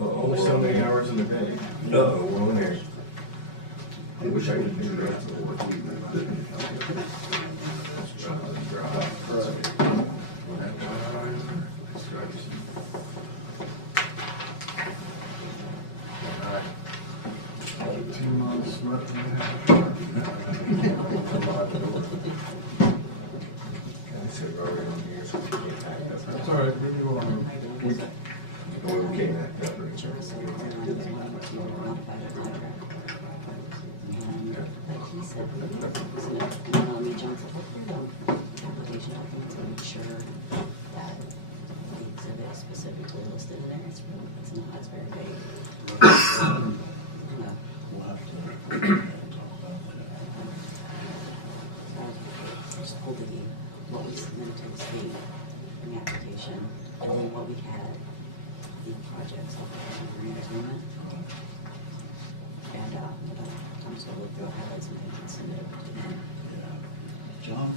Only so many hours in a day. No, one there. I wish I could figure out what we That's all right, maybe we'll, we came back up. Like he said, so when he jumps up, application documents, to make sure that the exhibit is specifically listed in there. It's not, it's very vague. Just hold the, what we submitted to the state in the application, and then what we had, the projects off of the grant agreement. And, I'm just gonna look through, highlight some things and send it over to them. John?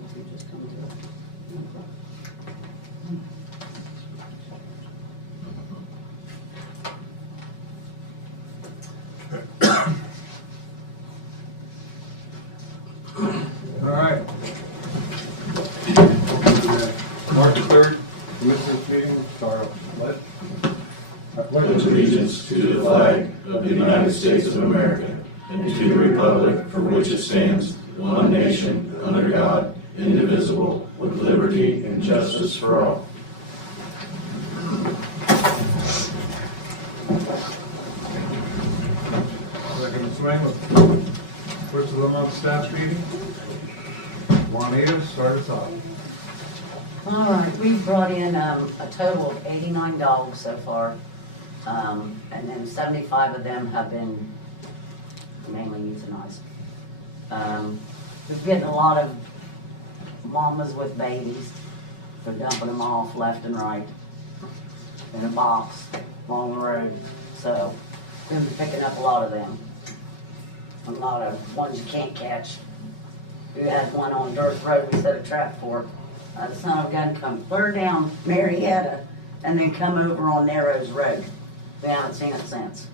Nothing just come to it. all right. March 3rd, Commissioners meeting, start off. Pledge. I Pledge allegiance to the flag of the United States of America and to the republic for which it stands, one nation, under God, indivisible, with liberty and justice for all. Second swing with first of the month staff meeting. Juanita, start us off. All right, we've brought in a total of 89 dogs so far, and then 75 of them have been mainly euthanized. We're getting a lot of mamas with babies. They're dumping them off left and right in a box along the road. So we've been picking up a lot of them. A lot of ones you can't catch. We had one on Dirt Road we set a trap for. The son of a gun come clear down Marietta and then come over on Narrows Road. We haven't seen it since.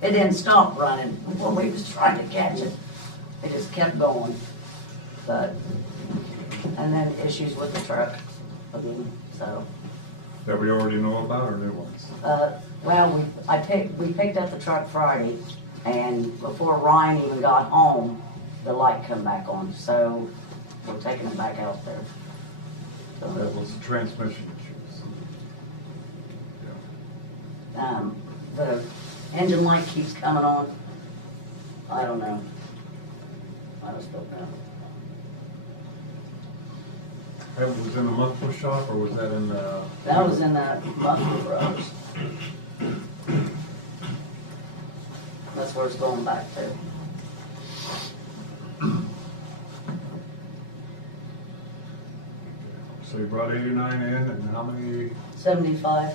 It didn't stop running when we was trying to catch it. It just kept going. But, and then issues with the truck again, so. That we already know about or new ones? Well, we picked up the truck Friday, and before Ryan even got home, the light come back on, so we're taking it back out there. So, That was a transmission issue. Yeah. the engine light keeps coming on. I don't know. I just don't know. That was in the muffler shop, or was that in the? That was in that Buffalo Brothers. That's where it's going back to. So you brought 89 in, and how many? 75.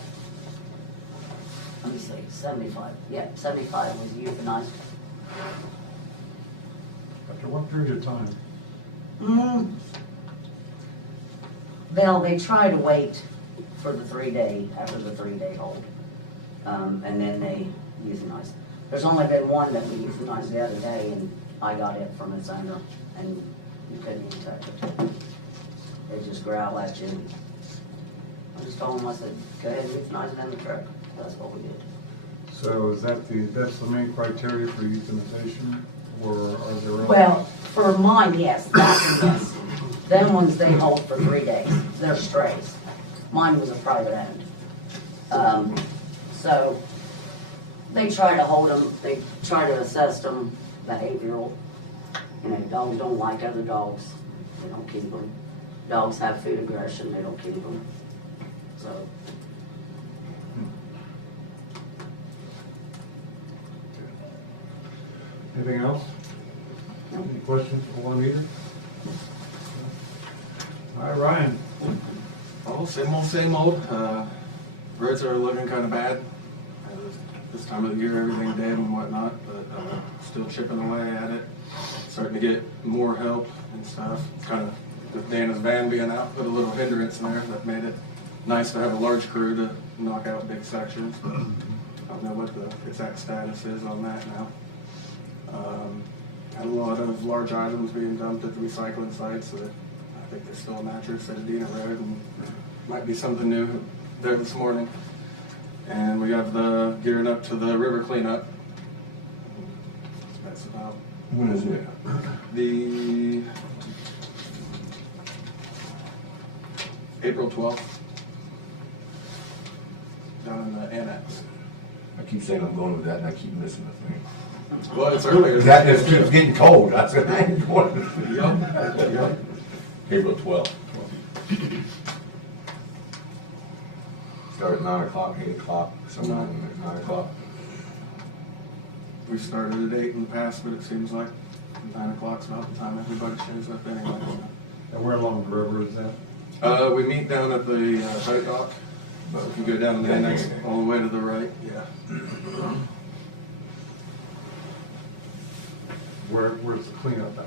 Let me see, 75. Yeah, 75 was euthanized. After what period of time? They try to wait for the 3 day, after the 3 day hold. And then they euthanize. There's only been one that we euthanized the other day, and I got it from its owner, and you couldn't even touch it. They just growl at you. I just told them, I said, go ahead and euthanize it in the truck. That's what we did. So is that that's the main criteria for euthanization, or are there other? Well, for mine, yes, that one, yes. Them ones they hold for 3 days. They're strays. Mine was a private owned. So they try to hold them. They try to assess them behavioral. You know, dogs don't like other dogs. They don't keep them. Dogs have food aggression. They don't keep them. So. Anything else? No. Any questions for Juanita? All right, Ryan. Oh, same old. Birds are looking kind of bad. This time of the year, everything dead and whatnot, but still chipping away at it, starting to get more help and stuff. Kind of, with Dana's van being out, put a little hindrance in there that made it nice to have a large crew to knock out big sections. But I don't know what the exact status is on that now. Had a lot of large items being dumped at the recycling sites. So I think there's still a mattress at Adena Road, and might be something new there this morning. And we have the gearing up to the river cleanup. That's about When is it? the April 12th down in the annex. I keep saying I'm going with that and I keep missing the thing. Well, it's earlier. That is, it's getting cold. I said, I ain't going. Yup. April 12th. Start at 9 o'clock, 8 o'clock, somewhere at 9 o'clock. We started at 8 in the past, but it seems like 9 o'clock's about the time everybody shows up anyway. And where along the river is that? We meet down at the boat dock. If you go down in the annex all the way to the right, yeah. Where's the cleanup at?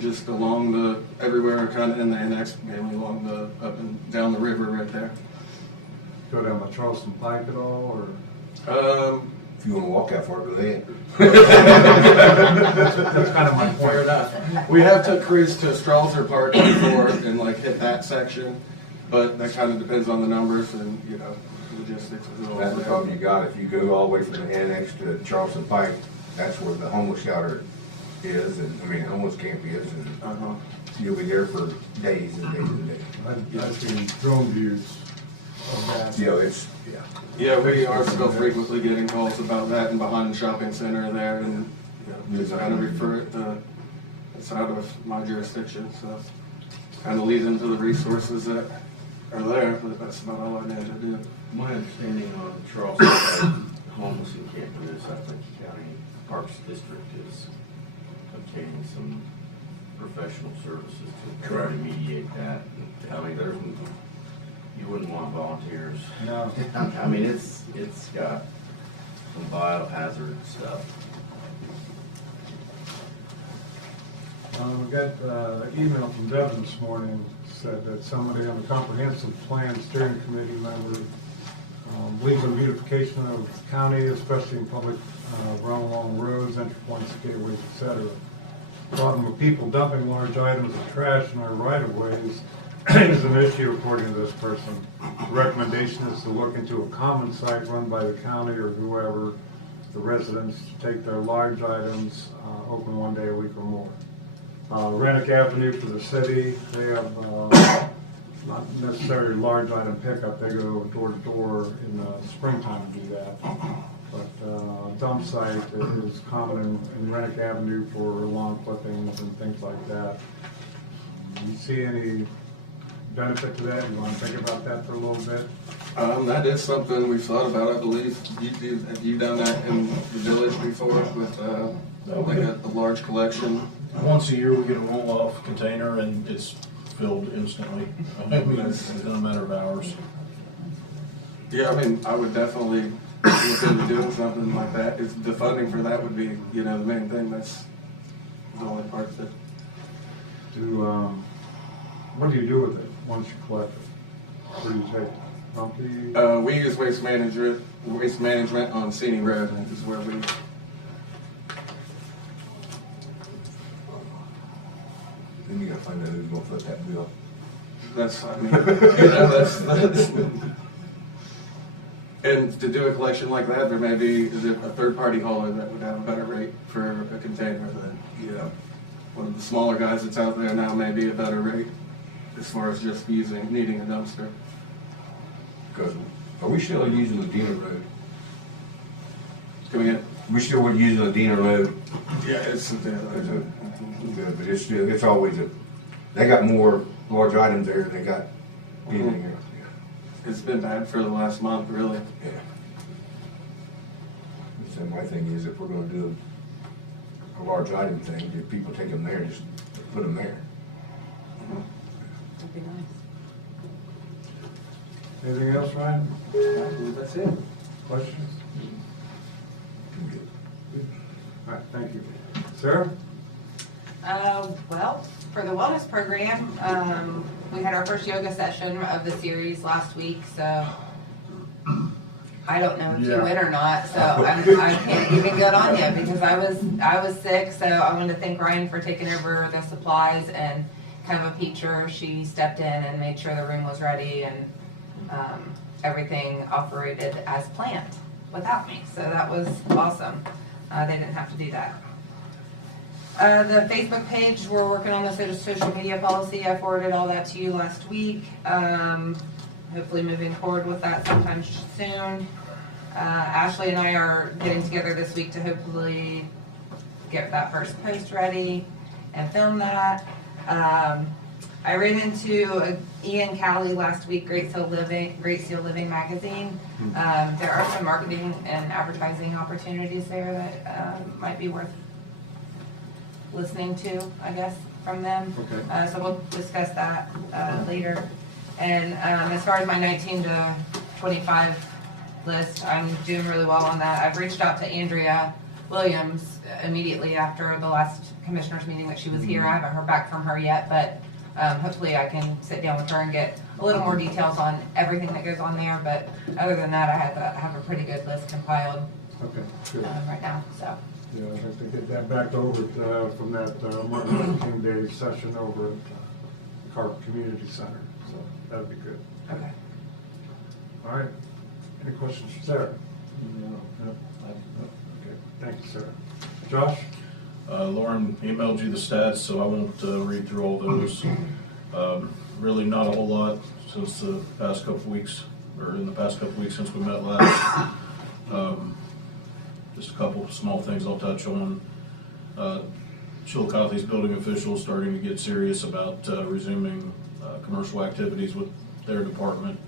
Just along the, everywhere kind of in the annex, mainly along the, up and down the river right there. Go down the Charleston Pike at all, or? If you wanna walk that far, go ahead. That's kind of my Fair point. enough. We have took crews to Strasser Park before and like hit that section, but that kind of depends on the numbers and, you know, logistics as well. That's the problem you got. If you go all the way from the annex to Charleston Pike, that's where the homeless shelter is, and, I mean, homeless camp is, and Uh-huh. you'll be there for days and days and days. I've seen drone views of that. You know, it's, yeah. Yeah, we are still frequently getting calls about that and behind the shopping center there and, you know, just kind of refer it to, it's out of my jurisdiction, so kind of leads into the resources that are there, but that's about all I need to do. My understanding on Charleston homeless encampment is I think the county parks district is obtaining some professional services to try to mediate that. I mean, you wouldn't want volunteers. No. I mean, it's got some biohazard stuff. We got an email from Devin this morning, said that somebody on the comprehensive plan steering committee member believes in beautification of the county, especially in public run along roads, entry points, gateways, etc. Problem with people dumping large items of trash in our right-of-ways is an issue according to this person. The recommendation is to look into a common site run by the county or whoever, the residents to take their large items, open one day a week or more. Rennick Avenue for the city, they have not necessarily large item pickup, they go door to door in the springtime to do that. But dump site is common in Rennick Avenue for lawn clippings and things like that. Do you see any benefit to that? You want to think about that for a little bit? That is something we've thought about, I believe. Have you done that in the village before with like a large collection? Once a year, we get a roll-off container and it's filled instantly. I mean, it's in a matter of hours. Yeah, I mean, I would definitely look into doing something like that. If the funding for that would be, you know, the main thing. That's the only part that. What do you do with it once you collect it? Where do you take it? Dumpy? We use waste management on Seney Road, and is where we. Then you gotta find out who's gonna foot that bill. That's, I mean, you know, that's. And to do a collection like that, there may be a third-party hauler that would have a better rate for a container than, you know, one of the smaller guys that's out there now may be a better rate as far as just needing a dumpster. Because, are we still using the Dena Road? Coming in. We still would use the Dena Road, Yeah, it's. but it's still, it's always they got more large items there than they got anything else. It's been bad for the last month, really. Yeah. So my thing is, if we're gonna do a large item thing, if people take them there, just put them there. That'd be nice. Anything else, Ryan? That's it. Questions? All right, thank you. Sarah? Well, for the wellness program, we had our first yoga session of the series last week, so I don't know if you Yeah. went or not, so I can't even get on you because I was sick, so I wanted to thank Ryan for taking over the supplies and kind of a teacher. She stepped in and made sure the room was ready and everything operated as planned without me, so that was awesome. They didn't have to do that. The Facebook page, we're working on the social media policy. I forwarded all that to you last week. Hopefully moving forward with that sometime soon. Ashley and I are getting together this week to hopefully get that first post ready and film that. I ran into Ian Callie last week, Great Seal Living magazine. There are some marketing and advertising opportunities there that might be worth listening to, I guess, from them. Okay. So we'll discuss that later. And as far as my 19 to 25 list, I'm doing really well on that. I've reached out to Andrea Williams immediately after the last commissioners meeting that she was here. I haven't heard back from her yet, but hopefully I can sit down with her and get a little more details on everything that goes on there. But other than that, I have a pretty good list compiled Okay, good. right now. So. Yeah, I'd have to get that back over from that Martin Luther King Day session over at Carp Community Center, so that'd be good. Okay. All right, any questions for Sarah? No? Okay, thank you, Sarah. Josh? Lauren emailed you the stats, so I won't read through all those. Really not a whole lot since the past couple weeks, or in the past couple weeks since we met last. Just a couple of small things I'll touch on. Chillicothe's building officials starting to get serious about resuming commercial activities with their department.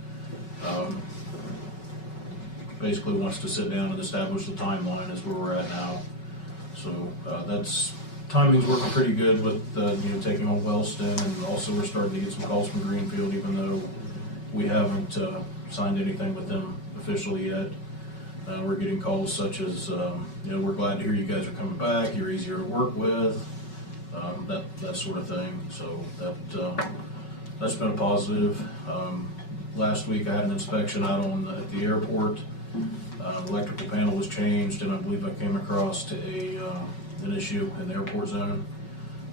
Basically wants to sit down and establish the timeline as where we're at now. So that's timing's working pretty good with taking on Wellston, and also we're starting to get some calls from Greenfield, even though we haven't signed anything with them officially yet. We're getting calls such as, we're glad to hear you guys are coming back, you're easier to work with, that sort of thing. So that's been a positive. Last week I had an inspection out at the airport. Electrical panel was changed, and I believe I came across an issue in the airport zone.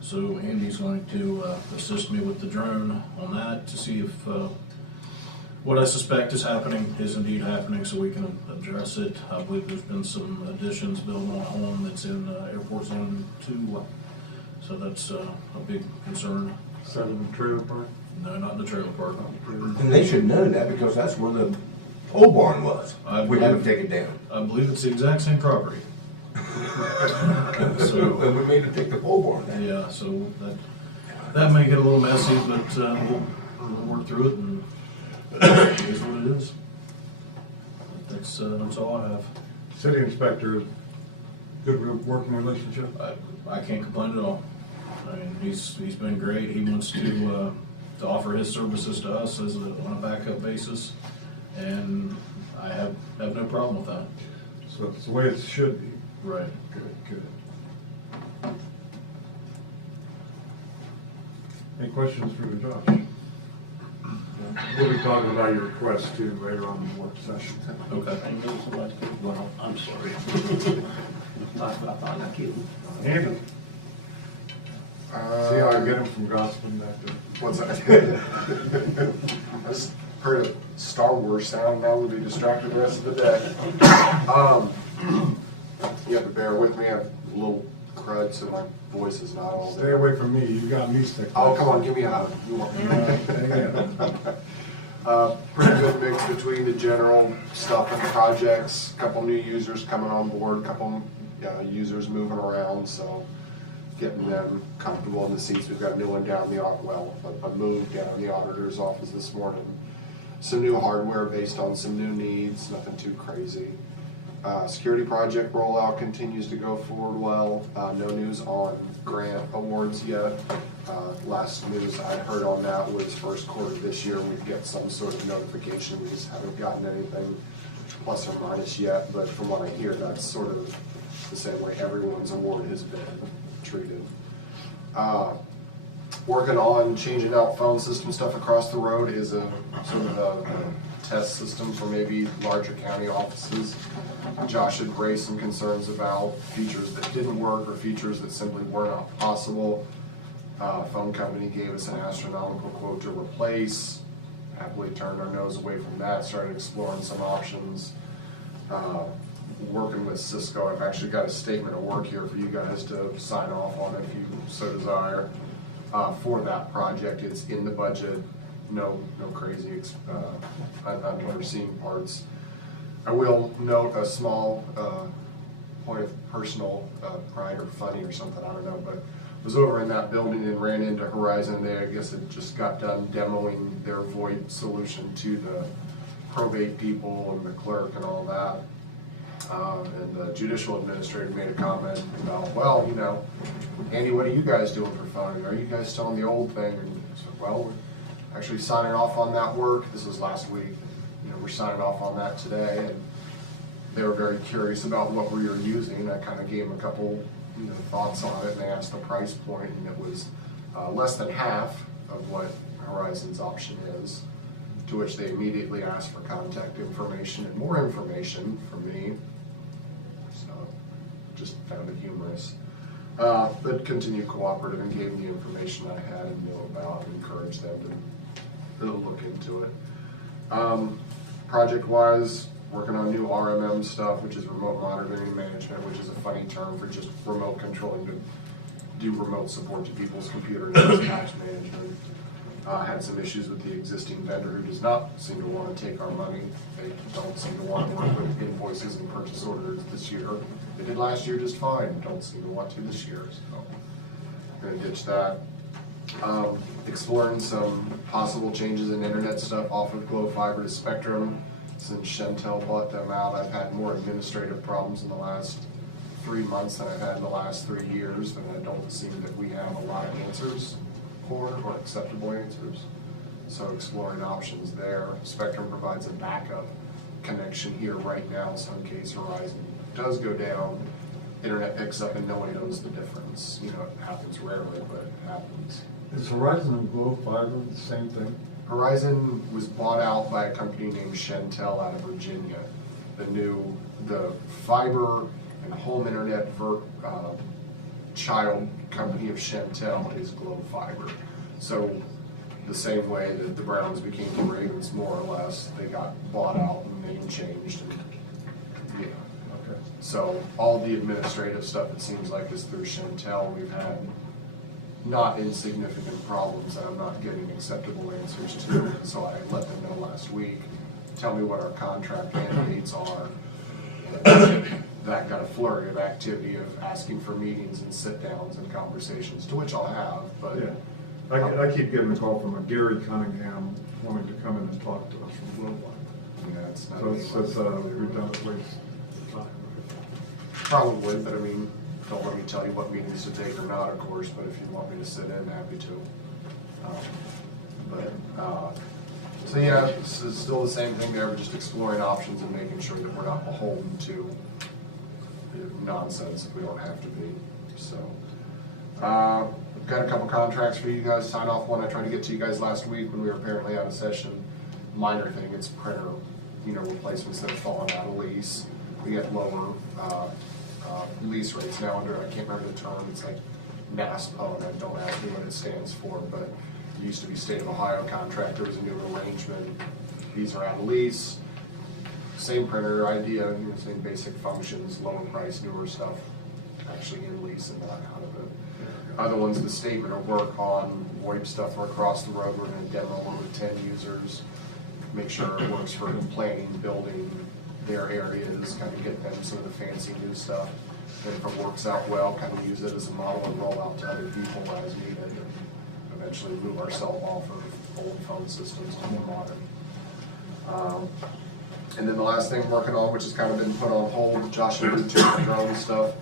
So Andy's going to assist me with the drone on that to see if what I suspect is happening is indeed happening, so we can address it. I believe there's been some additions built on a home that's in Airport Zone 2, so that's a big concern. Is that in the trailer park? No, not in the trailer park. And they should know that because that's where the pole barn was. We had to take it down. I believe it's the exact same property. So, And we made them take the pole barn down. yeah, so that may get a little messy, but we'll work through it, and it is what it is. That's all I have. City inspector, good working relationship? I can't complain at all. I mean, he's been great. He wants to offer his services to us on a backup basis, and I have no problem with that. So it's the way it should be. Right. Good. Any questions for Josh? We'll be talking about your request too later on in the work session. Okay. Well, I'm sorry. I thought I killed. Andy? See how I get him from Gospin back there? What's that? I just heard a Star Wars sound, and I will be distracted the rest of the day. You have to bear with me, I have a little crud, so my voice is not all Stay there. away from me, you got me stick. Oh, come on, give me a hug. You want pretty good mix between the general stuff and the projects. Couple new users coming on board, couple users moving around, so getting them comfortable in the seats. We've got a new one down the a move down in the auditor's office this morning. Some new hardware based on some new needs, nothing too crazy. Security project rollout continues to go forward well. No news on grant awards yet. Last news I heard on that was first quarter this year we'd get some sort of notification. We just haven't gotten anything plus or minus yet, but from what I hear, that's sort of the same way everyone's award has been treated. Working on changing out phone system stuff across the road is a sort of a test system for maybe larger county offices. Josh had raised some concerns about features that didn't work or features that simply were not possible. Phone company gave us an astronomical quote to replace. Happily turned our nose away from that, started exploring some options. Working with Cisco, I've actually got a statement of work here for you guys to sign off on if you so desire. For that project, it's in the budget, no crazy unforeseen parts. I will note a small point of personal pride or funny or something, I don't know, but was over in that building and ran into Horizon. They, I guess, had just got done demoing their VoIP solution to the probate people and the clerk and all that. And the judicial administrator made a comment about, well, you know, Andy, what are you guys doing for fun? Are you guys still on the old thing? And I said, well, we're actually signing off on that work. This was last week. You know, we're signing off on that today. And they were very curious about what we were using. I kind of gave them a couple, you know, thoughts on it, and they asked the price point, and it was less than half of what Horizon's option is. To which they immediately asked for contact information and more information from me. So, just found it humorous. But continued cooperative and gave me the information I had and knew about and encouraged them to look into it. Project-wise, working on new RMM stuff, which is remote monitoring management, which is a funny term for just remote controlling to do remote support to people's computers and tax management. Had some issues with the existing vendor who does not seem to want to take our money. They don't seem to want to work with invoices and purchase orders this year. They did last year just fine, don't seem to want to this year, so gonna ditch that. Exploring some possible changes in internet stuff off of Glo Fiber to Spectrum. Since Shentel bought them out, I've had more administrative problems in the last 3 months than I've had in the last 3 years, and I don't seem that we have a lot of answers for or acceptable answers. So exploring options there. Spectrum provides a backup connection here right now, so in case Horizon does go down, internet picks up and no one knows the difference. You know, it happens rarely, but it happens. Is Horizon and Glo Fiber the same thing? Horizon was bought out by a company named Shentel out of Virginia. The fiber and home internet child company of Shentel is Glo Fiber. So the same way that the Browns became the Ravens, more or less, they got bought out and name changed. And, yeah. Okay. So all the administrative stuff, it seems like, is through Shentel. We've had not insignificant problems that I'm not getting acceptable answers to. So I let them know last week, tell me what our contract end dates are. And that got a flurry of activity of asking for meetings and sit-downs and conversations, to which I'll have, but. Yeah. I keep getting a call from a Gary Cunningham wanting to come in and talk to us from Glo Fiber. Yeah, it's not. So it's a redundant waste of time. Probably, but I mean, don't let me tell you what meetings to take or not, of course, but if you want me to sit in, happy to. So yeah, it's still the same thing there, we're just exploring options and making sure that we're not beholden to nonsense if we don't have to be, so. Got a couple contracts for you guys to sign off. One I tried to get to you guys last week when we were apparently out of session. Minor thing, it's printer, replacements that have fallen out of lease. We get lower lease rates now under, I can't remember the term, it's like NASPO, and don't ask me what it stands for, but it used to be State of Ohio contract. There was a new arrangement. These are out of lease. Same printer idea, same basic functions, lower price, newer stuff, actually in lease and not out of it. Other ones, the statement of work on VoIP stuff, we're across the road, we're gonna demo one with 10 users, make sure it works for planning, building their areas, kind of get them some of the fancy new stuff. And if it works out well, kind of use it as a model and roll out to other people as needed, and eventually move ourselves off of old phone systems to more modern. And then the last thing I'm working on, which has kind of been put on hold, Josh alluded to the drone stuff.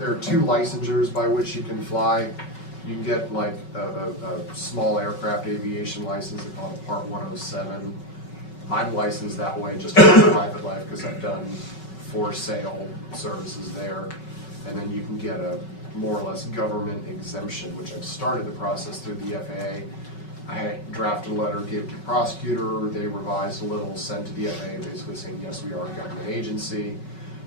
There are 2 licensures by which you can fly. You can get like a small aircraft aviation license called a Part 107. I'm licensed that way just for my private life because I've done for sale services there. and then you can get a more or less government exemption, which I've started the process through the FAA. I had drafted a letter, gave it to the prosecutor, they revised a little, sent to the FAA, basically saying, yes, we are a government agency.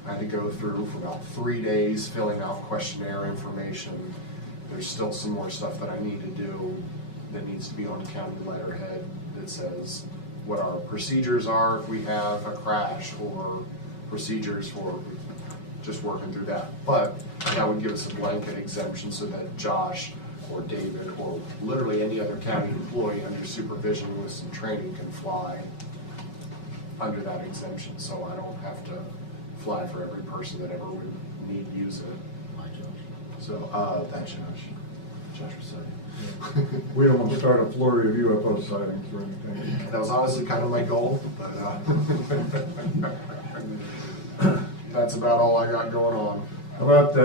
I had to go through for about 3 days, filling out questionnaire information. There's still some more stuff that I need to do that needs to be on county letterhead that says what our procedures are if we have a crash, or procedures for just working through that. But that would give us a blanket exemption so that Josh or David or literally any other county employee under supervision with some training can fly under that exemption. So I don't have to fly for every person that ever would need to use it. So, that's Josh Rossetti. We don't want to start a flurry of UFO sightings or anything. That was honestly kind of my goal, but that's about all I got going on. How about,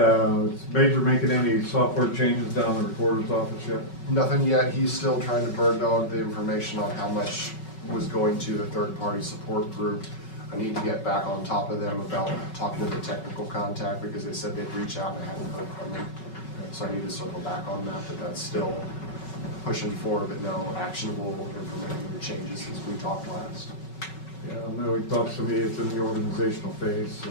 is Major making any software changes down in the recorder's office yet? Nothing yet. He's still trying to burn dog the information on how much was going to the third-party support group. I need to get back on top of them about talking to the technical contact, because they said they'd reach out and I haven't heard from them. So I need to circle back on that, but that's still pushing forward, but no actionable information or changes since we talked last. Yeah, I know he talks to me, it's in the organizational phase, so.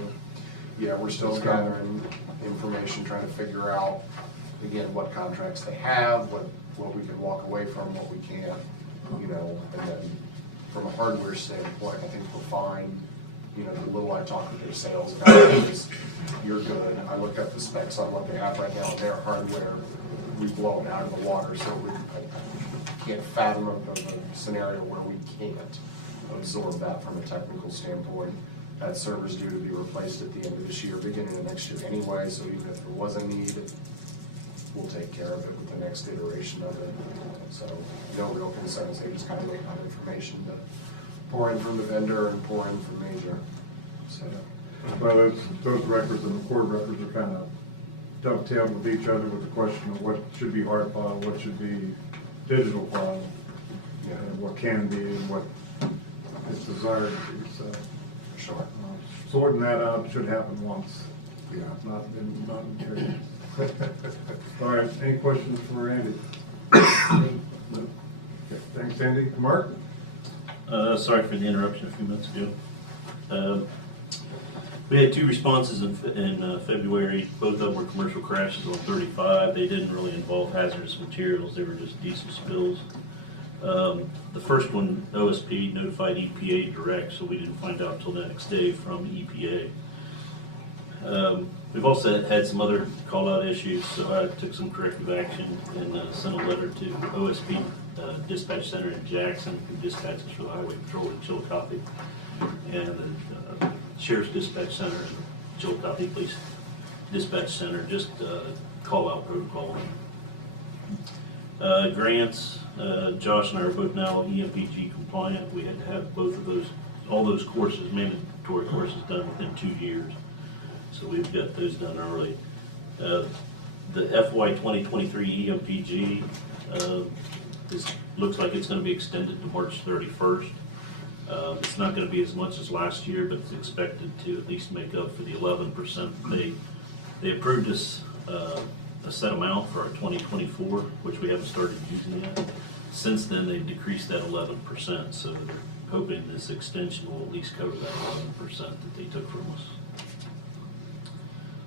Yeah, we're still gathering information, trying to figure out, again, what contracts they have, what we can walk away from, what we can't, you know, and then from a hardware standpoint, I think we're fine. You know, the little I talk with their sales guys, you're good. I look up the specs on what they have right now, their hardware, we blow it out of the water, so I can't fathom a scenario where we can't absorb that from a technical standpoint. That server's due to be replaced at the end of this year, beginning of next year anyway, so even if there was a need, we'll take care of it with the next iteration of it. So no real concerns, they just kind of wait on information to pour in from the vendor and pour in from Major. So, Well, those records and the court records are kind of dovetailed with each other with the question of what should be hard file, what should be digital file, yeah, and what can be and what is desired to be, so. sure. Sorting that out should happen once, Yeah. not in period. All right, any questions for Randy? No? Okay, thanks, Andy. Mark? Sorry for the interruption a few minutes ago. We had 2 responses in February. Both of them were commercial crashes on 35. They didn't really involve hazardous materials. They were just diesel spills. The first one, OSP notified EPA direct, so we didn't find out until the next day from EPA. We've also had some other call-out issues, so I took some corrective action and sent a letter to OSP Dispatch Center in Jackson, who dispatches for the Highway Patrol in Chillicothe, and the Sheriff's Dispatch Center and Chillicothe Police Dispatch Center, just call-out protocol. Grants, Josh and I are both now EMPG compliant. We had to have both of those, all those courses, mandatory courses done within 2 years. So we've got those done early. The FY 2023 EMPG looks like it's going to be extended to March 31st. It's not going to be as much as last year, but it's expected to at least make up for the 11%. They approved us a set amount for our 2024, which we haven't started using yet. Since then, they've decreased that 11%, so they're hoping this extension will at least cover that 11% that they took from us.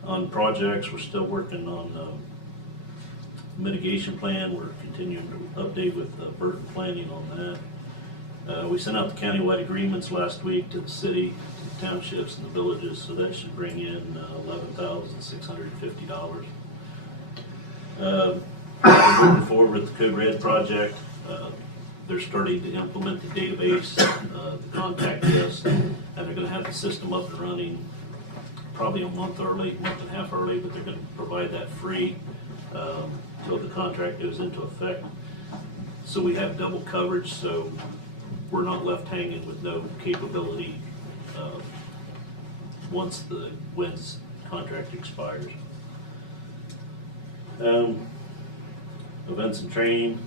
On projects, we're still working on mitigation plan. We're continuing to update with Burton Planning on that. We sent out the countywide agreements last week to the city, to the townships, and the villages, so that should bring in $11,650. We're moving forward with the Code Red project. They're starting to implement the database, the contact list, and they're going to have the system up and running probably a month and a half early, but they're going to provide that free until the contract goes into effect. So we have double coverage, so we're not left hanging with no capability once the WINS contract expires. Events and training.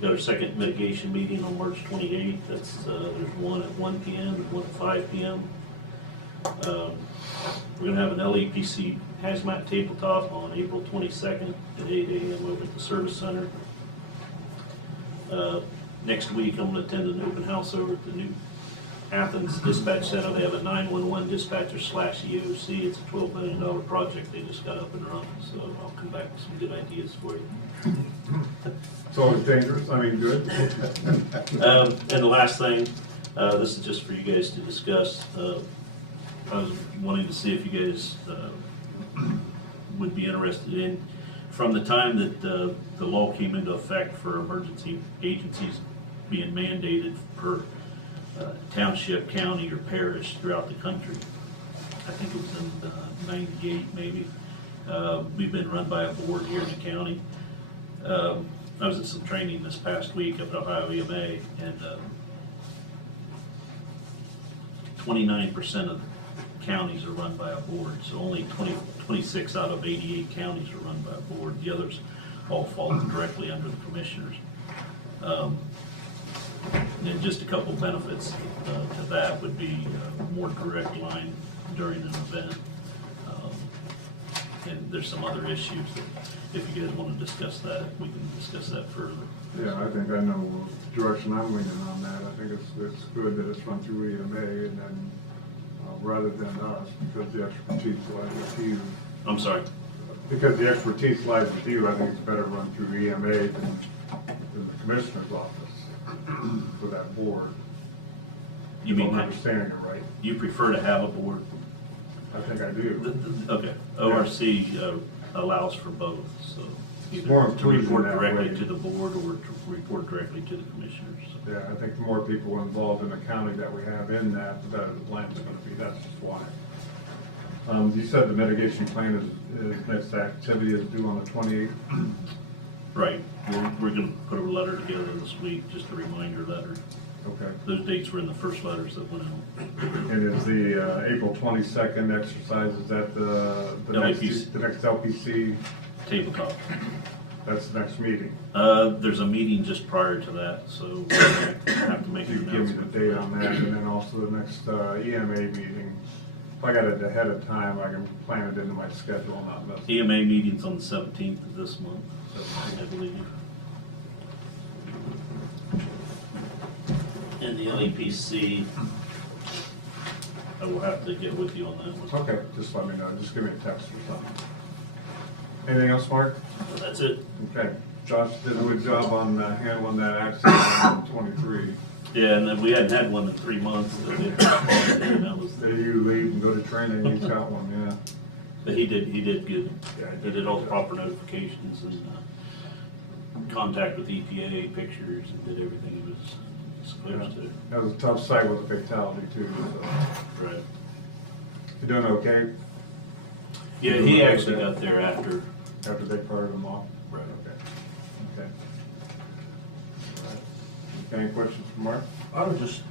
Got our second mitigation meeting on March 28th. That's there's one at 1 p.m. and one at 5 p.m. We're going to have an LEPC hazmat tabletop on April 22nd at 8 a.m. over at the Service Center. Next week, I'm gonna attend an open house over at the new Athens Dispatch Center. They have a 911 dispatcher / EOC. It's a $12 million project they just got up and running, so I'll come back with some good ideas for you. It's always dangerous, I mean, good. And the last thing, this is just for you guys to discuss. I was wanting to see if you guys would be interested in, from the time that the law came into effect for emergency agencies being mandated per township, county, or parish throughout the country. I think it was in '98 maybe. We've been run by a board here in the county. I was at some training this past week up at Ohio EMA, and 29% of counties are run by a board, so only 26 out of 88 counties are run by a board. The others all fall directly under the commissioners. And just a couple benefits to that would be a more direct line during an event. And there's some other issues that, if you guys want to discuss that, we can discuss that further. Yeah, I think I know what direction I'm leaning on that. I think it's good that it's run through EMA and then rather than us, because the expertise lies with you. I'm sorry? Because the expertise lies with you, I think it's better run through EMA than the commissioner's office for that board. You If mean, I'm understanding it right? you prefer to have a board? I think I do. Okay, ORC allows for both, so More either to inclusion report that directly way. to the board or to report directly to the commissioners. Yeah, I think the more people involved in the county that we have in that, the better the plan's gonna be, that's just why. You said the mitigation plan is next activity is due on the 28th? Right, we're gonna put a letter together this week, just a reminder letter. Okay. Those dates were in the first letters that went out. And is the April 22nd exercise, is that the LPC. next LPC, Tabletop. that's the next meeting? There's a meeting just prior to that, so we'll have to make You an give me the announcement. date on that, and then also the next EMA meeting. If I got it ahead of time, I can plan it into my schedule, and not miss it. EMA meeting's on the 17th of this month, I believe. And the LEPC, I will have to get with you on that one. Okay, just let me know, just give me a text or something. Anything else, Mark? That's it. Okay, Josh did a good job on handling that accident on 23. Yeah, and then we hadn't had one in 3 months. And that was, Say you leave and go to training, he's got one, yeah. but he did good. Yeah, He did all the proper notifications and contact with EPA, pictures, and did everything he was supposed to. That was a tough sight with a fatality too, so. Right. You doing okay Yeah, he actually got there after. after they parted them off? Right. Okay. Okay. All right. Any questions for Mark? I would just,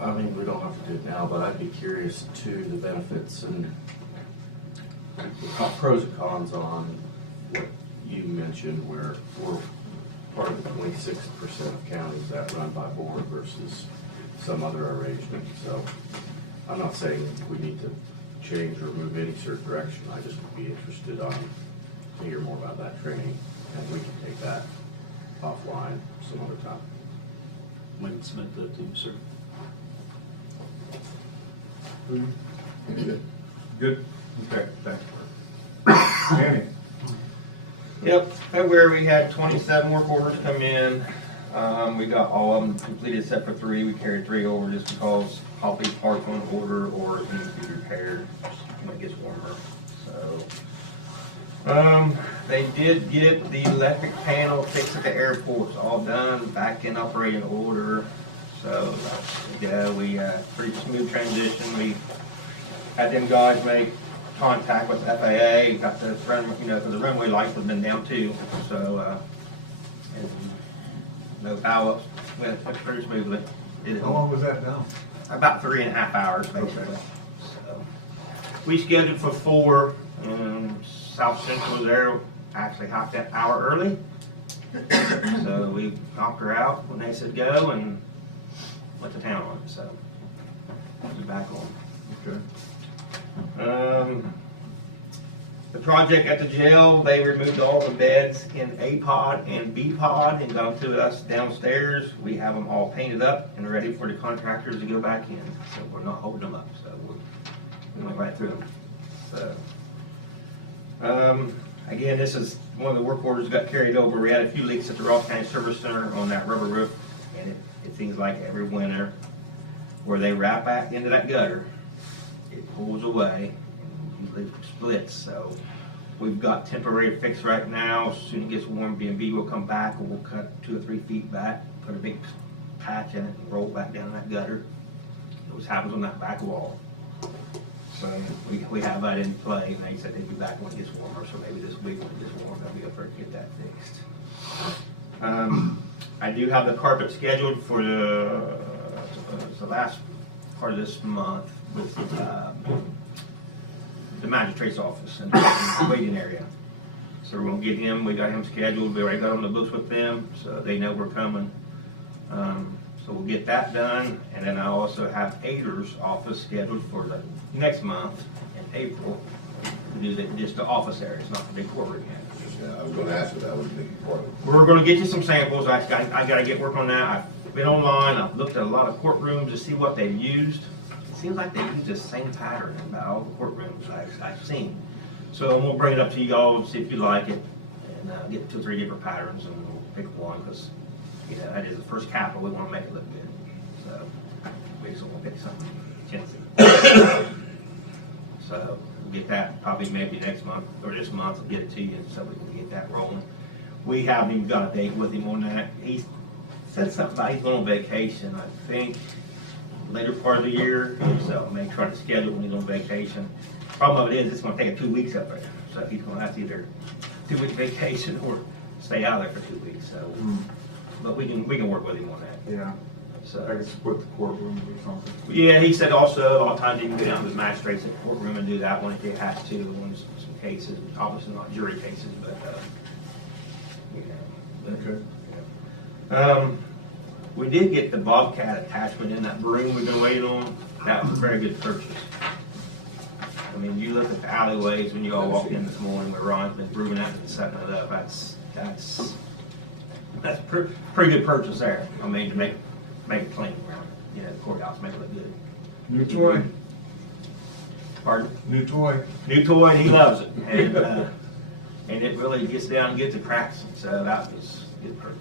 I mean, we don't have to do it now, but I'd be curious to the benefits and pros and cons on what you mentioned, where we're part of the 26% of counties that run by board versus some other arrangement. So I'm not saying we need to change or move any certain direction. I just would be interested to hear more about that training, and we can take that offline some other time. We can submit that to you, sir. Good? Okay, thanks, Mark. Danny? Yep, February we had 27 work orders come in. We got all of them completed except for 3. We carried 3 over just because Poppy's parts on order or it needs to be repaired when it gets warmer. So, they did get the electric panel fixed at the airport. It's all done, back in operating order. So, yeah, we pretty smooth transition. We had them guys make contact with FAA, got the run, because the runway lights have been down too, so, and no power-ups, went pretty smoothly. How long was that down? About 3.5 hours, basically. So, we scheduled for 4, South Central was there actually half that hour early. So we knocked her out when they said go and went to town on it, so we're back on. Okay. The project at the jail, they removed all the beds in A pod and B pod and got them to us downstairs. We have them all painted up and ready for the contractors to go back in. So we're not holding them up, so we went right through them. So, again, this is one of the work orders got carried over. We had a few leaks at the Ross County Service Center on that rubber roof, and it seems like every winter where they wrap back into that gutter, it pulls away and usually splits. So we've got temporary fix right now. As soon as it gets warm, B&B will come back and we'll cut 2 or 3 feet back, put a big patch in it and roll back down that gutter. It always happens on that back wall. So we have that in play, and they said they'd be back when it gets warmer, so maybe this week when it gets warm, they'll be up there to get that fixed. I do have the carpet scheduled for the last part of this month with the magistrate's office and the waiting area. So we're gonna get him, we got him scheduled, we already got on the books with them, so they know we're coming. So we'll get that done, and then I also have Ader's office scheduled for the next month in April to do just the office areas, not the big courtroom yet. I was gonna ask if that was a big important. We're gonna get you some samples. I gotta get work on that. I've been online, I've looked at a lot of courtrooms to see what they've used. It seems like they use the same pattern in about all the courtrooms I've seen. So we'll bring it up to you all and see if you like it, and get 2 or 3 different patterns, and we'll pick one, because that is the first capital. We want to make it look good. So we just want to pick something chintzy. So we'll get that probably maybe next month or this month. We'll get it to you so we can get that rolling. We haven't even got a date with him on that. He said something about he's going on vacation, I think, later part of the year. So I may try to schedule when he's on vacation. Problem of it is, it's going to take him 2 weeks up there. So he's going to have to either 2-week vacation or stay out there for 2 weeks. So. But we can work with him on that. Yeah, So I could split the courtroom or something. yeah, he said also a lot of times he can go down to the magistrates in the courtroom and do that one if he has to on some cases. Obviously not jury cases, but Okay. we did get the Bobcat attachment in that broom we've been waiting on. That was a very good purchase. I mean, you look at the alleyways when you all walked in this morning where Ron's been brooming out and setting it up. That's a pretty good purchase there. I mean, to make it clean around, the courthouse, make it look good. New toy, Pardon? new toy. New toy, and he loves it. And it really gets down and gets the cracks, so that was a good purchase.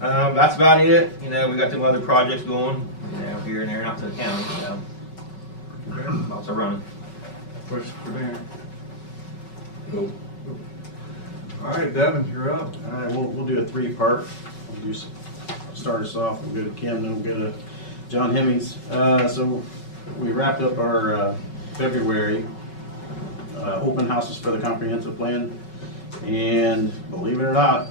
That's about it. We got some other projects going, here and there, not to the county, lots of running. Push for Dan. Nope. All right, Devin, you're up. All right, we'll do a 3-part. Start us off. We'll go to Kim, then we'll go to John Hemmings. So we wrapped up our February open houses for the comprehensive plan, and believe it or not,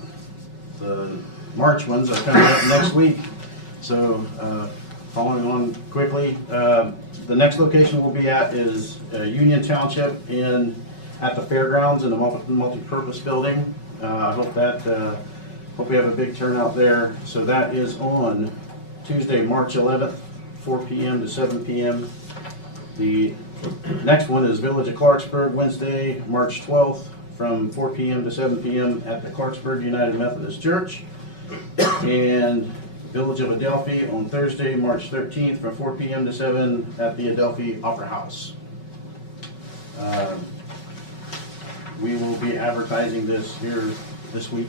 the March ones are coming up next week. So following on quickly, the next location we'll be at is Union Township at the fairgrounds in the multi-purpose building. I hope we have a big turnout there. So that is on Tuesday, March 11th, 4 p.m. to 7 p.m. The next one is Village of Clarksburg, Wednesday, March 12th, from 4 p.m. to 7 p.m. at the Clarksburg United Methodist Church. And Village of Adelphi on Thursday, March 13th, from 4 p.m. to 7 at the Adelphi Opera House. We will be advertising this here this week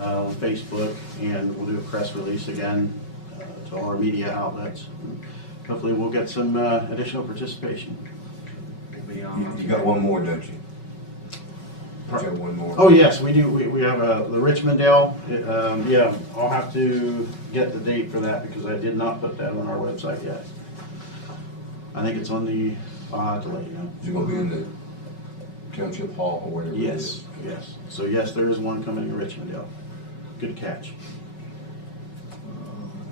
on Facebook, and we'll do a press release again to all our media outlets. Hopefully we'll get some additional participation. You got one more, don't you? You got one more. Oh, yes, we do. We have the Richmondale. Yeah, I'll have to get the date for that because I did not put that on our website yet. I think it's on the, I'll have to let you know. Is it gonna be in the Township Hall or whatever? Yes, yes. So yes, there is one coming in Richmondale. Good catch.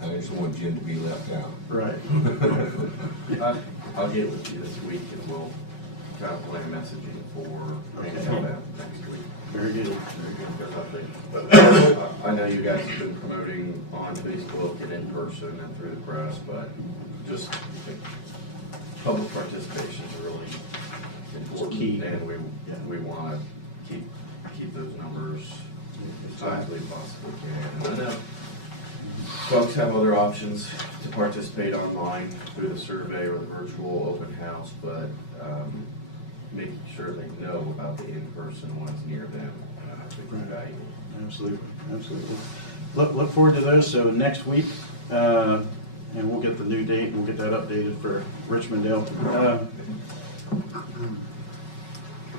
I just don't want Jim to be left out. Right. I'll get with you this week and we'll try to plan messaging for handing that next week. Very good. But I know you guys have been promoting on Facebook and in person and through the press, but just public participation is really key. And we wanna keep those numbers as high as we possibly can. And I know folks have other options to participate online through the survey or the virtual open house, but making sure they know about the in-person ones near them, I think is valuable. Absolutely, absolutely. Look forward to those, so next week, and we'll get the new date, we'll get that updated for Richmonddale.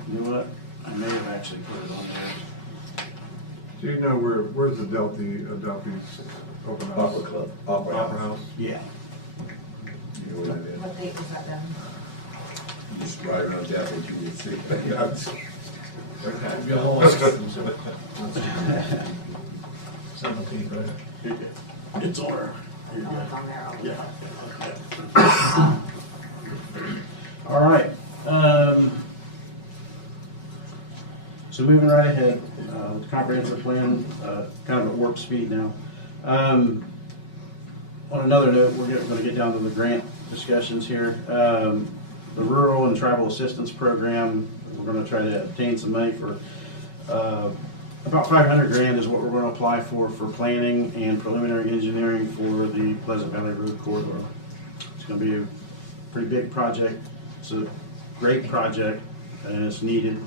You know what, I may have actually put it on there. Do you know where's the Adelphi's open house? Opera Club. Opera House? Yeah. You know where that is? What date was that done? Just right around Daphne, you can see. It's on her. You're Oh, good. it's on there. Yeah. All right. So moving right ahead, the comprehensive plan, kind of at warp speed now. On another note, we're going to get down to the grant discussions here. The Rural and Tribal Assistance Program, we're going to try to obtain some money for about 500 grand is what we're going to apply for planning and preliminary engineering for the Pleasant Valley Road corridor. It's going to be a pretty big project. It's a great project and it's needed.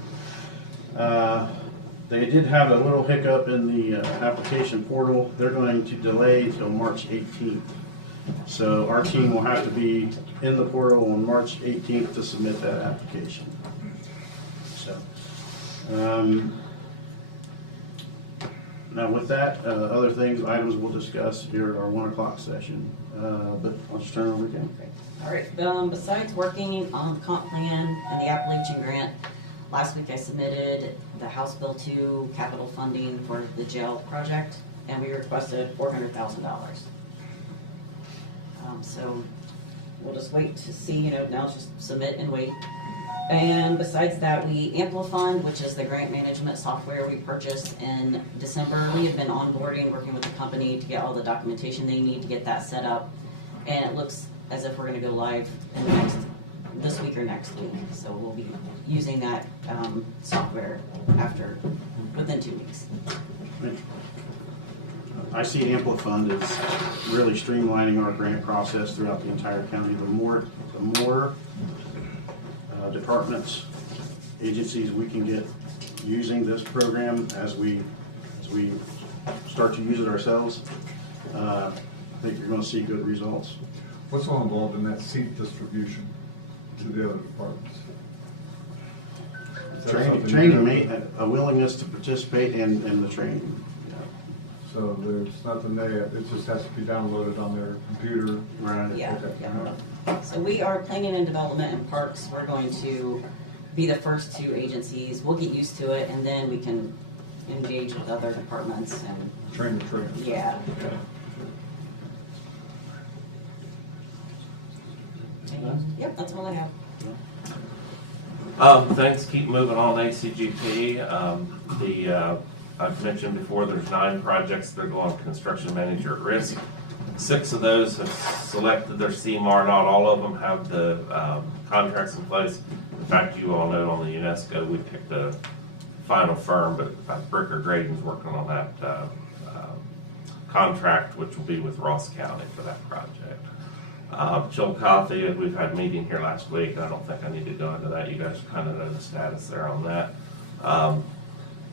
They did have a little hiccup in the application portal. They're going to delay until March 18th. So our team will have to be in the portal on March 18th to submit that application. So, now with that, other things, items we'll discuss here at our 1 o'clock session. But I'll just turn it over to Kim. All right, besides working on the comp plan and the Appalachian grant, last week I submitted the House Bill 2 capital funding for the jail project, and we requested $400,000. So we'll just wait to see, now it's just submit and wait. And besides that, we Amplifund, which is the grant management software we purchased in December. We have been onboarding, working with the company to get all the documentation they need to get that set up. And it looks as if we're gonna go live in this week or next week. So we'll be using that software within 2 weeks. I see Amplifund as really streamlining our grant process throughout the entire county. The more departments, agencies we can get using this program as we start to use it ourselves, I think you're going to see good results. What's all involved in that seat distribution to the other departments? Is that something Training, a willingness to participate in the training. So there's nothing there, it just has to be downloaded on their computer? Right. Yeah, Okay. yeah. So we are planning and development and parks. We're going to be the first two agencies. We'll get used to it and then we can engage with other departments and, Train the train. yeah. Yep, that's all I have. Things keep moving on ACGP. I've mentioned before, there's 9 projects that are going construction manager at risk. 6 of those have selected their CMAR. Not all of them have the contracts in place. In fact, you all know on the UNESCO, we picked a final firm, but Bricker Graydon's working on that contract, which will be with Ross County for that project. Chillicothe, we've had a meeting here last week. I don't think I need to go into that. You guys kind of know the status there on that.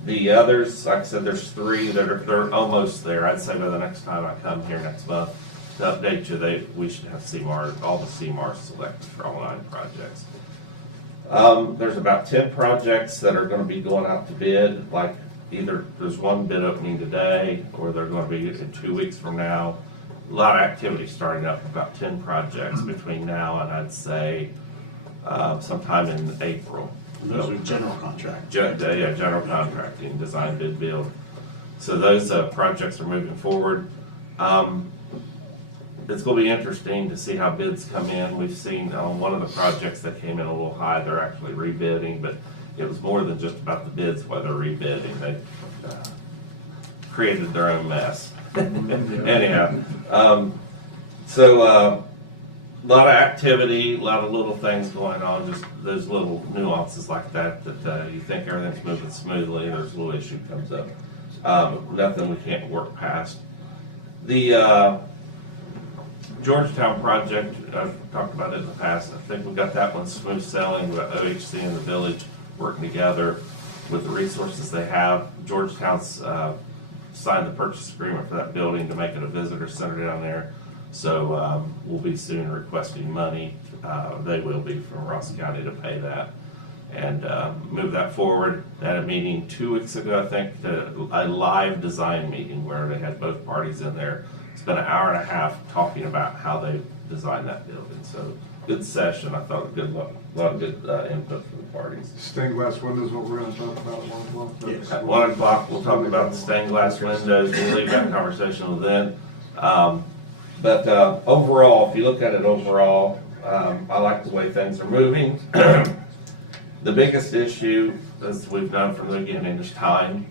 The others, like I said, there's 3 that they're almost there. I'd say by the next time I come here next month to update you, we should have CMAR, all the CMARs selected for all 9 projects. There's about 10 projects that are going to be going out to bid. Like either there's one bid opening today, or they're going to be in 2 weeks from now. A lot of activity starting up. About 10 projects between now and I'd say sometime in April. Those are general contract. General contracting, design, bid, build. So those projects are moving forward. It's going to be interesting to see how bids come in. We've seen on one of the projects that came in a little high, they're actually rebidding, but it was more than just about the bids why they're rebidding. They created their own mess. Anyhow, so lot of activity, a lot of little things going on, just those little nuances like that, that you think everything's moving smoothly, there's a little issue comes up. Nothing we can't work past. The Georgetown project, I've talked about it in the past, I think we got that one smooth sailing. We got OHC and the village working together with the resources they have. Georgetown's signed the purchase agreement for that building to make it a visitor center down there. So we'll be soon requesting money. They will be from Ross County to pay that and move that forward. They had a meeting 2 weeks ago, I think, a live design meeting where they had both parties in there. Spent an hour and a half talking about how they designed that building. So good session. I thought a lot of good input from the parties. Stained glass windows, what we're gonna talk about at 1 o'clock? Yes. At 1 o'clock, we'll talk about the stained glass windows. We'll leave that conversation with then. But overall, if you look at it overall, I like the way things are moving. The biggest issue, as we've done from the beginning, is time.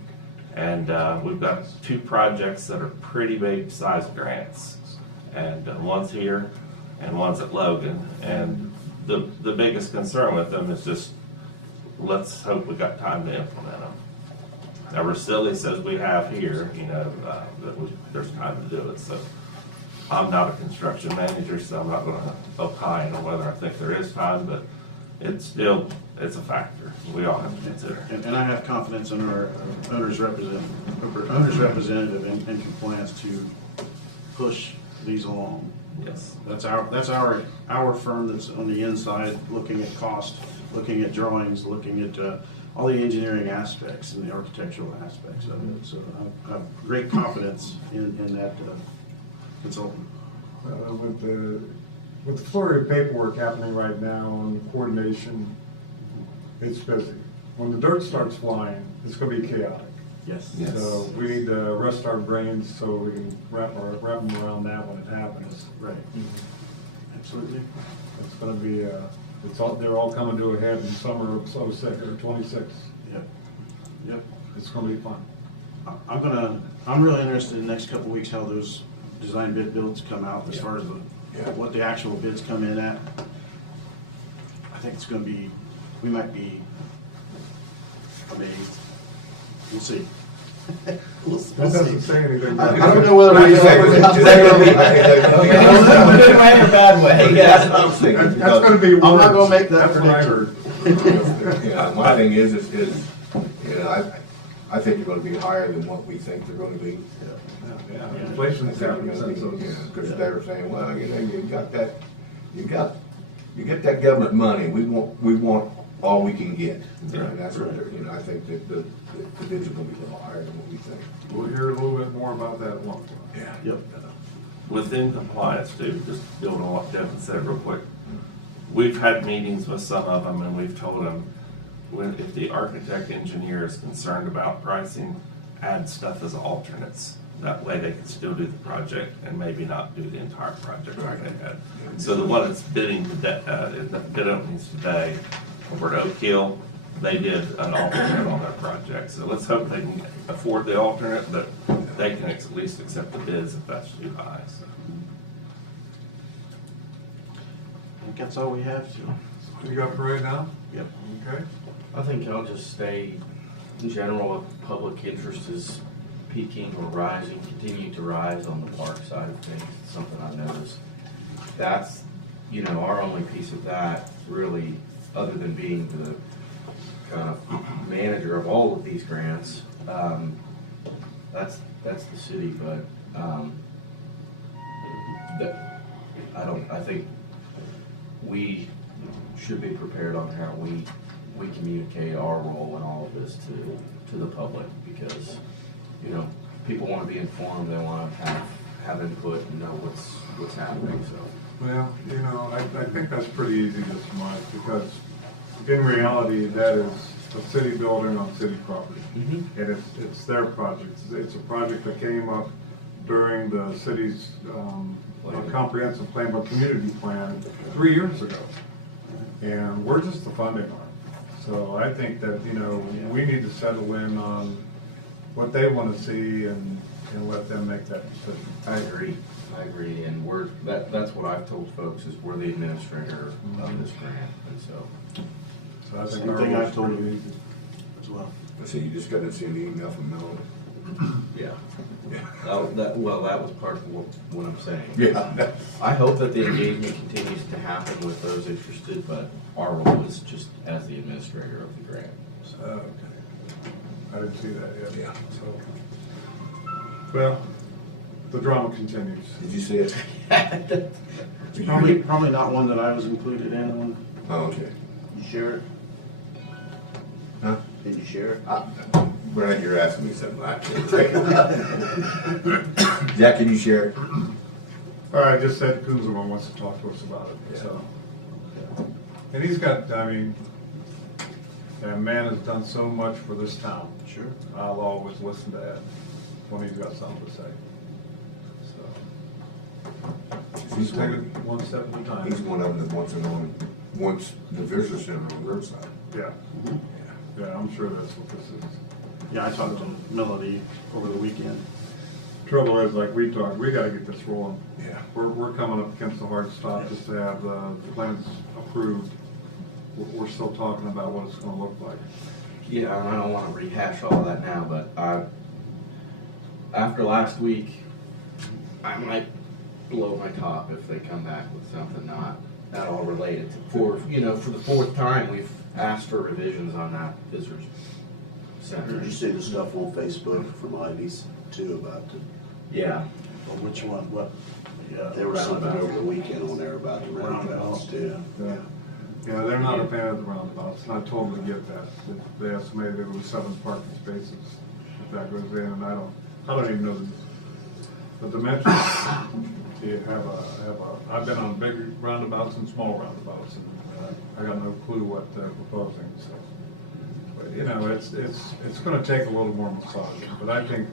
And we've got 2 projects that are pretty big size grants. And one's here and one's at Logan. And the biggest concern with them is just, let's hope we got time to implement them. Now, Russilli says we have here, that there's time to do it. So I'm not a construction manager, so I'm not gonna opine on whether I think there is time, but it's a factor. We all have to consider. And I have confidence in our owner's representative in compliance to push these along. Yes. That's our firm that's on the inside, looking at cost, looking at drawings, looking at all the engineering aspects and the architectural aspects of it. So I have great confidence in that consultant. With the flurry of paperwork happening right now and coordination, it's busy. When the dirt starts flying, it's gonna be chaotic. Yes. So we need to rest our brains so we can wrap them around that when it happens. Right. Absolutely. It's gonna be, they're all coming to a head in summer of 06 or 26. Yep. It's gonna be fun. I'm really interested in the next couple of weeks how those design bid builds come out as far as what the actual bids come in at. I think it's gonna be, we might be amazed. We'll see. That doesn't say anything. I don't know whether we Good way or bad way, yeah. That's gonna be worse. I'm not gonna make that That's what I heard. Yeah, my thing is, I think they're gonna be higher than what we think they're gonna be. Yeah, inflation's happening, so Because they were saying, well, you got that, you get that government money, we want all we can get. And that's what they're, I think that the bids are gonna be a little higher than what we think. We'll hear a little bit more about that at 1 o'clock. Yeah. Yep. Within compliance too, just building on what Devin said real quick. We've had meetings with some of them and we've told them, if the architect engineer is concerned about pricing, add stuff as alternates. That way they can still do the project and maybe not do the entire project like they had. So the one that's bidding bid openings today over at Oak Hill, they did an alternate on their project. So let's hope they can afford the alternate, but they can at least accept the bids if that's too high. So. I think that's all we have to. You got parade now? Yep. Okay. I think I'll just stay in general, if public interest is peaking or rising, continuing to rise on the park side of things. It's something I've noticed. That's, our only piece of that really, other than being the kind of manager of all of these grants, that's the city, but I think we should be prepared on how we communicate our role in all of this to the public, because people want to be informed, they want to have input and know what's happening. So Well, I think that's pretty easy to surmise, because in reality, that is a city building on city property. Mm-hmm. And it's their project. It's a project that came up during the city's comprehensive plan, but community plan 3 years ago. And we're just the funding arm. So I think that, we need to settle in on what they want to see and let them make that decision. I agree, and that's what I've told folks, is we're the administrator of this grant, and so. So I think Same our thing role's I've told pretty you easy. as well. I see, you just got to send the email from Melanie. Yeah. Yeah. That was part of what I'm saying. Yeah. I hope that the engagement continues to happen with those interested, but our role is just as the administrator of the grant. So. Okay. I didn't see that yet. Yeah. So, well, the drama continues. Did you see it? Probably not one that I was included in. One. Oh, okay. You share it? Huh? Did you share it? Brad, you're asking me something I can't say. Jack, can you share it? All right, just said Kunzelman wants to talk to us about it, Yeah. so. And he's got, I mean, that man has done so much for this town. Sure. I'll always listen to Ed when he's got something to say. So, He's just take it one step at a time. He's one of them that wants the visitor center on Riverside. Yeah, yeah, I'm sure that's what this is. Yeah, I talked to Melody over the weekend. Trouble is, like we talked, we gotta get this rolling. Yeah. We're coming up against a hard stop just to have the plans approved. We're still talking about what it's gonna look like. Yeah, and I don't want to rehash all that now, but after last week, I might blow my top if they come back with something not all related to, for the fourth time, we've asked for revisions on that visitors center. Did you see the stuff on Facebook from Ivy's too about the, Yeah. Well, which one? What? Yeah. there was something Roundabout. over the weekend on there about the roundabouts too. Yeah. Yeah, they're not a fan of the roundabouts, and I totally get that. They estimated it was 7 parking spaces, if that goes in, and I don't even know the dimensions. You have I've been on big roundabouts and small roundabouts, and I got no clue what they're proposing, so. But, you know, it's gonna take a little more massaging, but I think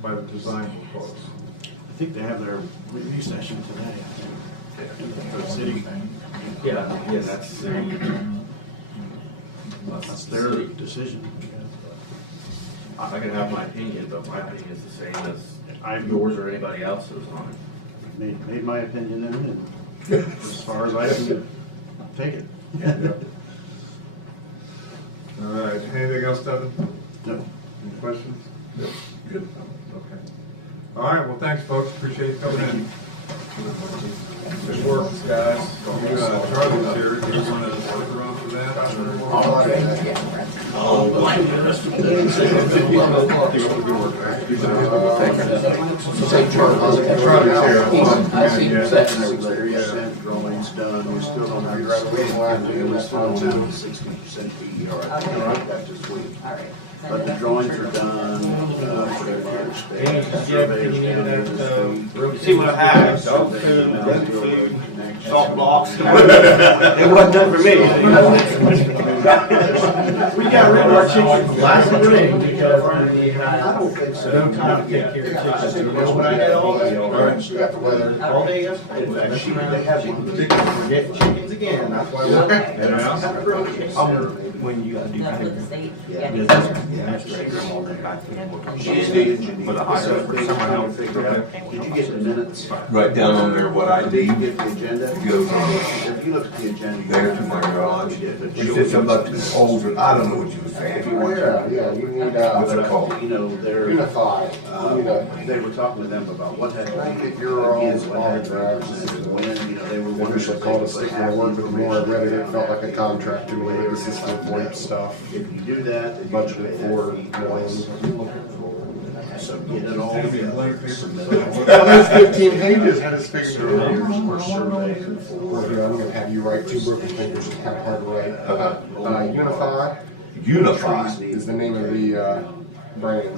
by the design we're close. I think they have their review session today. I think, for the city. Yeah, that's That's their decision. I can have my opinion, but my opinion is the same I- as yours or anybody else's on it. Made my opinion in, and as far as I can take it. All right, anything else, Devin? No. Any questions? Good. Okay. All right, well, thanks, folks, appreciate you coming in. Good work, guys. Charlie's here, do you want to stick around for that? Drawings done, we still don't have graduating, we still don't have 60% PER. I think I got this week. All right. But the drawings are done, for the fire station, surveys down there this week. See what I have, dog Surveys, food, now gun field food, road connection. salt blocks. It wasn't done for me. We got rid of our chickens last spring because I don't think so. no time to take care of chickens. You know what I did all day? We got the weather. All day yesterday. In fact, they have forget chickens again, that's why we're. When you gotta do. That's what the state. Yeah. For the highway, for someone else. Did you get the minutes? Write down on there what I Did you need. get the agenda? It goes on If you look at the agenda. there to my garage. You said something about the poles, or I don't know what you were saying. Yeah, you need, What's it called? You know, they're, Unify. they were talking to them about what had to be. Get your own again, what had to be small presented, when, you know, they were I wondering. wish I if called they it could sticking have to word, but the more I read it, it felt like a information contract to me. This is the VoIP stuff. If you do that, then you Budgeted pay for, that fee twice. So get it all. Well, there's 15 pages, had his figure. For surveys and for. I'm gonna have you write 2 broken fingers, it's kind of hard to write. Unify Unify. is the name of the brand,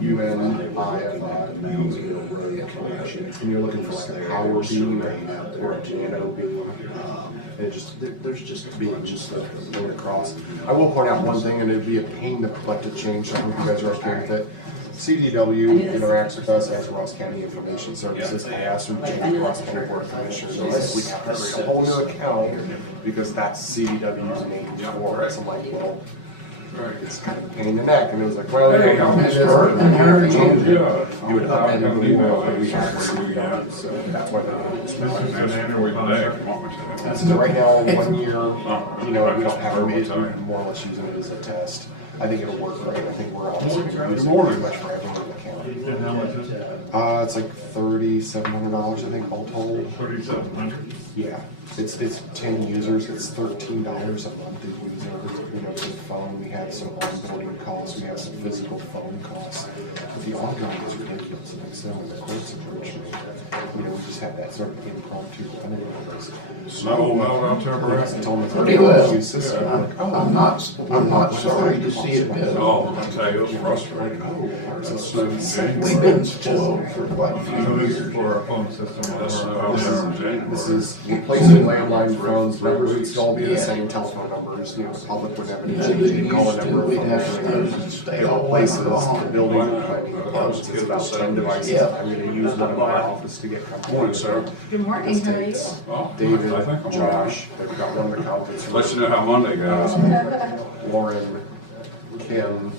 UNIFI. And you're looking for like a power beam or a piano beam. And it just, there's just being just stuff going across. I will point out one thing, and it'd be a pain in the butt to change, so I hope you guys are okay with it. CDW interacts with us as Ross County Information Services. I asked them to change Ross County Board of Commissioners. So we have to create a whole new account because that's CDW's name before. So I'm like, well, It's kind of a pain in the neck, and it was like, well, Hey, you know, I'm it is Mr. what it is. Harry. You would up and the wall that we had to do, so that went So right now, in 1 year, you know, we don't have a mid, we're more or less using it as a test. I think it'll work great. I think we're honestly going to use it pretty much for everyone in the county. And how much is it? It's like $3,700, I think, all told. 3,700. Yeah, it's 10 users, it's $13 a month if we use it, you know, for the phone. We have some onboarding costs, we have some physical phone costs. But the ongoing is ridiculous, like I said, when the quotes approached me, you know, we just had that sort of impromptu running of this. Snow melt out there, Brett. I told them Pretty well. use this. I'm like, oh, I'm not sorry to see it go. Oh, I tell you, it was frustrating. We've been spoiled for quite a So few this is years. for our phone system. This is replacing landline phones, numbers would still be the same telephone numbers, you know, the public would have any Yeah, change they in calling used to, number. we'd have to stay all Places, winter long. the building, it's about 10 devices. Yeah. I'm gonna use one in my office to get comfortable. Morning, sir. Good morning, This honey. takes Oh, David, I think I'm Josh, they've got one of the conference Let you rooms. know how Monday goes. Lauren, Kim,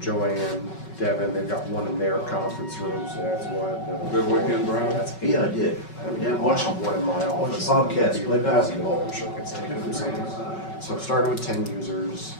Joanne, Devin, they've got one in their conference rooms, so that's what. Good weekend, Brian? That's Yeah, I did. Yeah, watch one in my office. Bobcats play basketball. I'm sure it's like that. So started with 10 users.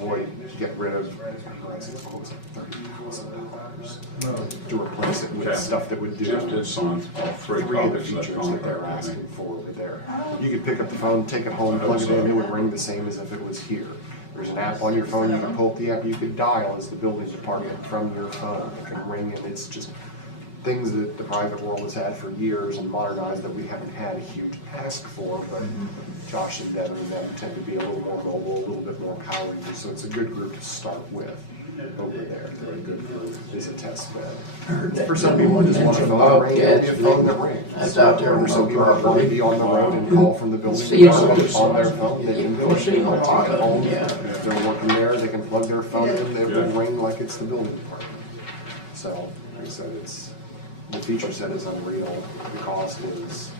Boy, get rid of, I said, it was like $30,000 to replace it with Okay. stuff that would do Just did some free three of the copies of that features that they're contract. asking for over there. You could pick up the phone, take it home, plug it in, it would ring the same as if it was here. There's an app on your phone, you can pull up the app, you could dial as the building department from your phone. It can ring, and it's just things that the private world has had for years and modernized that we haven't had a huge ask for, but Josh and Devin and them tend to be a little more mobile, a little bit more power use, so it's a good group to start with over there. They're a good group as a test bed. For some people, just want a phone to ring, it'll be a phone that rings. That's out there on For some the people, want to property. be on the road and call from the building See, it's department on their phone, they can do it. See, a lot Take it of home. them, yeah. If they're working there, they can plug their phone in, it will Yeah. ring like it's the building department. So, like I said, the feature set is unreal, the cost is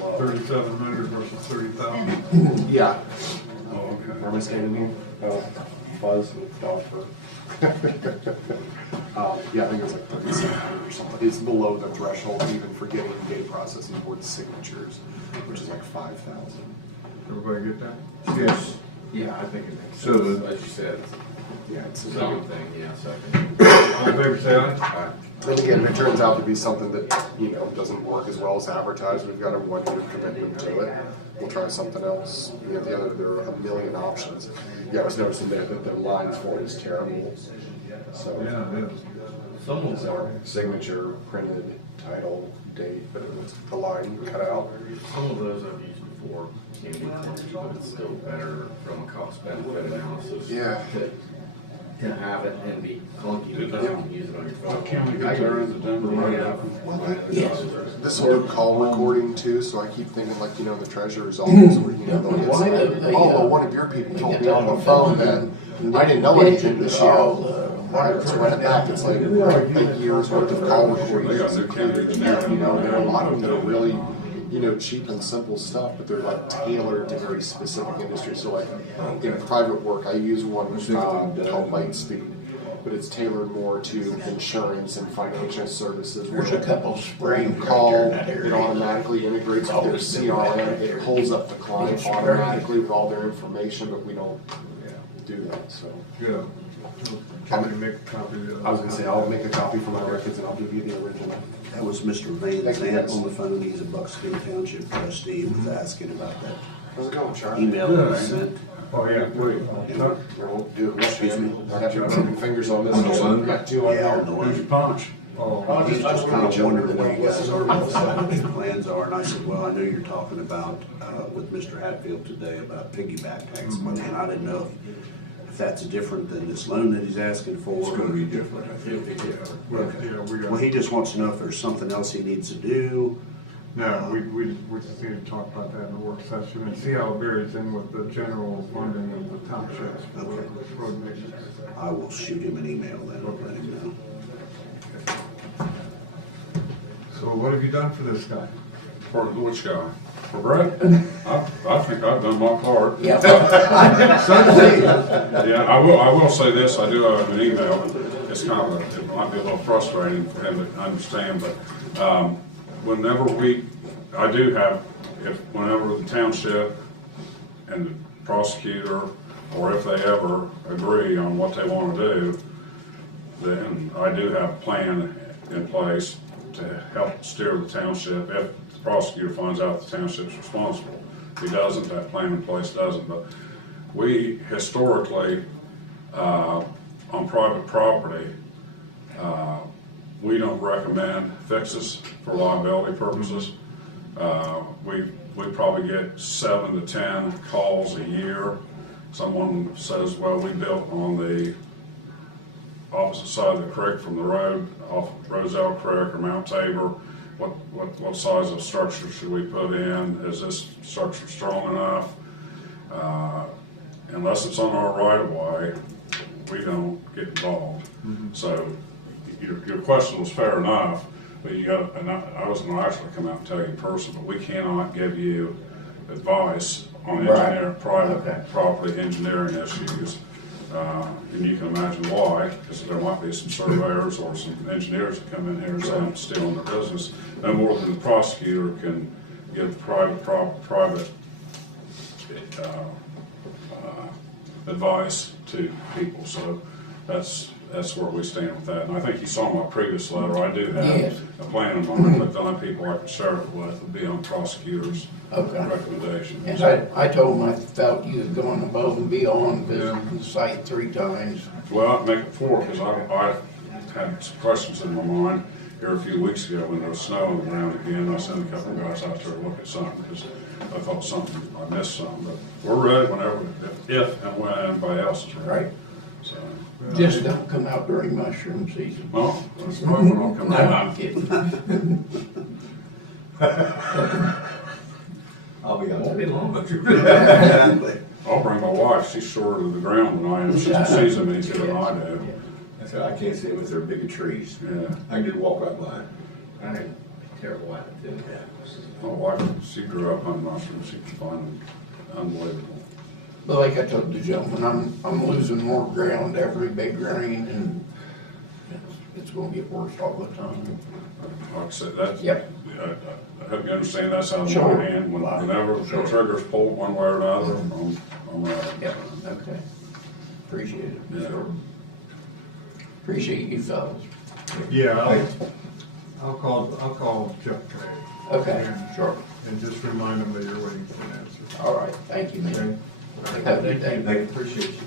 low. 3,700 versus 30,000. Yeah. Oh, okay. Where am I standing here? Buzz with dog fur. Yeah, I think it was like 3,700 or something. It's below the threshold even for getting data processing board signatures, which is like 5,000. Everybody get that? Yes. Yeah, I think it makes So, sense, as you said, Yeah, it's it's a good thing, yeah, second. All in favor, say aye. And again, if it turns out to be something that, you know, doesn't work as well as advertised, we've got a 1 year commitment to it. We'll try something else. You know, the other, there are a million options. Yeah, I was noticing there that the line for it is terrible. So, Yeah, it is. Some of them are, signature, printed, title, date, but it was the line cut out. some of those I've used before can be clunky, but it's still better from a cost benefit analysis. Yeah. To have it and be clunky because you can use it on your phone. Can we get there in the Denver? Yes. This will do call recording too, so I keep thinking like, you know, the treasurer's office where, you know, they'll get Why some, did they, oh, well, one of your people told me on the get phone that that I didn't know anything this year. all the Right, so right back, it's like a year's worth of call They got recordings new included. cameras now. You know, there are a lot of them that are really, you know, cheap and simple stuff, but they're like tailored to very specific industries. So like in private work, I use one called Lightspeed, but it's tailored more to insurance and financial services. There's a couple springs right Call, there in that it area. automatically integrates with their CRM, it pulls up the client automatically with all their information, but we don't do that, so. Good. Can we make a copy of that? I was gonna say, I'll make a copy for my records and I'll give you the original. That was Mr. Van Thank you, Zant guys. on the phone. He's a Buckskin Township trustee. He was asking about that How's it going, Charlie? email that was sent. Oh, yeah. Chuck? We'll do it. Excuse me? I have your broken fingers on this one. Got two on Yeah, there. on the Who's line. Punch? Oh, He's just kind of wondering what you guys what plans are, and I said, well, I know you're talking about, with Mr. Hatfield today about piggyback tax money, and I didn't know if that's different than this loan that he's asking for. It's gonna be different, I think. Okay. yeah, we Well, got, he just wants to know if there's something else he needs to do. no, we just need to talk about that in the work session and see how it varies in with the general funding of the townships for Okay. road maintenance. I will shoot him an email then, and let him know. So what have you done for this guy? For which guy? For Brett, I think I've done my part. Yeah. So does he. Yeah, I will say this, I do have an email, it's kind of, it might be a little frustrating for him to understand, but, whenever I do have, whenever the township and the prosecutor, or if they ever agree on what they want to do, then I do have a plan in place to help steer the township if the prosecutor finds out the township's responsible. If he doesn't, that plan in place doesn't, but we historically, on private property, we don't recommend fixes for liability purposes. We probably get 7 to 10 calls a year. Someone says, well, we built on the opposite side of the creek from the road, off Roselle Creek or Mount Tabor. What size of structure should we put in? Is this structure strong enough? Unless it's on our right of way, we don't get involved. So your question was fair enough, but you got, and I was going to actually come out and tell you in person, but we cannot give you advice on private property engineering issues. And you can imagine why, because there might be some surveyors or some engineers that come in here and say I'm stealing their business. No more than the prosecutor can give private advice to people. So that's where we stand with that. And I think you saw my previous letter. I do have a plan in mind with the only people I can share it with would be on prosecutors' recommendations. And I told him I felt you had gone above and beyond, visiting the site 3 times. Well, I'd make it 4, because I had some questions in my mind here a few weeks ago when there was snow on the ground again. I sent a couple of guys out there to look at something, because I thought I missed something. But we're ready whenever, if and when anybody else is ready. Right. So, Just don't come out during mushroom season. well, that's why we don't come No, out. I'm kidding. I'll be out there a long I'll bring my wife. She's shorter to the ground than I am. She sees them easier than I do. I said, I can't see them if they're bigger trees. Yeah. I can just walk right by. I had a terrible attitude. My wife, she grew up on mushrooms. She can find them unbelievable. But like I told the gentleman, I'm losing more ground every big rain, and it's gonna get worse all the time. Like I said, that's, Yep. I hope you understand that's out of Sure. my hand. Whenever the trigger's pulled one way or another, I'm ready. Yep, okay. Appreciate it. Yeah. Sure. Appreciate you fellas. Yeah, I'll call Jeff Gray. Okay, sure. And just remind him that you're waiting for an answer. All right, thank you, man. Have a good day. They appreciate you.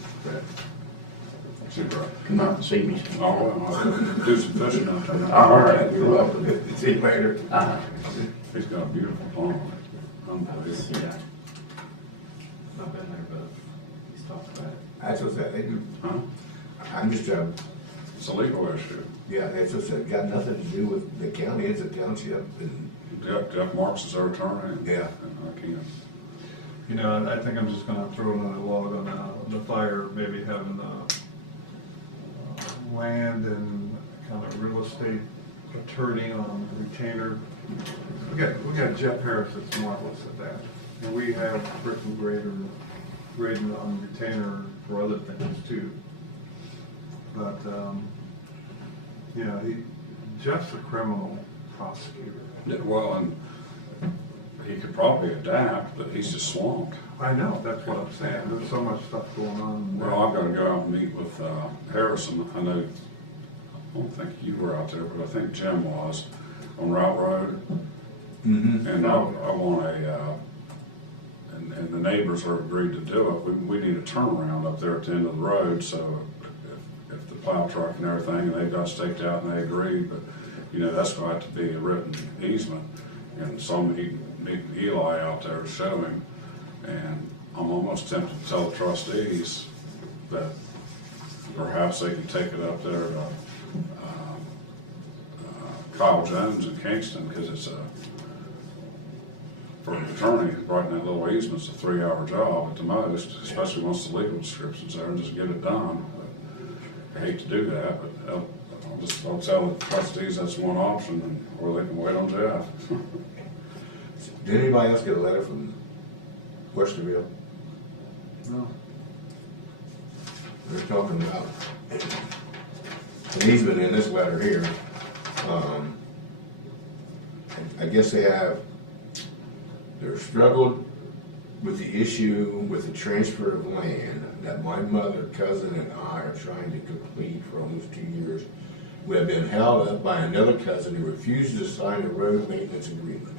Super. Come out and see me. I'll do some fishing out there. All right, you're welcome. See you later. He's got a beautiful pond. Unbelievable. Yeah. Not been there, but he's talked about it. That's what's that, they do. Huh? I'm just, It's a legal issue. yeah, that's what's that, got nothing to do with the county, it's a township, and, Jeff Marks is our attorney. Yeah. And I can't. You know, I think I'm just gonna throw another log on the fire, maybe having land and kind of real estate attorney on retainer. We got Jeff Harris that's marvelous at that. And we have Rick and Grader on retainer for other things too. But, Jeff's a criminal prosecutor. Yeah, well, and he could probably adapt, but he's just swamped. I know, that's what I'm saying. There's so much stuff going on. Well, I've got to go out and meet with Harrison. I know, I don't think you were out there, but I think Jim was on Route Road. And I want and the neighbors are agreed to do it. We need a turnaround up there at the end of the road, so if the plow truck and everything, and they've got staked out and they agree, but, that's got to be a written easement. And so I'm meeting Eli out there to show him, and I'm almost tempted to tell the trustees that perhaps they can take it up there to Kyle Jones in Kingston, because it's for an attorney, writing that little easement's a 3-hour job at the most, especially once the legal description's there, and just get it done. But I hate to do that, but I'll tell the trustees that's one option, or they can wait on Jeff. Did anybody else get a letter from Westerville? No. They're talking about an easement in this letter here. I guess they're struggled with the issue with the transfer of land that my mother, cousin, and I are trying to complete for almost 2 years. We have been held up by another cousin who refused to sign a road maintenance agreement.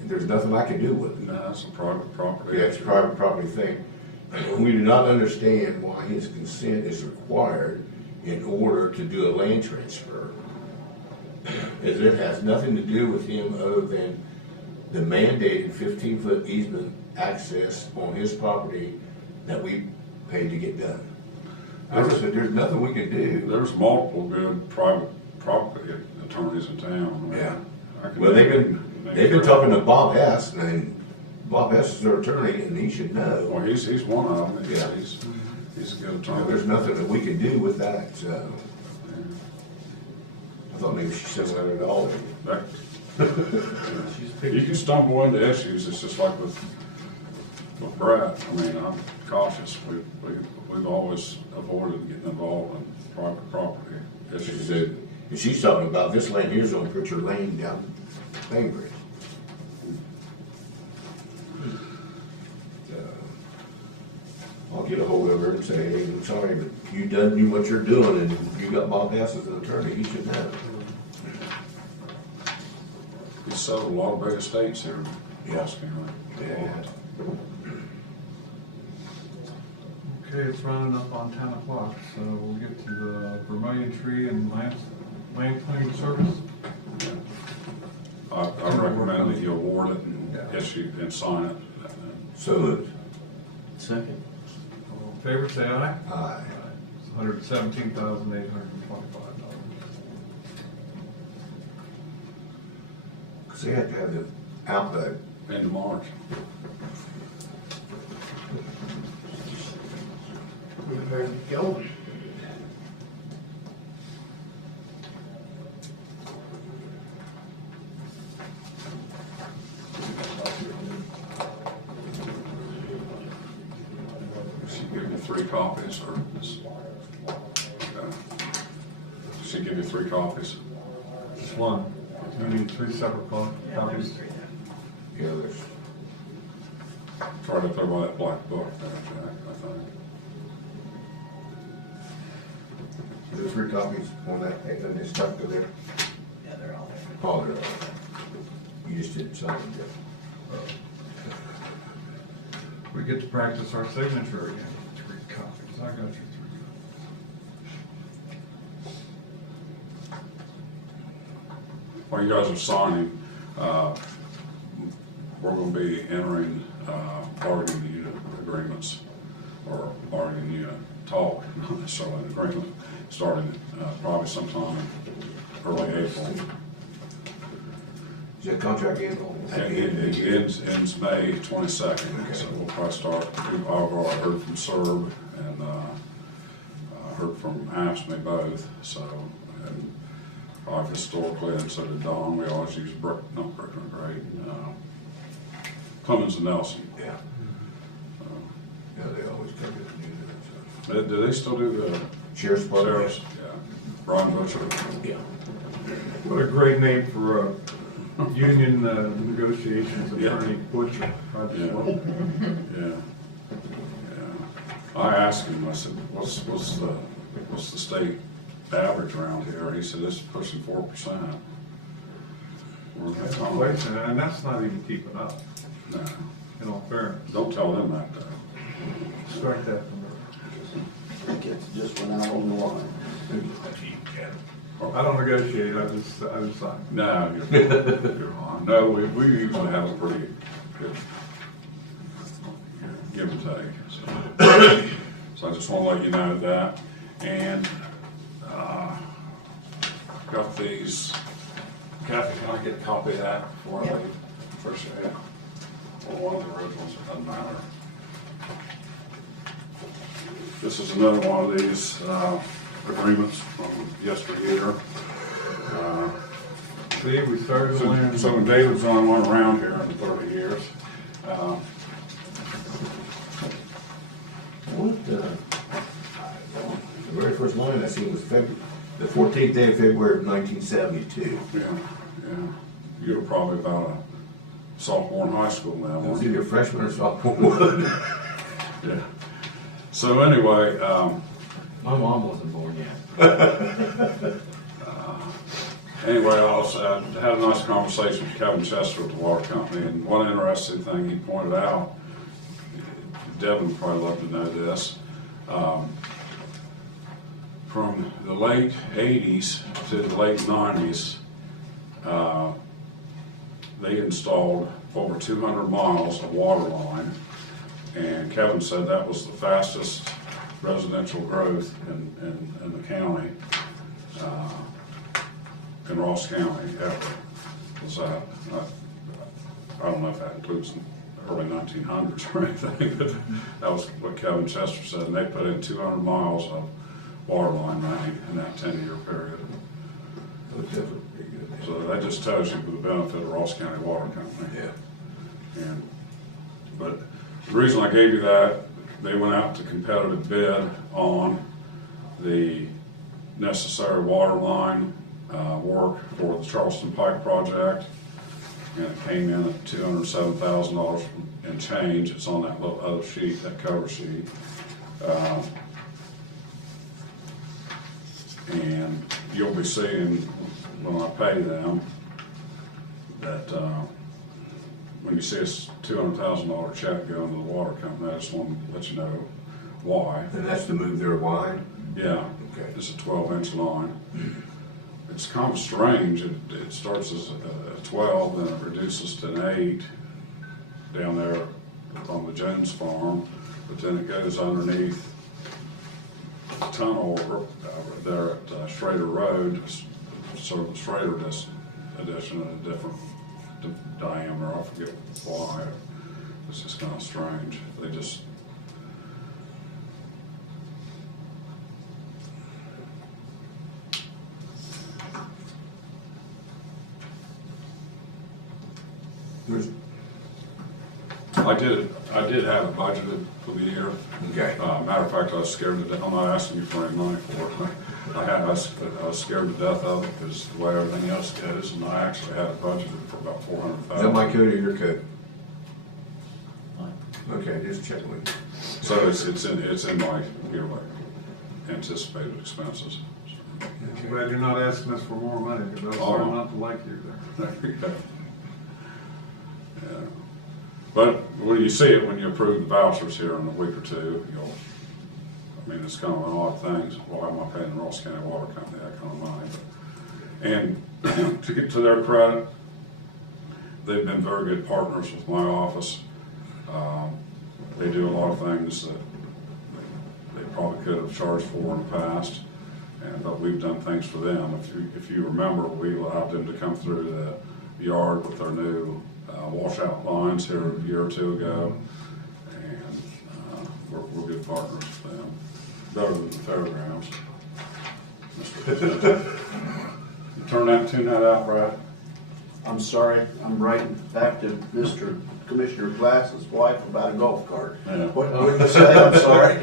And there's nothing I can do with it. No, that's a private property. Yeah, it's a private property thing. And we do not understand why his consent is required in order to do a land transfer. As it has nothing to do with him other than the mandated 15-foot easement access on his property that we paid to get done. I just said, there's nothing we can do. There's multiple good private property attorneys in town. Yeah. I can Well, they've name been talking to Bob Hess, and Bob Hess is their attorney, and he should know. Well, he's one of them. Yeah. He's a good And attorney. there's nothing that we can do with that, so. I thought maybe she sent a letter to all of you. You can stumble into issues, it's just like with Brett, I mean, I'm cautious, we've always avoided getting involved in private property She issues. said, and she's talking about this land here's on Pritchard Lane down Bainbridge. I'll get a hold of her and say, hey, I'm sorry, but you done do what you're doing, and you got Bob Hess as an attorney, he should know. He's sold a lot of big estates here in Yeah. Ross County. Yeah. Okay, it's running up on 10 o'clock, so we'll get to the Vermilion Tree and land clearing service. I recommend that you award it and issue and sign it. So moved. Second. All in favor, say aye. Aye. It's $117,825. Cause they have to have the outlet. End of March. We better go. She give you 3 copies or just, okay. She give you 3 copies. Just one. You need 3 separate copies. Yeah, there's, It's right up there by that black book there, Jack, I think. there's 3 copies on that, and they stuck to there. Yeah, they're all there. Oh, they're all there. You just didn't sign them yet. We get to practice our signature again. 3 copies. I got your 3 copies. While you guys are signing, we're gonna be entering, bargaining unit agreements, or bargaining unit talk, not necessarily an agreement, starting, probably sometime in early April. Is that contract end? It ends May 22nd, so we'll probably start, I've already heard from SERB and, heard from AFSCME both, so, and I've historically, and so did Don, we always use not Brickner Grade, Clemens and Nelson. Yeah. Yeah, they always come to the new. Do they still do the? Sheriff's Department? Sheriff's, yeah. Brian Butcher. Yeah. What a great name for union negotiations attorney, Butcher. I just Yeah. love it. Yeah. Yeah. I asked him, I said, what's the state average around here? He said, it's pushing 4%. That's inflation, and that's not even keeping up, No, in all fairness. don't tell them that though. Strike that from there. Kids just went out on the line. I don't negotiate, I just sign. No, you're on. No, we usually have a pretty good give and take. So I just want to let you know that. And got these. Kathy, can I get a copy of that before I leave? First aid. Or one of the originals, it doesn't matter. This is another one of these agreements from yesteryear. See, we started to learn. So when David's on one around here in 30 years, What, the very first line I seen was the 14th day of February of 1972. yeah, you were probably about a sophomore in high school now. I was weren't you? either freshman or sophomore. Yeah. So anyway, My mom wasn't born yet. anyway, I had a nice conversation with Kevin Chester at the water company, and one interesting thing he pointed out, Devin would probably love to know this, from the late 80s to the late 90s, they installed over 200 miles of water line, and Kevin said that was the fastest residential growth in the county, in Ross County ever. Was that? I don't know if that includes the early 1900s or anything, but that was what Kevin Chester said, and they put in 200 miles of water line running in that 10-year period. So that just tells you the benefit of Ross County Water Company. Yeah. But the reason I gave you that, they went out to competitive bid on the necessary water line work for the Charleston Pike project, and it came in at $207,000 and change. It's on that little other sheet, that cover sheet. And you'll be seeing when I pay them that when you see a $200,000 check go into the water company, I just want to let you know why. And that's to move their line? Yeah. Okay. It's a 12-inch line. It's kind of strange. It starts as a 12, then it reduces to an 8 down there on the Jones farm, but then it goes underneath the tunnel there at Schrader Road, sort of the Schrader addition at a different diameter. I forget why. It's just kind of strange. They just I did have it budgeted for the year. Okay. Matter of fact, I was scared to death. I'm not asking you for any money for it. I was scared to death of it because the way everything else goes, and I actually had it budgeted for about $400,000. Is that my code or your code? Okay, just checking with you. So it's in my anticipated expenses. I'm glad you're not asking us for more money, because those are not to like you there. There you go. Yeah. But when you see it, when you approve the vouchers here in a week or two, it's kind of an odd thing. Why am I paying the Ross County Water Company that kind of money? And to get to their credit, they've been very good partners with my office. They do a lot of things that they probably could have charged for in the past, but we've done things for them. If you remember, we allowed them to come through the yard with their new washout lines here a year or two ago, and we're good partners with them. Better than the fairgrounds. Tune that out, Brad. I'm sorry, I'm writing back to Mr. Commissioner Glass's wife about a golf cart. Yeah. What did you say? I'm sorry.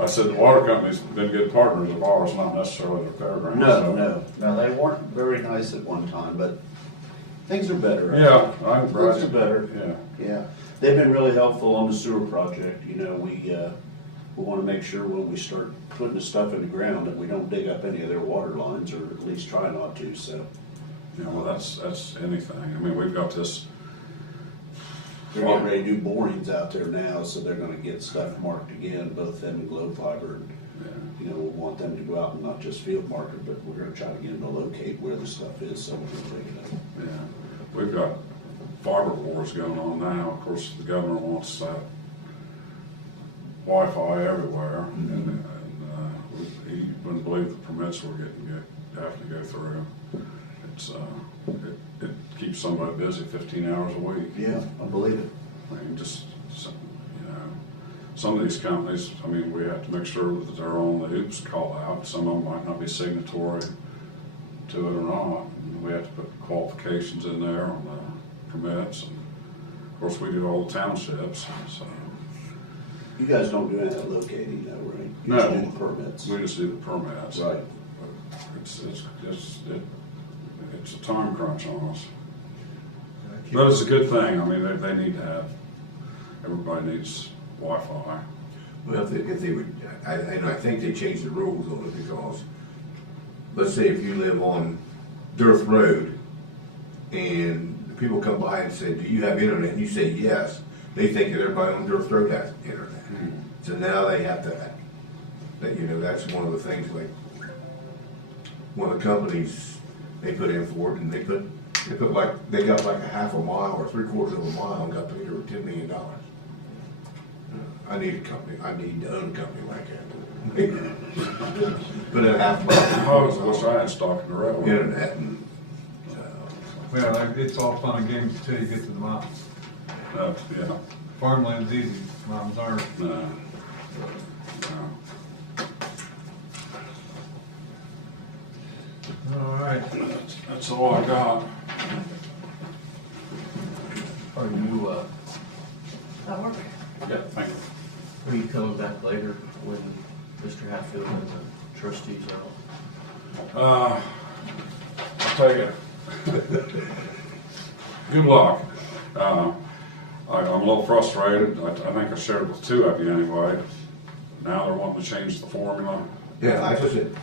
I said the water company's been good partners of ours, not necessarily the fairgrounds. No, they weren't very nice at one time, but things are better. Yeah, Things are better. Yeah. They've been really helpful on the sewer project. We want to make sure when we start putting the stuff in the ground that we don't dig up any of their water lines, or at least try not to, so. Yeah, well, that's anything. We've got this. They're getting ready to do borings out there now, so they're gonna get stuff marked again, both them and Glow Fiber. We want them to go out and not just field mark it, but we're gonna try to get them to locate where the stuff is, so we can take it up. Yeah, we've got fiber wars going on now. Of course, the governor wants Wi-Fi everywhere, and he wouldn't believe the permits we're having to go through. It keeps somebody busy 15 hours a week. Yeah, I believe it. Some of these companies, we have to make sure that they're on the OOPS call out. Some of them might not be signatory to it or not. And we have to put qualifications in there on the permits, and of course, we do all the townships, so. You guys don't do any of that locating though, right? You No. just do the permits. We just do the permits. Right. But it's a time crunch on us. But it's a good thing. I mean, they need to have, everybody needs Wi-Fi. Well, if they would, I think they changed the rules on it because, let's say if you live on Durth Road and people come by and say, do you have internet? And you say yes, they think that everybody on Durth Road has internet. So now they have to, that's one of the things, like, one of the companies, they put in for it, and they got like a half a mile or 3/4 of a mile and got paid over $10 million. I need a company, I need to own a company like that. Put in a half mile. I wish I had stock in the railroad. Internet and, Well, it's all fun and games until you get to the mountains. Yeah. Farmland's easy, mountains aren't. No. All right. That's all I got. Are you, Yeah, thank you. are you coming back later when Mr. Hatfield and the trustees are out? I'll tell you. Good luck. I'm a little frustrated. I think I shared it with two of you anyway. Now they're wanting to change the formula. yeah, I just said,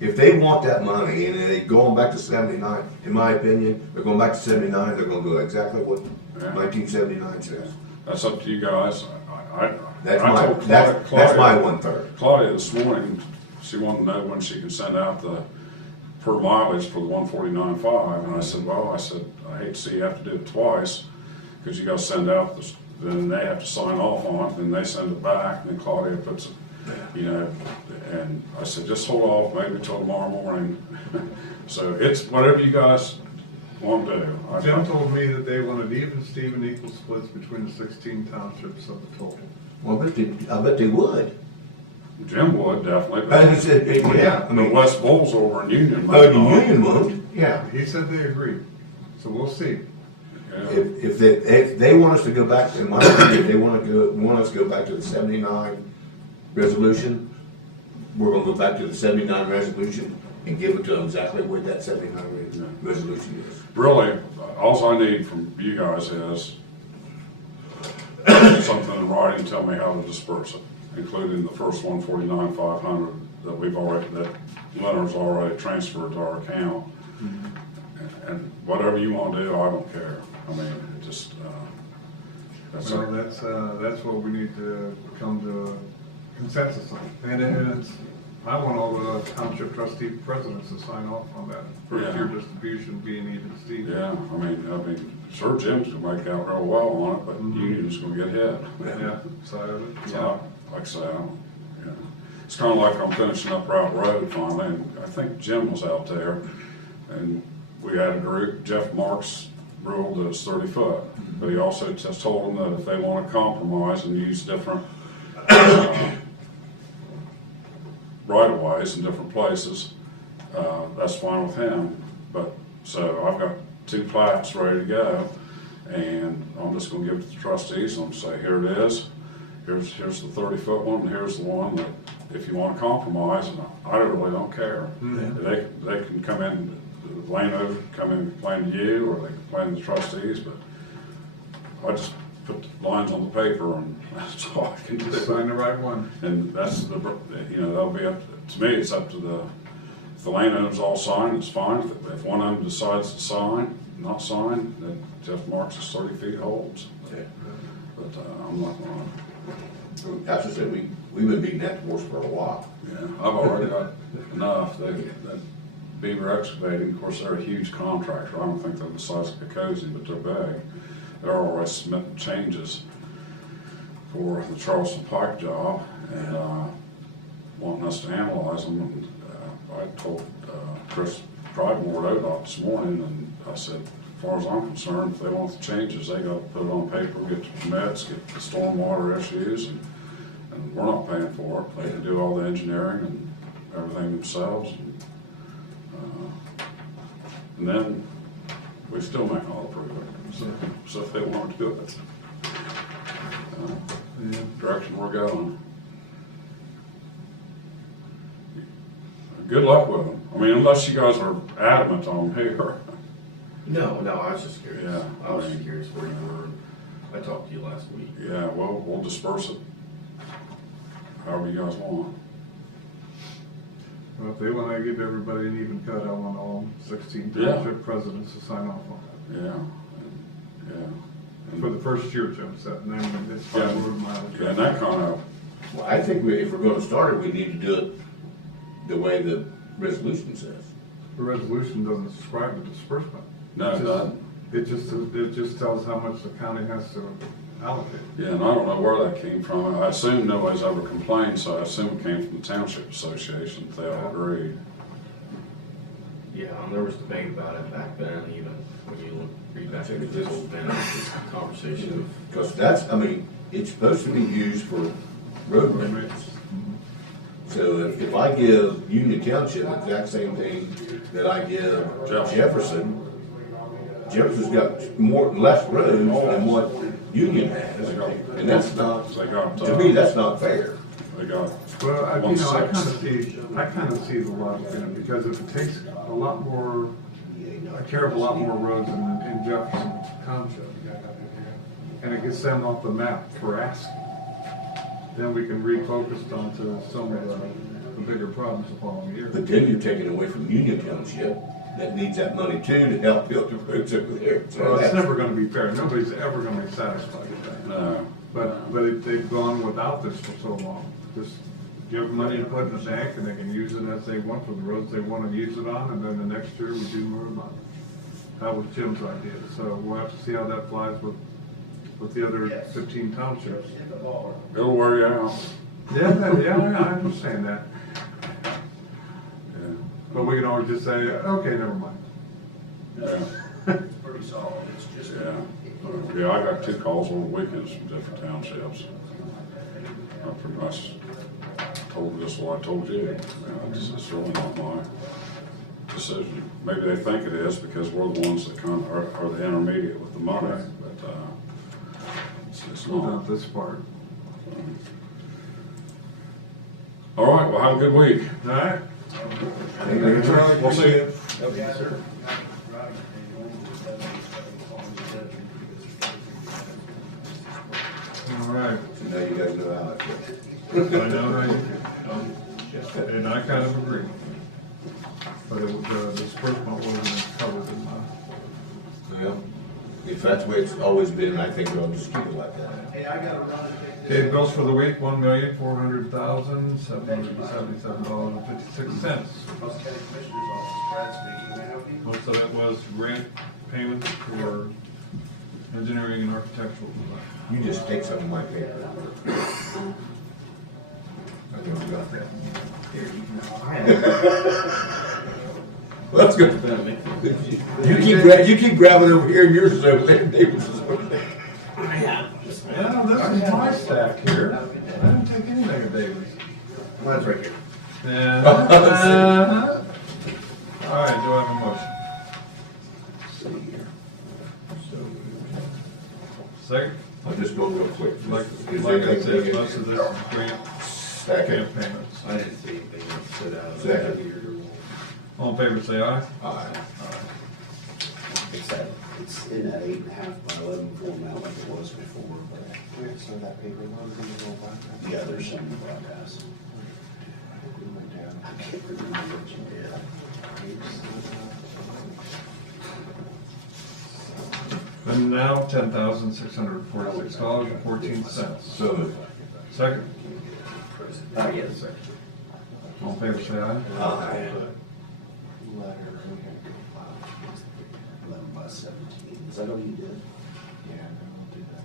if they want that money and they're going back to 79, in my opinion, they're going back to 79, they're gonna do exactly what 1979 says. That's up to you guys. That's I told that's Claudia, my 1/3. Claudia this morning, she wanted to know when she can send out the per mileage for the 149.5, and I said, well, I hate to see you have to do it twice, because you gotta send out this, then they have to sign off on it, then they send it back, and then Claudia puts it, and I said, just hold off maybe till tomorrow morning. So it's whatever you guys want to do. Jim told me that they wanted even Steven equal splits between the 16 townships of the total. Well, I bet they would. Jim would definitely. But he said, yeah, I mean, the West Bulls over in Union. oh, the Union won't, yeah. He said they agreed, so we'll see. If they want us to go back, in my opinion, if they want us to go back to the 79 resolution, we're gonna go back to the 79 resolution and give it to them exactly where that 79 resolution is. Really, all I need from you guys is something in writing, tell me how to disperse it, including the first 149,500 that Leonard's already transferred to our account. And whatever you want to do, I don't care. I mean, just, that's Well, that's what we need to come to a consensus on. And it's, I want all the township trustee presidents to sign off on that, first year distribution being even Steve. Yeah, I mean, sure, Jim's gonna make out real well on it, but Union's gonna get hit. Yeah, side of it. So, like I say, it's kinda like I'm finishing up Route Road finally, and I think Jim was out there, and we had a group, Jeff Marks ruled that it's 30 foot, but he also just told them that if they wanna compromise and use different, right-of-ways in different places, that's fine with him. But, so I've got 2 plats ready to go, and I'm just gonna give it to the trustees and say, here it is, here's the 30-foot one, and here's the one that, if you wanna compromise, and I really don't care. They can come in, the landowner can come in and complain to you, or they can complain to the trustees, but I just put the lines on the paper, and that's all I can do. Just sign the right one. And that's that'll be up, to me, it's up to if the landowners all sign, it's fine. If one of them decides to not sign, then Jeff Marks is 30 feet holds. But I'm not gonna. As I said, we've been beating that horse for a while. Yeah, I've already got enough. That Beaver Excavating, of course, they're a huge contractor. I don't think they're the size of Picosi, but they're big. They're already submitting changes for the Charleston Pike job, and wanting us to analyze them. And I told Chris Pridemore at ODOT this morning, and I said, as far as I'm concerned, if they want the changes, they got to put it on paper, get the permits, get the stormwater issues, and we're not paying for it. They can do all the engineering and everything themselves. And And then we still may not approve it, so if they want to do it. Direction we're going. Good luck with them. I mean, unless you guys are adamant on here. No, I was just curious. Yeah, I was just curious where you were. I talked to you last week. Yeah, well, we'll disperse it however you guys want. Well, if they want to give everybody an even cut, I want all 16 Yeah. township presidents to sign off on Yeah, yeah. it. For the first year, Jim said, and then it's Yeah. 5 road miles. Yeah, and that kind of, Well, I think if we're gonna start it, we need to do it the way the resolution says. The resolution doesn't describe the disbursement. No, it doesn't. It just tells how much the county has to allocate. yeah, and I don't know where that came from. I assume nobody's ever complained, so I assume it came from the Township Association, if they all agreed. Yeah, and there was debate about it back then, even when you read back into this old minutes, conversation of. Because that's, I mean, it's supposed to be used for road maintenance. So if I give Union Township the exact same thing that I give Jefferson, Jefferson's got less roads than what Union has, and that's not, to me, that's not fair. They got Well, I 1/6. kind of see the logic in it, because if it takes a lot more, care of a lot more roads in Jefferson Township, and it gets them off the map for asking, then we can refocus onto some of the bigger problems the following year. But then you're taking away from Union Township, that needs that money too to help build the roads over there. So Well, it's that's- never gonna be fair, nobody's ever gonna be satisfied with that. No. But they've gone without this for so long. Just give them money to put in the bank, and they can use it as they want for the roads they wanna use it on, and then the next year we do more money. That was Jim's idea, so we'll have to see how that flies with the other 15 townships. It'll wear you out. Yeah, I understand that. Yeah. But we can always just say, okay, never mind. Yeah. It's pretty solid, it's just. Yeah. Yeah, I got 2 calls over weekends from different townships. I pretty much told them just what I told you. You know, it's really not my decision. Maybe they think it is because we're the ones that are the intermediate with the money, but, it's Not not. this part. All right, well, have a good week. All right. We'll see you. Okay, sir. All right. So now you guys know how I feel. I know how you feel. And I kind of agree. But the disbursement wasn't covered in my. Well, if that's the way it's always been, I think we'll just keep it like that. Hey, I gotta run and take. Paid bills for the week, $1,400,777.56. County Commissioner's Office, Brad speaking. Most of that was grant payments for engineering and architectural design. You just take some of my paper. I think we got that. Here, Let's go. You keep grabbing over here, and yours is over there, David's is over there. Yeah, this is my stack here. I didn't take anything of David's. Mine's right here. Yeah. All right, do I have a motion? See here. So, Second? I'll just go real quick. Like Is I there said, anything- most of this is grant Second. payments. I didn't see anything that stood out. Second. All in favor, say aye. Aye. It's in that 8.5 by 11 format like it was before, but. So that paper, Yeah, there's some about that. I can't remember what you did. And now, $10,646.14. So moved. Second? Yes. All in favor, say aye. Aye. 11 by 17. Is that all you did? Yeah, I'll do that.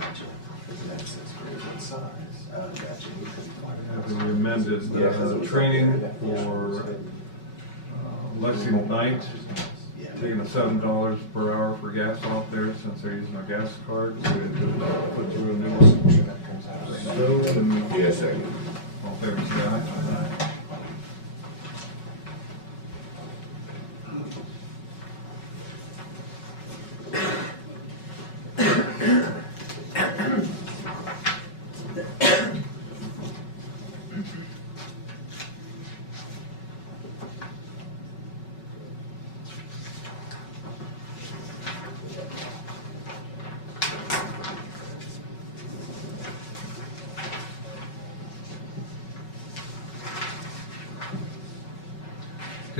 Gotcha. That's great in size. Gotcha. Having amended training for Lexington Knight, taking a $7 per hour for gas off there since they're using our gas card. So we had to put through a new one. Yeah, second. All in favor, say aye.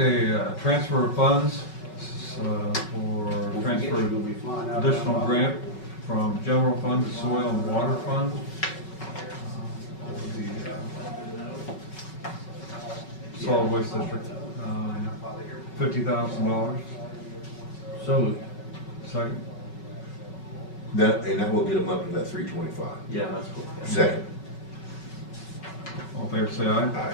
Okay, transfer of funds, this is, for transfer additional grant from general fund to soil and water fund. The solid waste district, $50,000. So moved. Second. And that will get them up to that 325. Yeah, that's cool. Second. All in favor, say aye. Aye.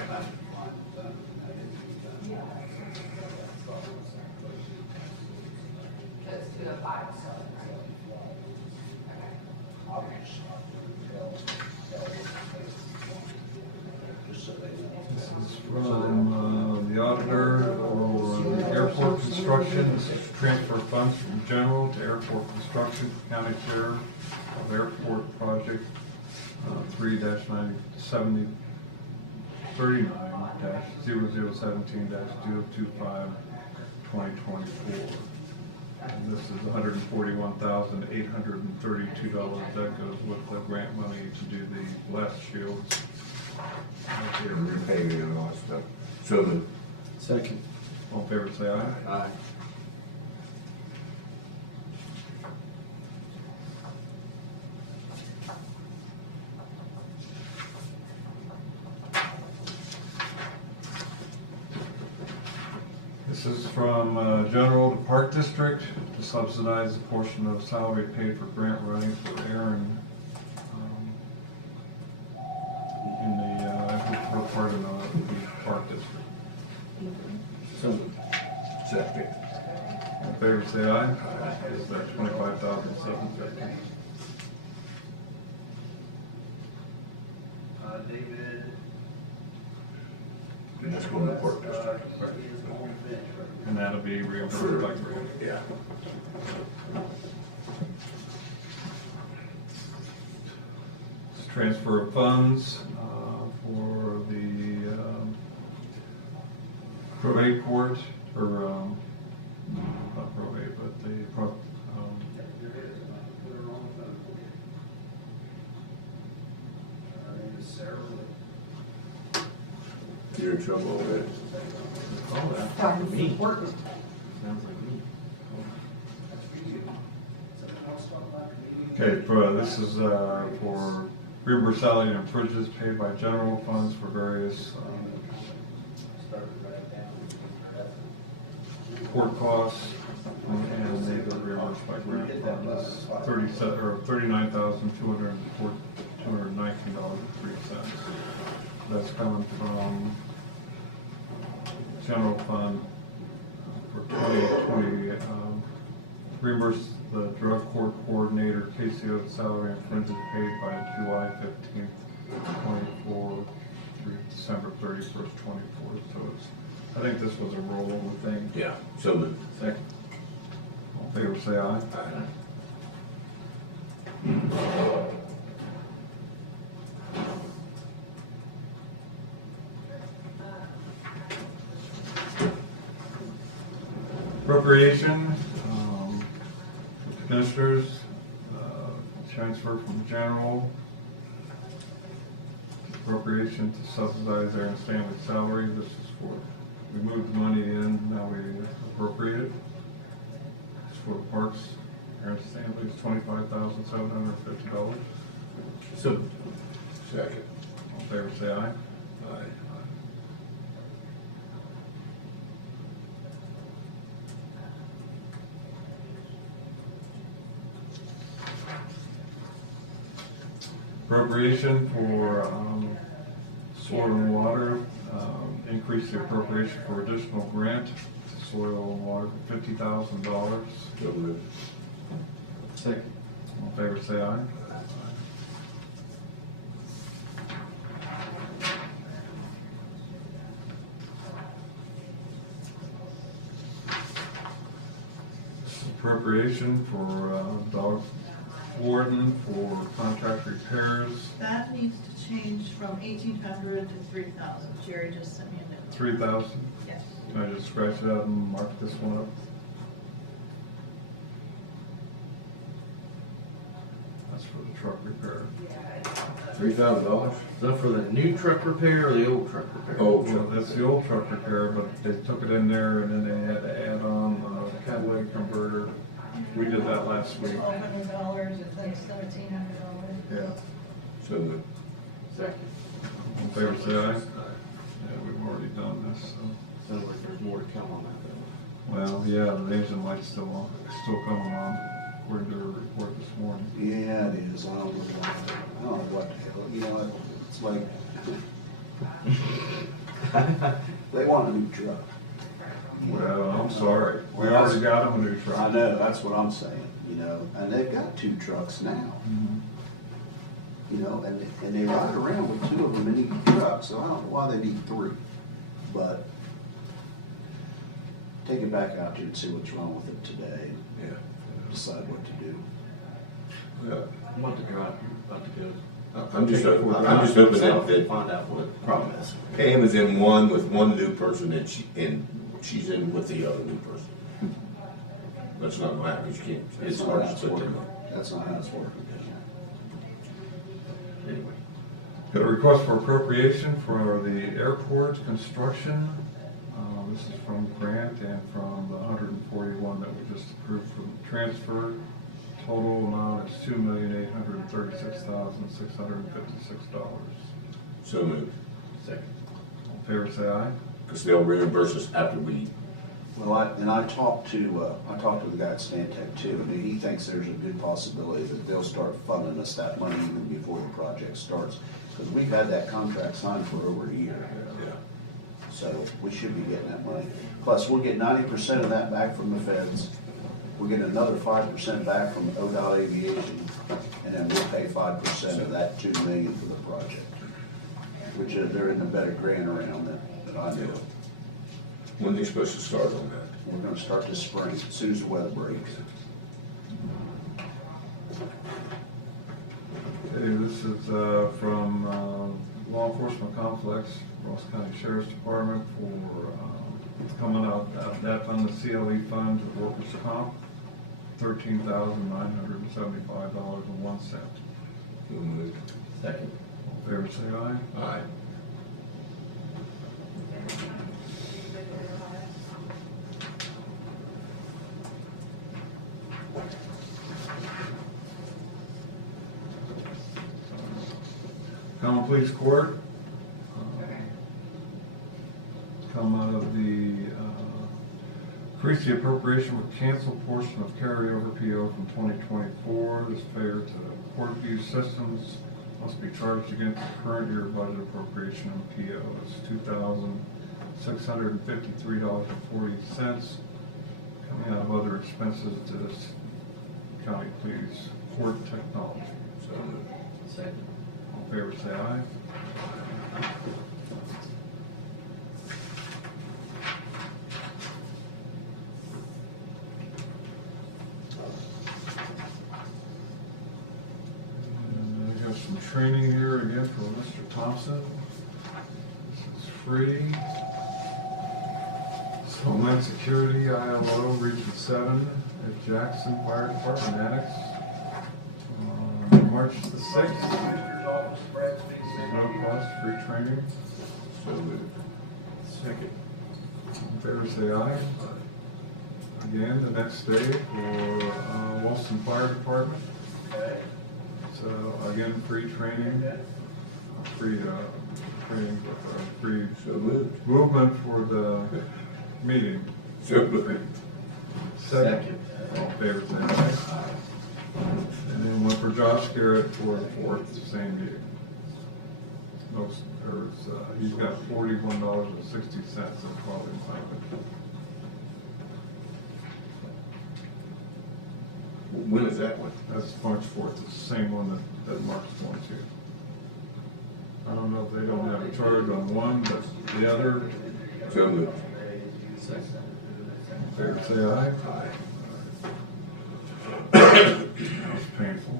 This is from the auditor for airport construction. This is transfer funds from general to airport construction, county share of airport project 3-970 39-0017-025 2024. And this is $141,832. That goes with the grant money to do the blast shields. And repaving and all that stuff. So moved. Second. All in favor, say aye. Aye. This is from general to park district to subsidize a portion of salary paid for grant writing for Aaron in the for part of the park district. So moved. Second. All in favor, say aye. Is that $25,750? And that's going to the park district. And that'll be reimbursed by grant. Yeah. It's transfer of funds for the probate court, or not probate, but the You're in trouble already. all that. Sounds important. Sounds like me. Okay, this is for reimbursed salary and fringes paid by general funds for various court costs, and they were reimbursed by grant funds, $39,219.03. That's coming from general fund for 2020, reimburse the drug court coordinator KCO salary and fringes paid by July 15th, 24 through December 31st, 24. So it's, I think this was a rollover thing. Yeah. So moved. Second. All in favor, say aye. Aye. Appropriation, commissioners, transfer from general, appropriation to subsidize Aaron Stanley's salary. This is for, we moved the money in, now we appropriate it. It's for parks, Aaron Stanley's $25,750. So second. All in favor, say aye. Aye. Appropriation for soil and water, increase the appropriation for additional grant to soil and water for $50,000. So moved. Second. All in favor, say aye. Appropriation for dog warden for contract repairs, That needs to change from 1,800 to 3,000. Jerry just sent me a note. 3,000. Yes. Can I just scratch it out and mark this one up? That's for the truck repair. $3,000? Is that for the new truck repair or the old truck repair? Oh, Well, that's the old truck repair, but they took it in there and then they had to add on the catalytic converter. We did that last week. $1,200, it's like $1,700. Yeah. So moved. Second. All in favor, say aye. Yeah, we've already done this, so. Sounds like there's more to come on that Well, yeah, the Asian light's still coming on, according to the report this morning. Yeah, it is. I don't know what the hell, you know, it's like, they want a new truck. Well, I'm sorry, we already got them a new truck. I know, that's what I'm saying, you know, and they've got 2 trucks now. You know, and they ride around with 2 of them in each truck, so I don't know why they need 3. But take it back out there and see what's wrong with it today. Yeah. Decide what to do. Yeah. I'm about to drive, about to go. I'm just hoping that Find out what the problem is. Pam is in one with one new person and she's in with the other new person. That's not gonna happen, you can't, it's hard to split them up. That's not how it's working. Anyway. Got a request for appropriation for the airport construction. This is from Grant and from the 141 that we just approved for transfer. Total amount is $2,836,656. So moved. Second. All in favor, say aye. Because they'll reimburse us after we, Well, I talked to the guy at Stantec too, and he thinks there's a good possibility that they'll start funding us that money even before the project starts. Because we've had that contract signed for over a year. yeah. So we should be getting that money. Plus, we'll get 90% of that back from the feds. We'll get another 5% back from ODOT Aviation, and then we'll pay 5% of that $2 million for the project. Which they're in a better grant around that I know. When are they supposed to start on that? We're gonna start this spring, as soon as the weather breaks. Okay, this is from Law Enforcement Complex, Ross County Sheriff's Department for coming out that fund, the CLE fund of workers' comp, $13,975.01. So moved. Second. All in favor, say aye. Aye. Common Pleas Court, come out of the, increase the appropriation for canceled portion of carryover PO from 2024. This failure to court view systems must be charged against the current year budget appropriation of PO. It's $2,653.40, coming out of other expenses to this county pleas court technology. So moved. Second. All in favor, say aye. And I got some training here again for Mr. Thompson. This is free. It's Homeland Security, ILO, Region 7, at Jackson Fire Department Annex. March the 6th. No cost, free training. So moved. Second. In favor, say aye. Again, the next day for Wilson Fire Department. So again, free training, free training, free So moved. movement for the meeting. So moved. Second. All in favor, say aye. And then one for Josh Garrett for the 4th, same meeting. Most, he's got $41.60 of 12 in stipend. When is that one? That's March 4th, it's the same one that Mark's going to. I don't know if they don't have a charge on one, but the other. So moved. Fair say aye. Aye. That was painful.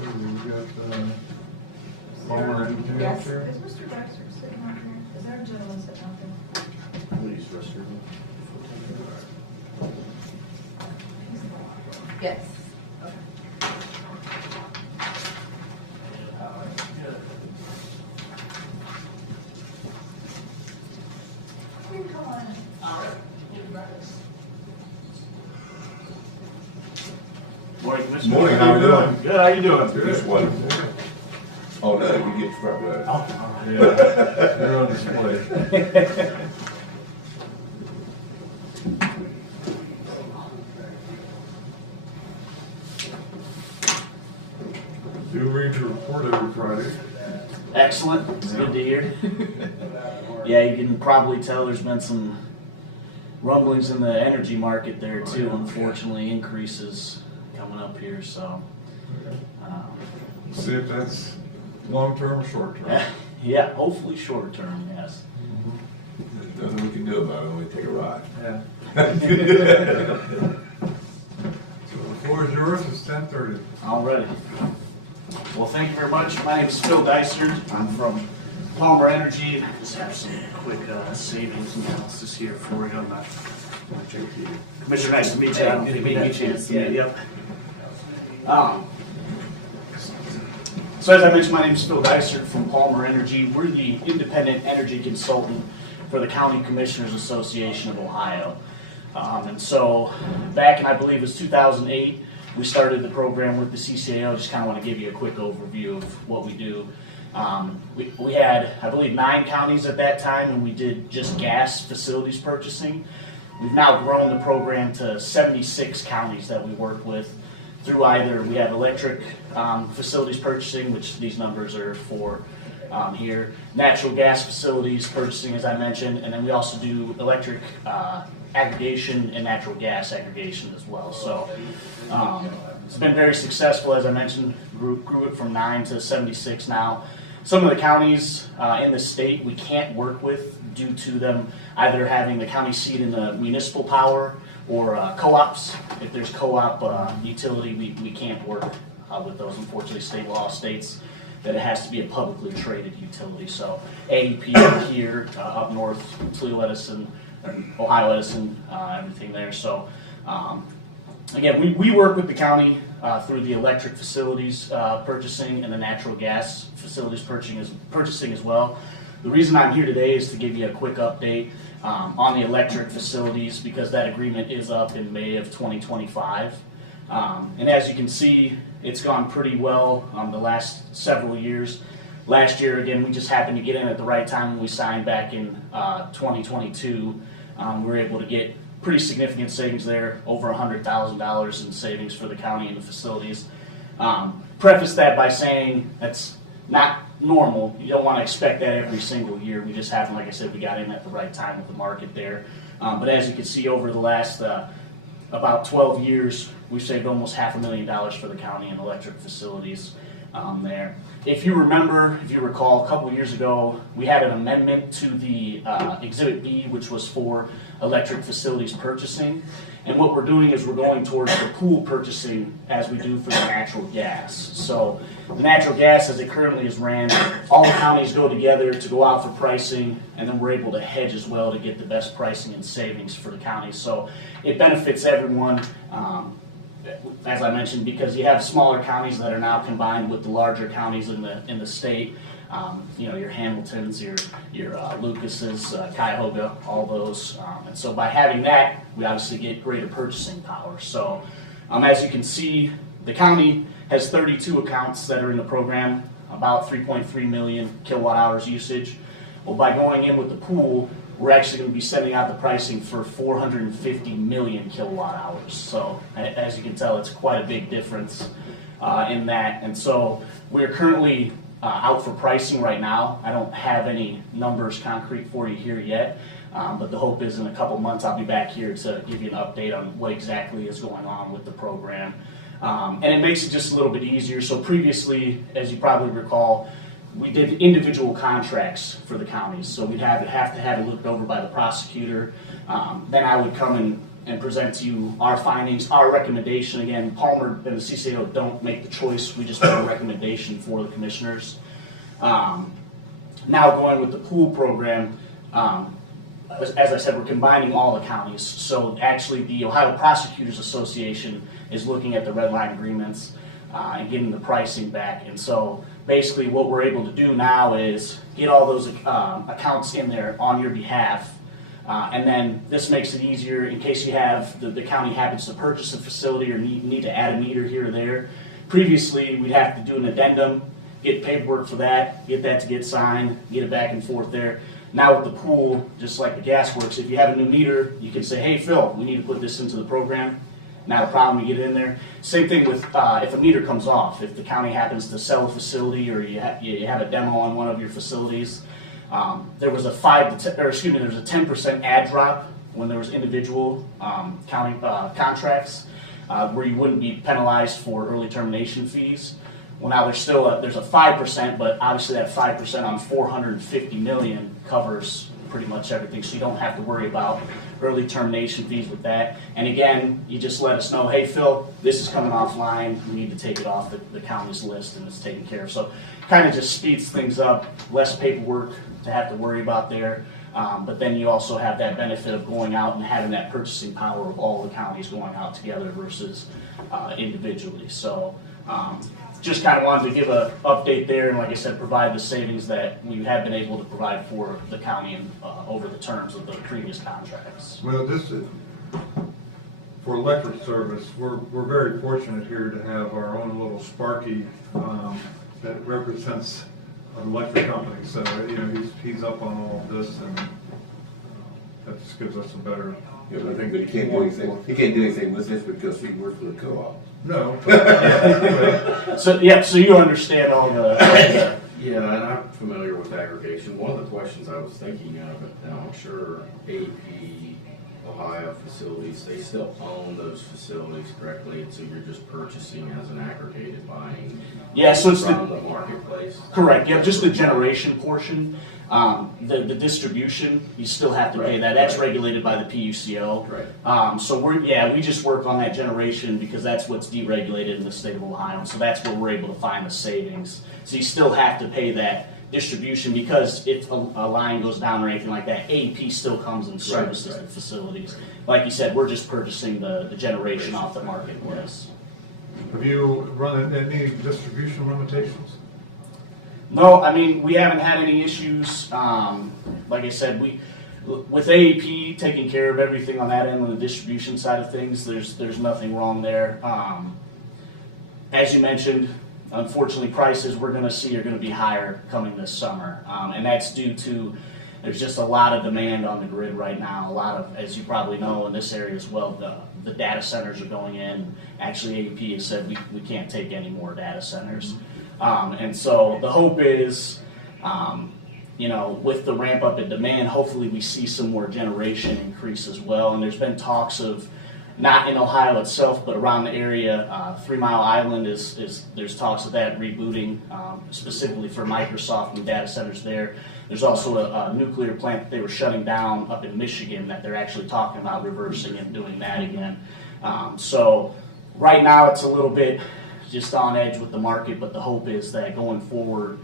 We got, Palmer Energy up Yes. there. Is Mr. Dexter sitting out here? Is there a gentleman sitting out there? Please, Mr. Yes. Come on in. Morning, Commissioner. Morning, how you doing? Good, how you doing? Just one. Oh, no, you get the front row. Oh, yeah, you're on display. Do read your report every Friday. Excellent, it's good to hear. Yeah, you can probably tell there's been some rumblings in the energy market there too, unfortunately, increases coming up here, so. See if that's long-term or short-term. Yeah, hopefully short term, yes. There's nothing we can do about it, we take a ride. Yeah. So the floor is yours, it's 10:30. All ready. Well, thank you very much. My name is Phil Dysert. I'm from Palmer Energy. I just have some quick savings analysis here for you. I'm not. Commissioner, nice to meet you. I don't think we had a chance to meet. Yep. So as I mentioned, my name is Phil Dysert from Palmer Energy. We're the independent energy consultant for the County Commissioners Association of Ohio. And so back in, I believe it was 2008, we started the program with the CCAO. Just kind of want to give you a quick overview of what we do. We had, I believe, 9 counties at that time, and we did just gas facilities purchasing. We've now grown the program to 76 counties that we work with through either, we have electric facilities purchasing, which these numbers are for here, natural gas facilities purchasing, as I mentioned, and then we also do electric aggregation and natural gas aggregation as well. So it's been very successful, as I mentioned, grew it from 9 to 76 now. Some of the counties in the state we can't work with due to them either having the county seat in the municipal power or co-ops. If there's co-op utility, we can't work with those. Unfortunately, state law states that it has to be a publicly traded utility. So AEP here, up north, Toledo Edison, Ohio Edison, everything there. So again, we work with the county through the electric facilities purchasing and the natural gas facilities purchasing as well. The reason I'm here today is to give you a quick update on the electric facilities because that agreement is up in May of 2025. And as you can see, it's gone pretty well the last several years. Last year, again, we just happened to get in at the right time when we signed back in 2022. We were able to get pretty significant savings there, over $100,000 in savings for the county and the facilities. Preface that by saying that's not normal. You don't want to expect that every single year. We just happened, like I said, we got in at the right time with the market there. But as you can see, over the last about 12 years, we've saved almost $500,000 for the county in electric facilities there. If you recall, a couple years ago, we had an amendment to the Exhibit B, which was for electric facilities purchasing. And what we're doing is we're going towards the pool purchasing as we do for the natural gas. So the natural gas, as it currently is ran, all the counties go together to go out for pricing, and then we're able to hedge as well to get the best pricing and savings for the counties. So it benefits everyone. As I mentioned, because you have smaller counties that are now combined with the larger counties in the state. Your Hamiltons, your Lucases, Cuyahoga, all those. And so by having that, we obviously get greater purchasing power. So as you can see, the county has 32 accounts that are in the program, about 3.3 million kilowatt hours usage. Well, by going in with the pool, we're actually going to be sending out the pricing for 450 million kilowatt hours. So as you can tell, it's quite a big difference in that. And so we're currently out for pricing right now. I don't have any numbers concrete for you here yet, but the hope is in a couple months I'll be back here to give you an update on what exactly is going on with the program. And it makes it just a little bit easier. So previously, as you probably recall, we did individual contracts for the counties. So we'd have to have it looked over by the prosecutor. Then I would come and present to you our findings, our recommendation. Again, Palmer and the CCAO don't make the choice, we just make a recommendation for the commissioners. Now going with the pool program, as I said, we're combining all the counties. So actually the Ohio Prosecutors Association is looking at the red line agreements and getting the pricing back. And so basically what we're able to do now is get all those accounts in there on your behalf. And then this makes it easier in case you have, the county happens to purchase a facility or need to add a meter here or there. Previously, we'd have to do an addendum, get paperwork for that, get that to get signed, get it back and forth there. Now with the pool, just like the gas works, if you have a new meter, you can say, hey Phil, we need to put this into the program. Not a problem, you get it in there. Same thing with if a meter comes off. If the county happens to sell a facility or you have a demo on one of your facilities, there was a 10% ad drop when there was individual county contracts where you wouldn't be penalized for early termination fees. Well, now there's a 5%, but obviously that 5% on 450 million covers pretty much everything, so you don't have to worry about early termination fees with that. And again, you just let us know, hey Phil, this is coming offline, we need to take it off the county's list and it's taken care of. So kind of just speeds things up, less paperwork to have to worry about there. But then you also have that benefit of going out and having that purchasing power of all the counties going out together versus individually. So just kind of wanted to give an update there, and like I said, provide the savings that we have been able to provide for the county and over the terms of the previous contracts. Well, this is, for electric service, we're very fortunate here to have our own little Sparky that represents an electric company. So, you know, he's up on all of this, and that just gives us a better. Yeah, but I think, but he can't do anything. He can't do anything with this because he works for the co-op. No. So you understand all the. Yeah, and I'm familiar with aggregation. One of the questions I was thinking of, and I'm sure AP, Ohio facilities, they still own those facilities correctly, and so you're just purchasing as an aggregated buying. Yeah, so it's from the marketplace. Correct. Yeah, just the generation portion. The distribution, you still have to pay that. That's regulated by the PUCO. Right. So we just work on that generation because that's what's deregulated in the state of Ohio. So that's where we're able to find the savings. So you still have to pay that distribution because if a line goes down or anything like that, AP still comes and services the facilities. Like you said, we're just purchasing the generation off the marketplace. Have you run any distribution limitations? No, I mean, we haven't had any issues. Like I said, with AEP taking care of everything on that end on the distribution side of things, there's nothing wrong there. As you mentioned, unfortunately, prices we're going to see are going to be higher coming this summer, and that's due to there's just a lot of demand on the grid right now. A lot of, as you probably know, in this area as well, the data centers are going in. Actually, AEP has said we can't take any more data centers. And so the hope is, with the ramp up in demand, hopefully we see some more generation increase as well. And there's been talks of, not in Ohio itself, but around the area, 3 Mile Island there's talks of that rebooting, specifically for Microsoft and data centers there. There's also a nuclear plant that they were shutting down up in Michigan that they're actually talking about reversing and doing that again. So right now it's a little bit just on edge with the market, but the hope is that going forward,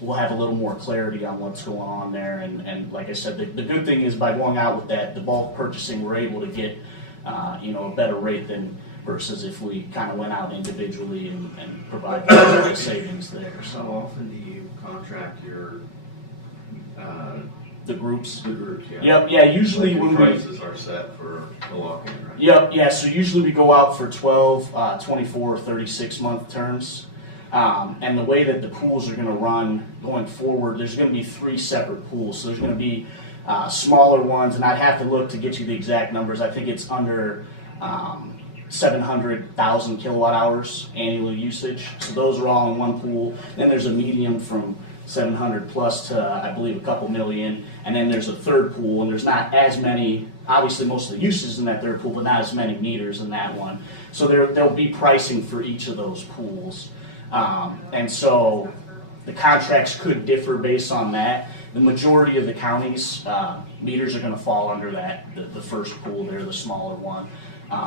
we'll have a little more clarity on what's going on there. And like I said, the good thing is by going out with the bulk purchasing, we're able to get, a better rate than versus if we kind of went out individually and provide the savings there. So how often do you contract your, the groups? The groups, yeah. Yep, yeah, usually like when prices are set for the lock-in, right? Yep, yeah, so usually we go out for 12, 24, 36-month terms. And the way that the pools are going to run going forward, there's going to be 3 separate pools. So there's going to be smaller ones, and I'd have to look to get you the exact numbers. I think it's under 700,000 kilowatt hours annual usage. So those are all in one pool. Then there's a medium from 700 plus to, I believe, a couple million. And then there's a third pool, and there's not as many, obviously most of the uses in that third pool, but not as many meters in that one. So there'll be pricing for each of those pools. And so the contracts could differ based on that. The majority of the counties, meters are gonna fall under that, the first pool there, the smaller one.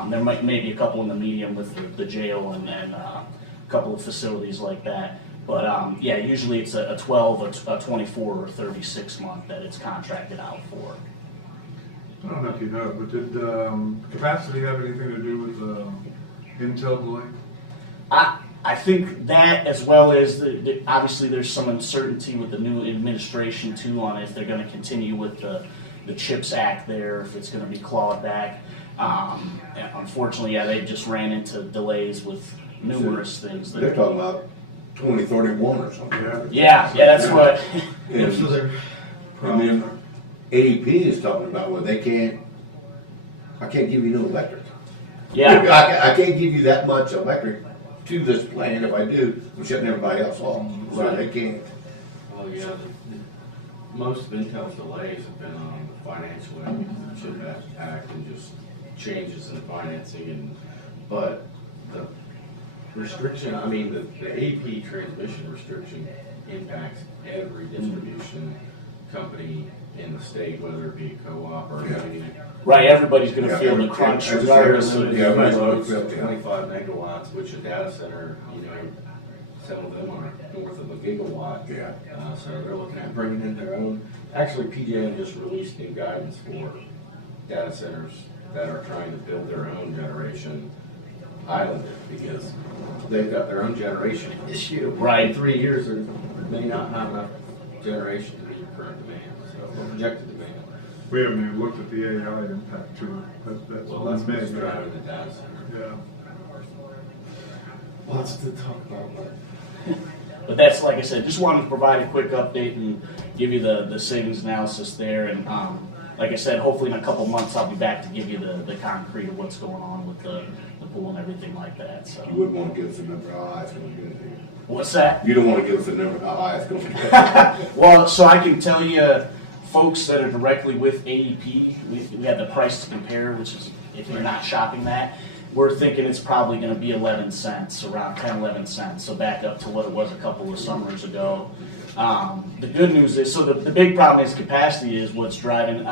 There maybe a couple in the medium with the jail and a couple of facilities like that. But, yeah, usually it's a 12, a 24, or 36 month that it's contracted out for. I don't know if you know, but did capacity have anything to do with Intel delay? I think that, as well as obviously there's some uncertainty with the new administration too on if they're going to continue with the CHIPS Act there, if it's going to be clawed back. Unfortunately, yeah, they just ran into delays with numerous things. They're talking about 2031 or something. Yeah, that's what. And then AEP is talking about, well, I can't give you no electric. Yeah. I can't give you that much electric to this plant. If I do, I'm shutting everybody else off. So they can't. Well, yeah, most of Intel's delays have been on the financial end, CHIP Act and just changes in financing but the restriction, I mean, the AP transmission restriction impacts every distribution company in the state, whether it be a co-op or a union. Right, everybody's going to feel the crunch regardless of 25 megawatts, which a data center, some of them are north of a gigawatt. Yeah. So they're looking at bringing in their own. Actually, PJM just released new guidance for data centers that are trying to build their own generation islanded because they've got their own generation issue. Right. In 3 years, they may not have enough generation to meet current demand, so projected demand. We haven't even looked at the AI impact too. That's That's what's driving the data center. Yeah. Lots to talk about, But that's, like I said, just wanted to provide a quick update and give you the savings analysis there. And like I said, hopefully in a couple months I'll be back to give you the concrete of what's going on with the pool and everything like that. So You wouldn't want to give us a number how high it's going to be. What's that? You don't want to give us a number how high it's going to be. Well, so I can tell you, folks that are directly with AEP, we have the price to compare, which is if you're not shopping that. We're thinking it's probably going to be 11 cents, around 10, 11 cents. So back up to what it was a couple of summers ago. The good news is, so the big problem is capacity is what's driving.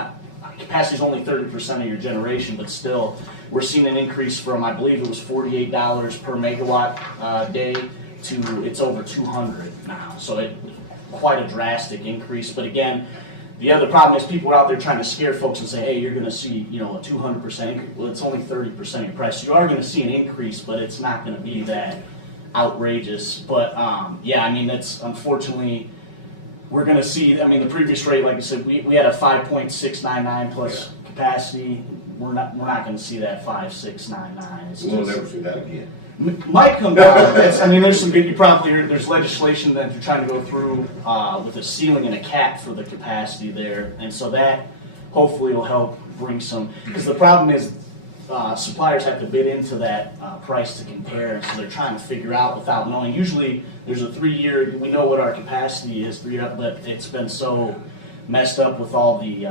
Capacity is only 30% of your generation, but still, we're seeing an increase from, I believe it was $48 per megawatt day to it's over 200 now. So quite a drastic increase. But again, the other problem is people are out there trying to scare folks and say, hey, you're going to see, a 200% increase. Well, it's only 30% of your price. You are going to see an increase, but it's not going to be that outrageous. But yeah, I mean, that's unfortunately, we're going to see, I mean, the previous rate, like I said, we had a 5.699 plus capacity. We're not going to see that 5.699. We'll never see that again. Might come down. I mean, there's some good. You probably there's legislation that they're trying to go through with a ceiling and a cap for the capacity there, and so that hopefully will help bring some. Because the problem is suppliers have to bid into that price to compare, and so they're trying to figure out without knowing. Usually, there's a 3-year. We know what our capacity is 3 year, but it's been so messed up with all the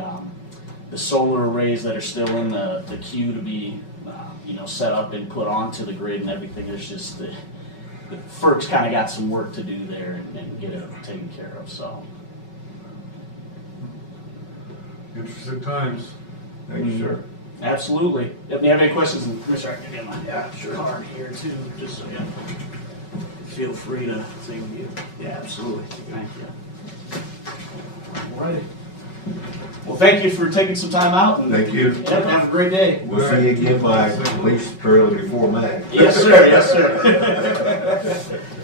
solar arrays that are still in the queue to be. Set up and put onto the grid and everything. There's just the FERC's kind of got some work to do there and get it taken care of. So Interesting times. Thank you, sir. Absolutely. If you have any questions, and Commissioner, I can get my sure. card here too, just so you feel free to say with you. Yeah, absolutely. Thank you. All righty. Well, thank you for taking some time out. And Thank you. Have a great day. We'll see you again by at least early before May. Yes, sir. Yes, sir.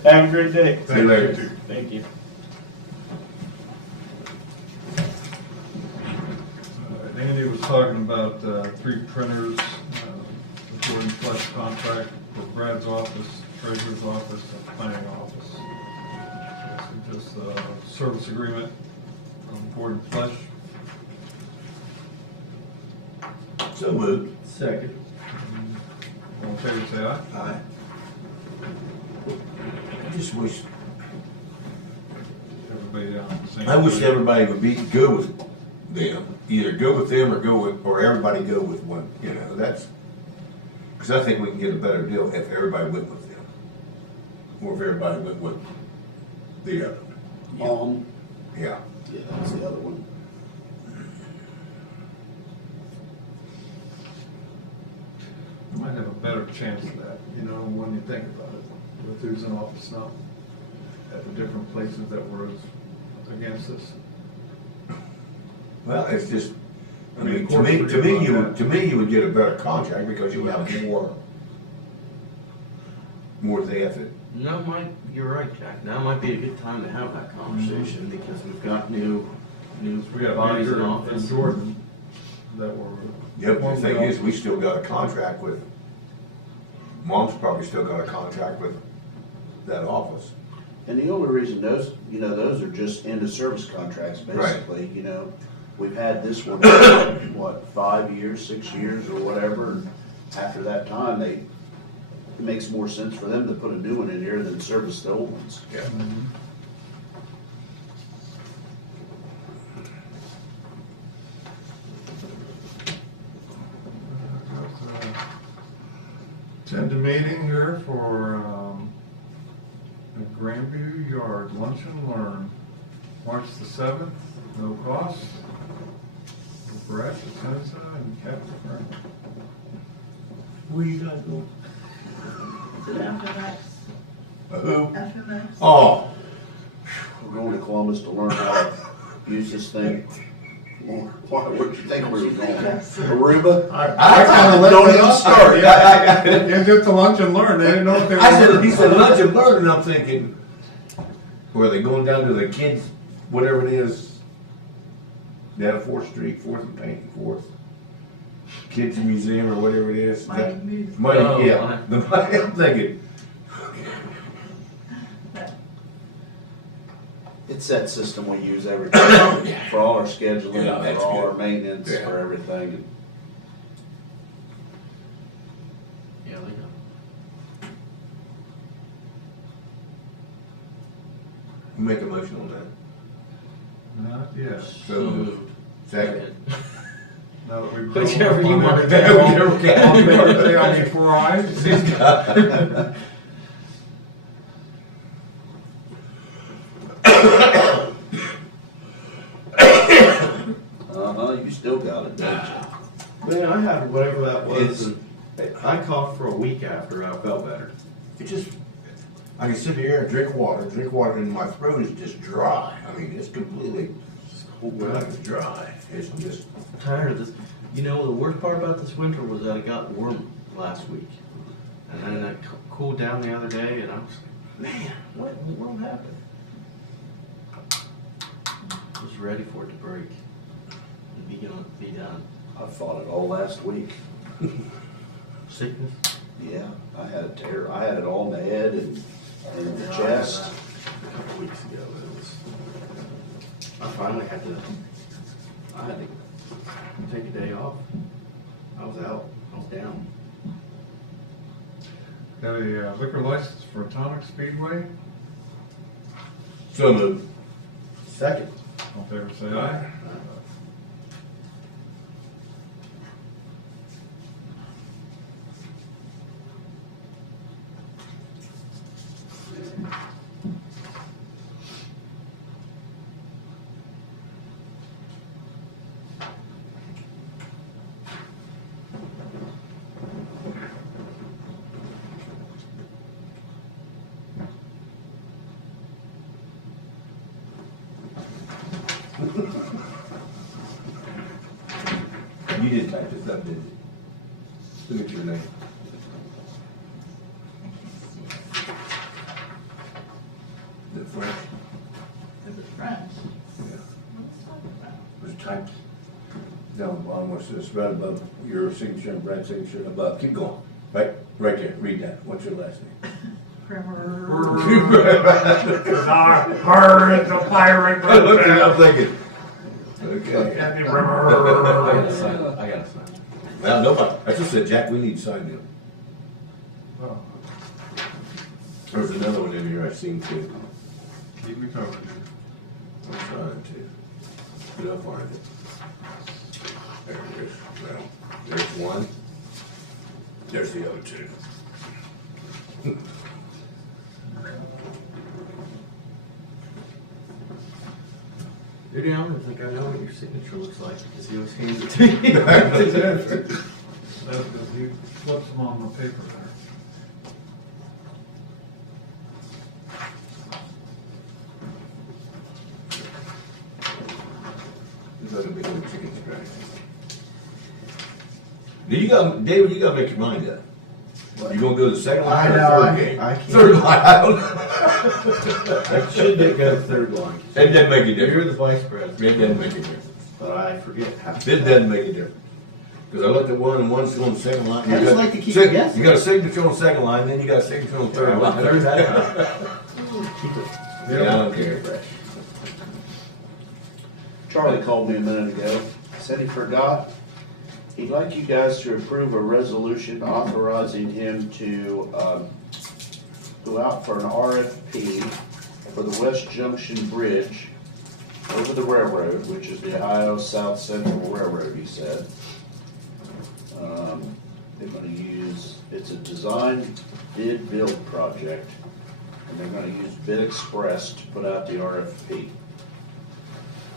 Have a great day. See you later. Thank you. Andy was talking about 3 printers, recording flush contract for Brad's office, treasurer's office, and planning office. Just service agreement from Ford and Flush. So moved. Second. All in favor, say aye. Aye. I just wish, Everybody on the same. I wish page. everybody would be good with them. Either go with them or everybody go with one, that's, because I think we can get a better deal if everybody went with them. Or if everybody went with the other. Yeah. Yeah, that's the other one. You might have a better chance of that, you know, when you think about it, with who's in office now, at the different places that were against us. Well, it's just, I I mean, mean, of to course me, we're to me, doing you would, that. to me, you would get a better contract because you have more effort. No, Mike, you're right, Jack. Now might be a good time to have that conversation because we've got new We got bodies in Major office. and Jordan that were. Yeah, but the thing is, we still got a contract with, Mom's probably still got a contract with that office. And the only reason those, you know, those are just end of service contracts, Right. basically, you know. We've had this one, what, 5 years, 6 years, or whatever, and after that time, it makes more sense for them to put a new one in here than service the old ones. Yeah. Attend a meeting here for, the Grandview Yard Lunch and Learn, March the 7th, no cost. Brett, Tenza, and Captain Frank. Where you guys going? Is it after that? Who? After that? Oh, We're going to Columbus to learn how to use this thing. Where'd you think we were going? Aruba? I kinda let Don't it even off. start. Yeah, just to lunch and learn, they didn't know what they were. I said, learning. he said lunch and learn, and I'm thinking, were they going down to the kids, whatever it is, down at 4th Street, 4th and Paint, 4th, Kids Museum or whatever it is? Mighty Museum. Mighty, Oh, yeah, my. the Mighty, I'm thinking, It's that system we use every day for all our scheduling, Yeah, that's for all our good. maintenance, Yeah. for everything. Yeah, they know. make a motion on that. Not yet. So, second. Now that we've. Whichever you want. Happy birthday on your 4 eyes. You still got it, don't you? Man, I had whatever that was, It's- and I coughed for a week after I felt better. It just, I can sit here and drink water, and my throat is just dry. I mean, it's completely, it's dry. It's just, I'm tired of this. You know, the worst part about this winter was that it got warm last week. And then it cooled down the other day and I was, man, what in the world happened? I was ready for it to break and be done. I fought it all last week. Sickness? Yeah, I had a tear. I had it all in the head and in the chest. A couple weeks ago, it was, I finally had to take a day off. I was out, I was down. Got a liquor license for Atomic Speedway. so moved. Second. All in favor, say aye. You didn't type this up, did you? Look at your name. The French, Is it French? yeah, Let's talk about it. was typed down the bottom, what's this, right above your signature and Brad's signature above. Keep going. Right there, read that. What's your last name? Primer. It's a pirate. Look at I'm thinking. Okay. Happy I gotta sign River. it. I gotta sign it. Well, nobody, I just said, Jack, we need to sign them. Oh, There's another one in here I seen too. keep me covered. I'm trying to. But I'll find it. There it is. Well, there's one. There's the other two. Dude, I don't even think I know what your signature looks like because he always hands it to you. That's because he flips them on the paper there. It's like a big old chicken scratch. You got, David, you gotta make your mind up. You gonna go to the second line or third game? I can't. Third line, I don't know. I should go to third line. It doesn't make a difference. You're the vice president. It doesn't make a difference. But I forget how. It doesn't make a difference. Cause I looked at one and one's on the second line. I You just got- like to keep sig- guessing. You got a signature on the second line, then you got a signature on the third line. Third that Keep it. Yeah, I don't care. Fresh. Charlie called me a minute ago, said he forgot. He'd like you guys to approve a resolution authorizing him to go out for an RFP for the West Junction Bridge over the railroad, which is the Ohio South Central Railroad, he said. They're gonna use, it's a design bid build project, and they're gonna use Bid Express to put out the RFP.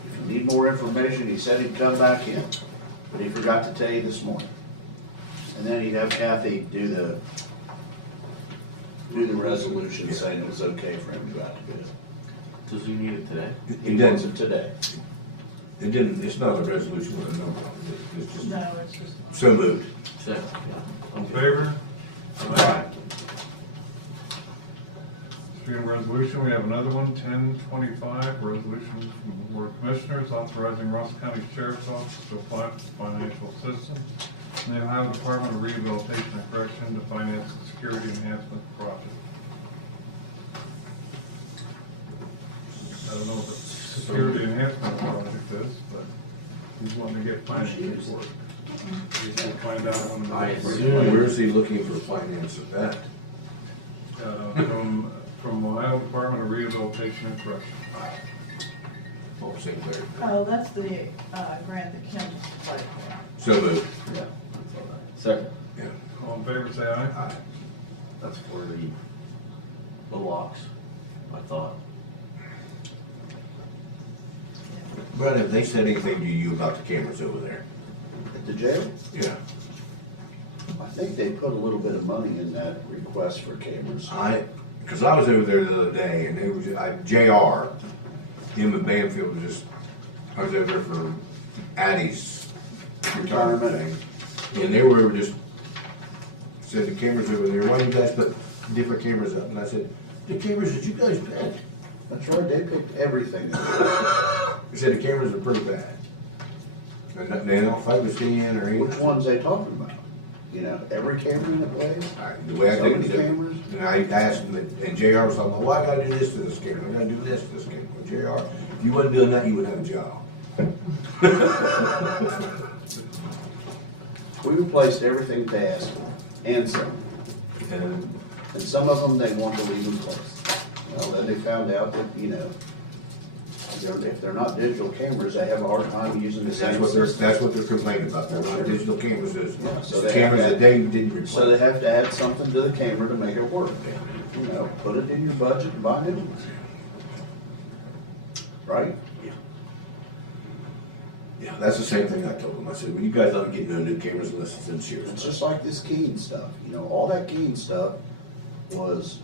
If you need more information, he said he'd come back in, but he forgot to tell you this morning. And then he'd have Kathy do the resolution saying it was okay for him to go out to bid. Does he need it today? He wants it today. It didn't, it's not a resolution with a number on it. It's just, No, it's just. so moved. Second. In favor? Aye. Speaking of resolution, we have another one, 1025, resolution from the Board of Commissioners authorizing Russell County Sheriff's Office to apply for financial assistance in the Ohio Department of Rehabilitation and Correction to finance the security enhancement project. I don't know what the security enhancement project is, but he's wanting to get financing for it. He's gonna find out when. I assume- Where is he looking for finance of that? From Ohio Department of Rehabilitation and Correction. Oh, St. Clair. Oh, that's the grant that Kim applied for. So moved. Yeah. Second. Yeah. All in favor, say aye. Aye. That's for the locks, I thought. Brad, have they said anything to you about the cameras over there? At the jail? Yeah. I think they put a little bit of money in that request for cameras. Cause I was over there the other day and it was, JR, him and Banfield was just, I was over there for Addie's retirement thing. And they were just, said the cameras over there, why do you guys put different cameras up? And I said, the cameras that you guys picked. That's right, they picked everything. They said the cameras are pretty bad. And they don't fight with CN or anything. Which ones they talking about? You know, every camera in the place? The way I So think many it is, cameras? and I asked him, and JR was talking about, why I gotta do this to this camera, I gotta do this to this camera. Well, JR, if you wasn't doing that, you wouldn't have a job. We replaced everything they asked for, and some. And some of them they want to leave in place. Well, then they found out that, you know, if they're not digital cameras, they have a hard time using the That's same what they're, system. that's what they're complaining about, they're not digital cameras, Yeah, it's so the they have cameras to- that they didn't replace. So they have to add something to the camera to make it work. You know, put it in your budget and buy new ones. Right? Yeah, that's the same thing I told them, I said, well, you guys aren't getting no new cameras unless it's in Sears. It's just like this keying stuff, you know, all that keying stuff was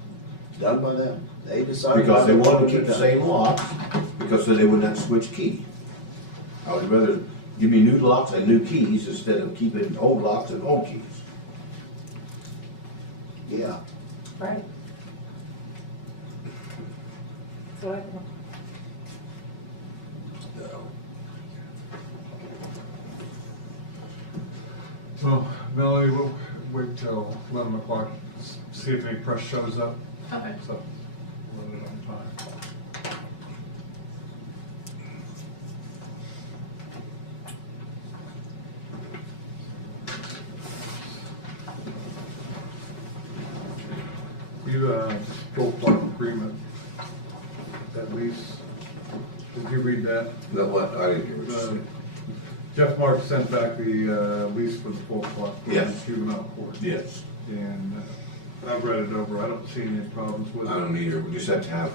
done by them. They decided. Because they wanted to it keep the done. same locks, because so they would not switch key. I would rather give me new locks and new keys instead of keeping old locks and old keys. Yeah. Right. So I can- Well, Melanie, we'll wait till 11 o'clock, see if any press shows up. Okay. So, we'll let it on time. You, full plug agreement, that lease, did you read that? That what, I didn't hear what you said. Jeff Mark sent back the lease for the full clock. Yes. Juvenile court. Yes. And I've read it over, I don't see any problems with it. I don't either, we just have to have,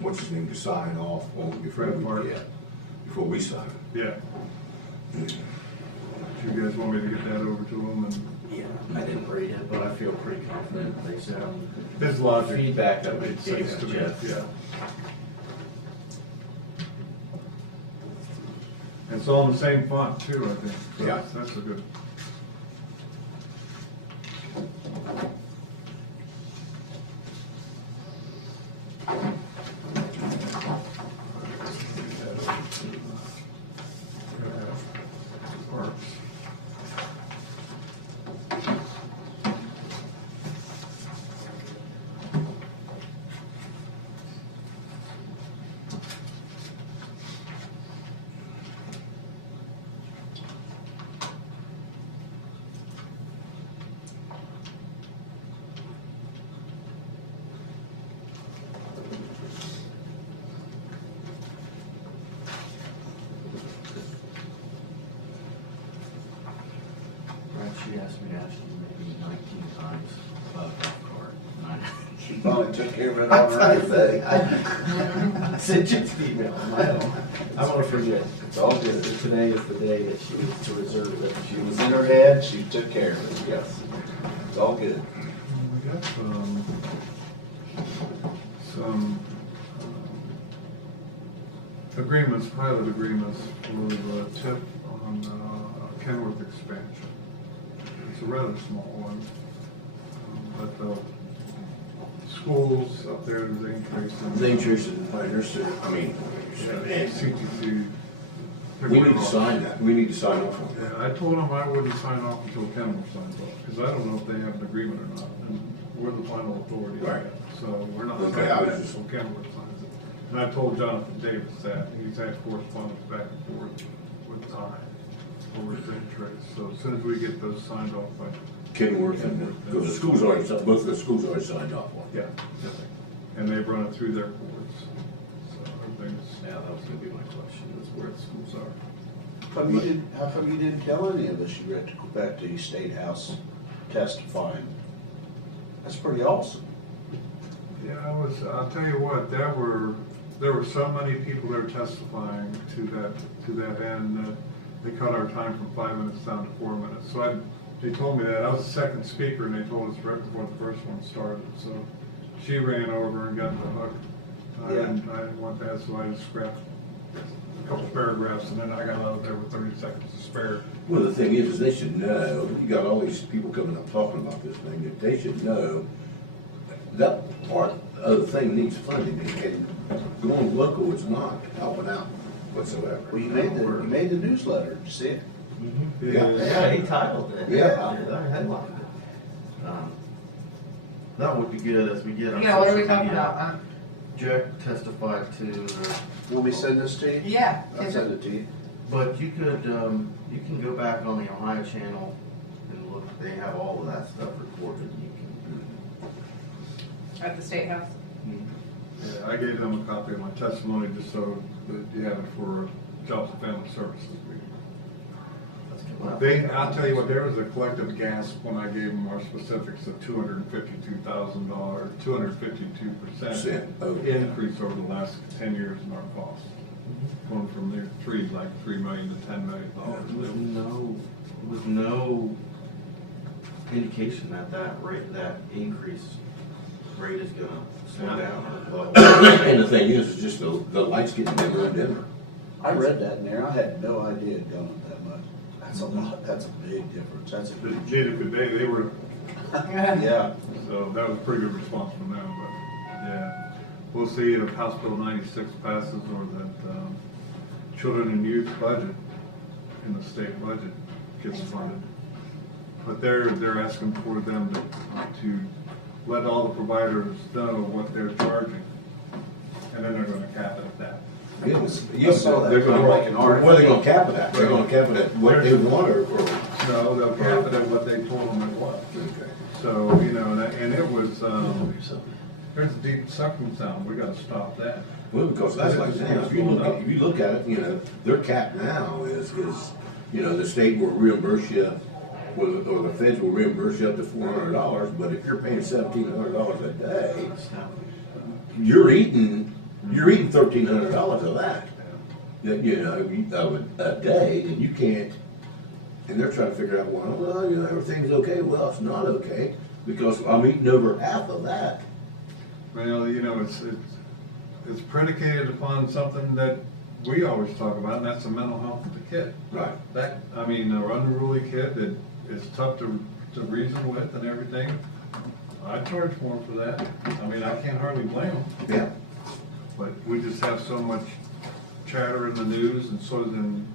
what's his name, to sign off on it before Fred we, Mark. yeah. before we sign it. Yeah. Do you guys want me to get that over to them and? Yeah, I didn't read it, but I feel pretty confident they said His logic. feedback that we Makes gave sense to to me, Jeff. yeah. It's all in the same font too, I think. So Yeah. That's a good. Parks. Right, she asked me to ask you maybe 19 times about a golf cart. And She probably took care of it all right. I sent you an email on my own. I'm gonna forget. It's all good. Today is the day that she was to reserve it. She was in her head, she took care of it, yes. It's all good. We got some agreements, pilot agreements for the tip on Kenworth expansion. It's a rather small one, but the schools up there, the increase. The increase in minors, I mean, and CTC. we need to sign that, we need to sign off on that. Yeah, I told them I wouldn't sign off until Kenworth signs off, because I don't know if they have an agreement or not, and we're the final authority. on Right. that. So we're not Okay, signing I was that just- until Kenworth signs it. And I told Jonathan Davis that, and he's had correspondence back and forth with Ty over the trace. So as soon as we get those signed off by. Kenworth and, because the school's already, both of the schools already signed off on it. Yeah, and they've run it through their courts, so everything's. Yeah, that was gonna be my question, is where the schools are. How come you didn't tell any of us you were at the Quebec State House testifying? That's pretty awesome. Yeah, I'll tell you what, there were so many people there testifying to that end that they cut our time from 5 minutes down to 4 minutes. So they told me that. I was the second speaker and they told us right before the first one started. So she ran over and got the hook. I didn't want that, so I just scrapped a couple paragraphs and then I got out of there with 30 seconds to spare. Well, the thing is they should know, you got all these people coming up talking about this thing, that they should know that part of the thing needs funding, and going local is not helping out whatsoever. Well, you made the newsletter, did you see it? Yeah, he titled it. Yeah. I headlined it. That would be good as we get on. Yeah, what are we social talking media. about? Jack testified to. Want me to send this to you? Yeah. I'll send it to you. But you could, you can go back on the Ohio channel and look, they have all of that stuff recorded. You At the State House? Yeah, I gave them a copy of my testimony just so that you have it for Jobs and Family Services meeting. I'll tell you what, there was a collective gasp when I gave them our specifics of $252,000, 252% increase over the last 10 years in our costs. Going from there $3 million to $10 million. with no indication that that increase rate is gonna slow down or low. And the thing is just the lights getting dimmer and dimmer. I read that in there, I had no idea it gone up that much. That's a lot, that's a big difference, that's a huge. Neither could they were. Yeah. So that was a pretty good response from them, but yeah. We'll see if House Bill 96 passes or that children and youth budget in the state budget gets funded. But they're asking for them to let all the providers know what they're charging, and then they're gonna cap it at that. Yes, they're gonna, what are they gonna cap it at? They're gonna cap it at what they want or? No, they'll cap it at what they told them it was. Okay. So, you know, and it was, there's a deep sucking sound, we gotta stop that. Well, because that's like, if you look at it, you know, their cap now is, you know, the state will reimburse you, or the feds will reimburse you up to $400, but if you're paying $1,700 a day, you're eating $1,300 of that. a day, and you can't, and they're trying to figure out, well, everything's okay. Well, it's not okay, because I'm eating over half of that. Well, it's predicated upon something that we always talk about, and that's the mental health of the kid. Right. An unruly kid that is tough to reason with and everything, I'd charge more for that. I can't hardly blame them. Yeah. But we just have so much chatter in the news and sort of in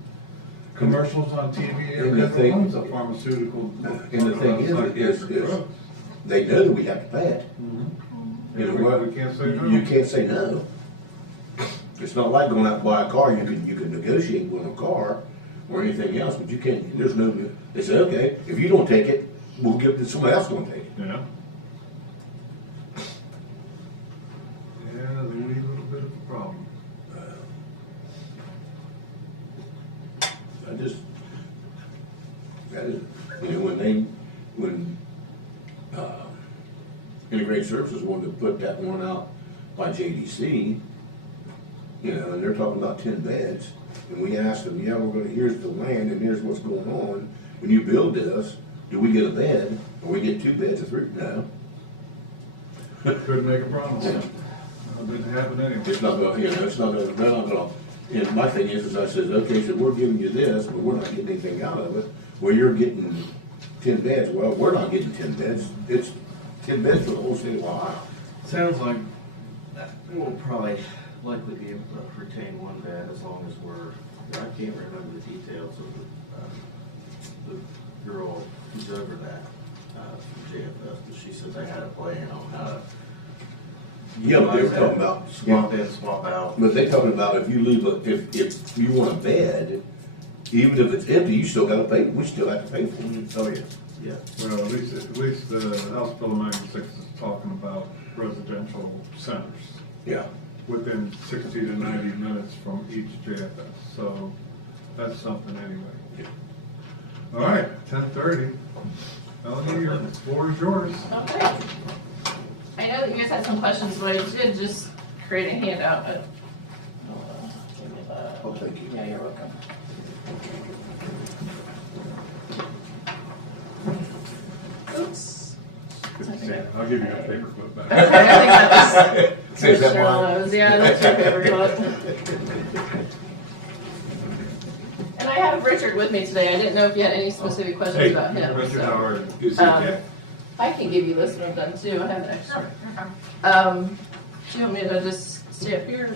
commercials on TV. Everyone's a pharmaceutical. And the thing is they know that we have to pay it. Mm-hmm. You know what? We can't say no. You can't say no. It's not like going out and buy a car. You can negotiate with a car or anything else, but you can't. There's no. They say, okay, if you don't take it, we'll give it to somebody else. Going to take it. Yeah. Yeah, there's a wee little bit of a problem. When Integrated Services wanted to put that one out by JDC, and they're talking about 10 beds, and we asked them, here's the land and here's what's going on. When you build this, do we get a bed, or we get 2 beds or 3? No. Couldn't make a promise. It didn't happen anyway. It's not going, it's not going, they're not going. My thing is I says, okay, so we're giving you this, but we're not getting anything out of it. Well, you're getting 10 beds. Well, we're not getting 10 beds. It's 10 beds for the whole state of Ohio. Sounds like we'll probably likely be able to retain 1 bed as long as I can't remember the details of the girl who's over that from JFS, but she said they had a plan on how to. Yeah, but they were talking about swap in, swap out. But they're talking about if you leave if you want a bed, even if it's empty, you still gotta pay. We still have to pay for it. Oh yeah, yeah. Well, at least the House Bill 96 is talking about residential centers. Yeah. Within 60 to 90 minutes from each JFS. So that's something anyway. Yeah. All right, 10:30. Melanie, your floor is yours. Okay. I know that you guys had some questions, but I did just create a handout. Give me that. Oh, thank you. Yeah, you're welcome. Oops. I'll give you a paperclip back. Okay, I think that was, yeah, that's your paperclip. And I have Richard with me today. I didn't know if you had any specific questions about him. Richard, so. how are you? I can give you this one done too. I have an extra. Do you want me to just stay up here?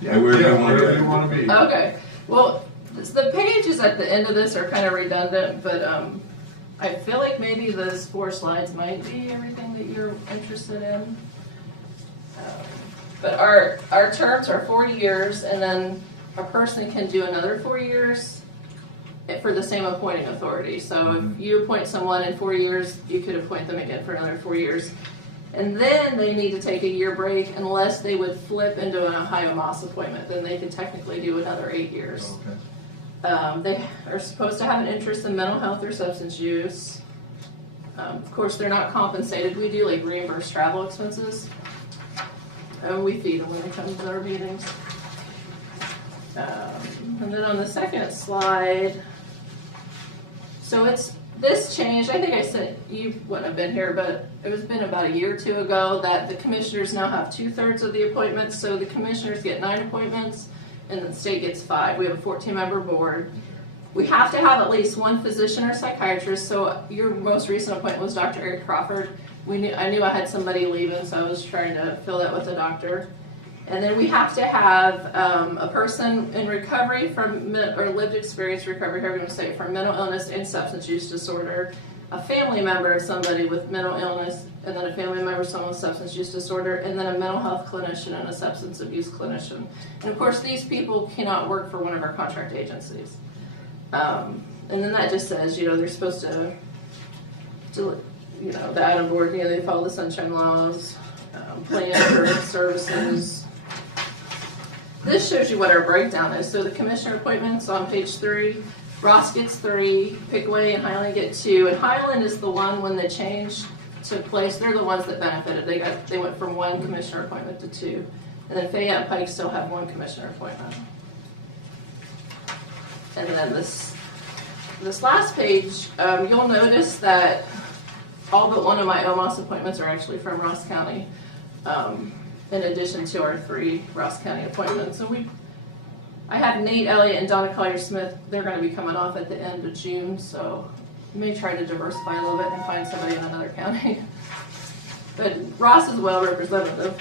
Yeah, wherever you want to be. Okay. Well, the pages at the end of this are kind of redundant, but I feel like maybe those 4 slides might be everything that you're interested in. But our terms are 40 years, and then a person can do another 4 years for the same appointing authority. So if you appoint someone in 4 years, you could appoint them again for another 4 years. And then they need to take a year break unless they would flip into an Ohio Moss appointment. Then they could technically do another 8 years. Okay. They are supposed to have an interest in mental health or substance use. Of course, they're not compensated. We do like reimburse travel expenses. And we feed them when they come to our meetings. And then on the second slide, so this changed. I think I said you wouldn't have been here, but it was been about a year or 2 ago that the commissioners now have 2/3 of the appointments. So the commissioners get 9 appointments, and the state gets 5. We have a 14-member board. We have to have at least 1 physician or psychiatrist. So your most recent appointment was Dr. Eric Crawford. I knew I had somebody leaving, so I was trying to fill that with a doctor. And then we have to have a person in recovery from, or lived experience recovery, however you want to say it, from mental illness and substance use disorder, a family member of somebody with mental illness, and then a family member of someone with substance use disorder, and then a mental health clinician and a substance abuse clinician. And of course, these people cannot work for one of our contract agencies. And then that just says, they're supposed to the item board, they follow the sunshine laws, plan for services. This shows you what our breakdown is. So the commissioner appointments on page 3, Ross gets 3, Pickaway and Highland get 2, and Highland is the one when the change took place. They're the ones that benefited. They went from 1 commissioner appointment to 2, and then Fayette and Pike still have 1 commissioner appointment. And then this last page, you'll notice that all but one of my OMOS appointments are actually from Ross County, in addition to our 3 Ross County appointments. And I have Nate Elliott and Donna Collier-Smith. They're going to be coming off at the end of June, so I may try to diversify a little bit and find somebody in another county. But Ross is well represented.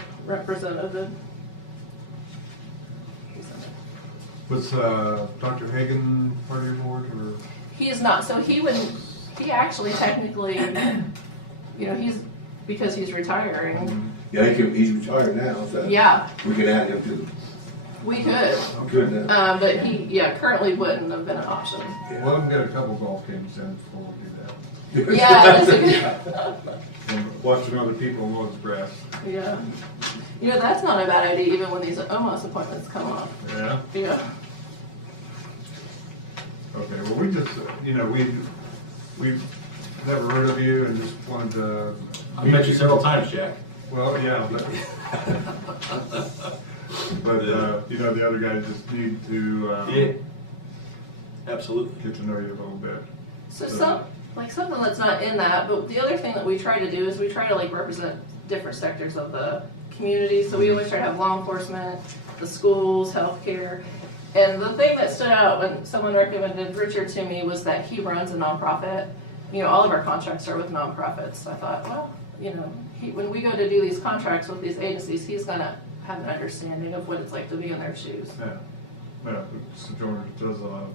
Was Dr. Hagan part of your board, or? He is not. So he actually technically, because he's retiring. Yeah, he's retired now, so. Yeah. We can add him to. We could. Good. But he, currently wouldn't have been an option. Well, let him get a couple golf games in before we do that. Yeah, that's a good. And watching other people mow the grass. Yeah. That's not a bad idea, even when these OMOS appointments come up. Yeah? Yeah. Okay, well, we just, we've never heard of you and just wanted to. I've met you several times, Jack. Well, yeah, but the other guys just need to. Absolutely. Get to know you a little bit. So something that's not in that, but the other thing that we try to do is we try to represent different sectors of the community. So we always try to have law enforcement, the schools, healthcare. And the thing that stood out when someone recommended Richard to me was that he runs a nonprofit. All of our contracts are with nonprofits. So I thought, well, when we go to do these contracts with these agencies, he's going to have an understanding of what it's like to be in their shoes. Yeah, Sojourner does a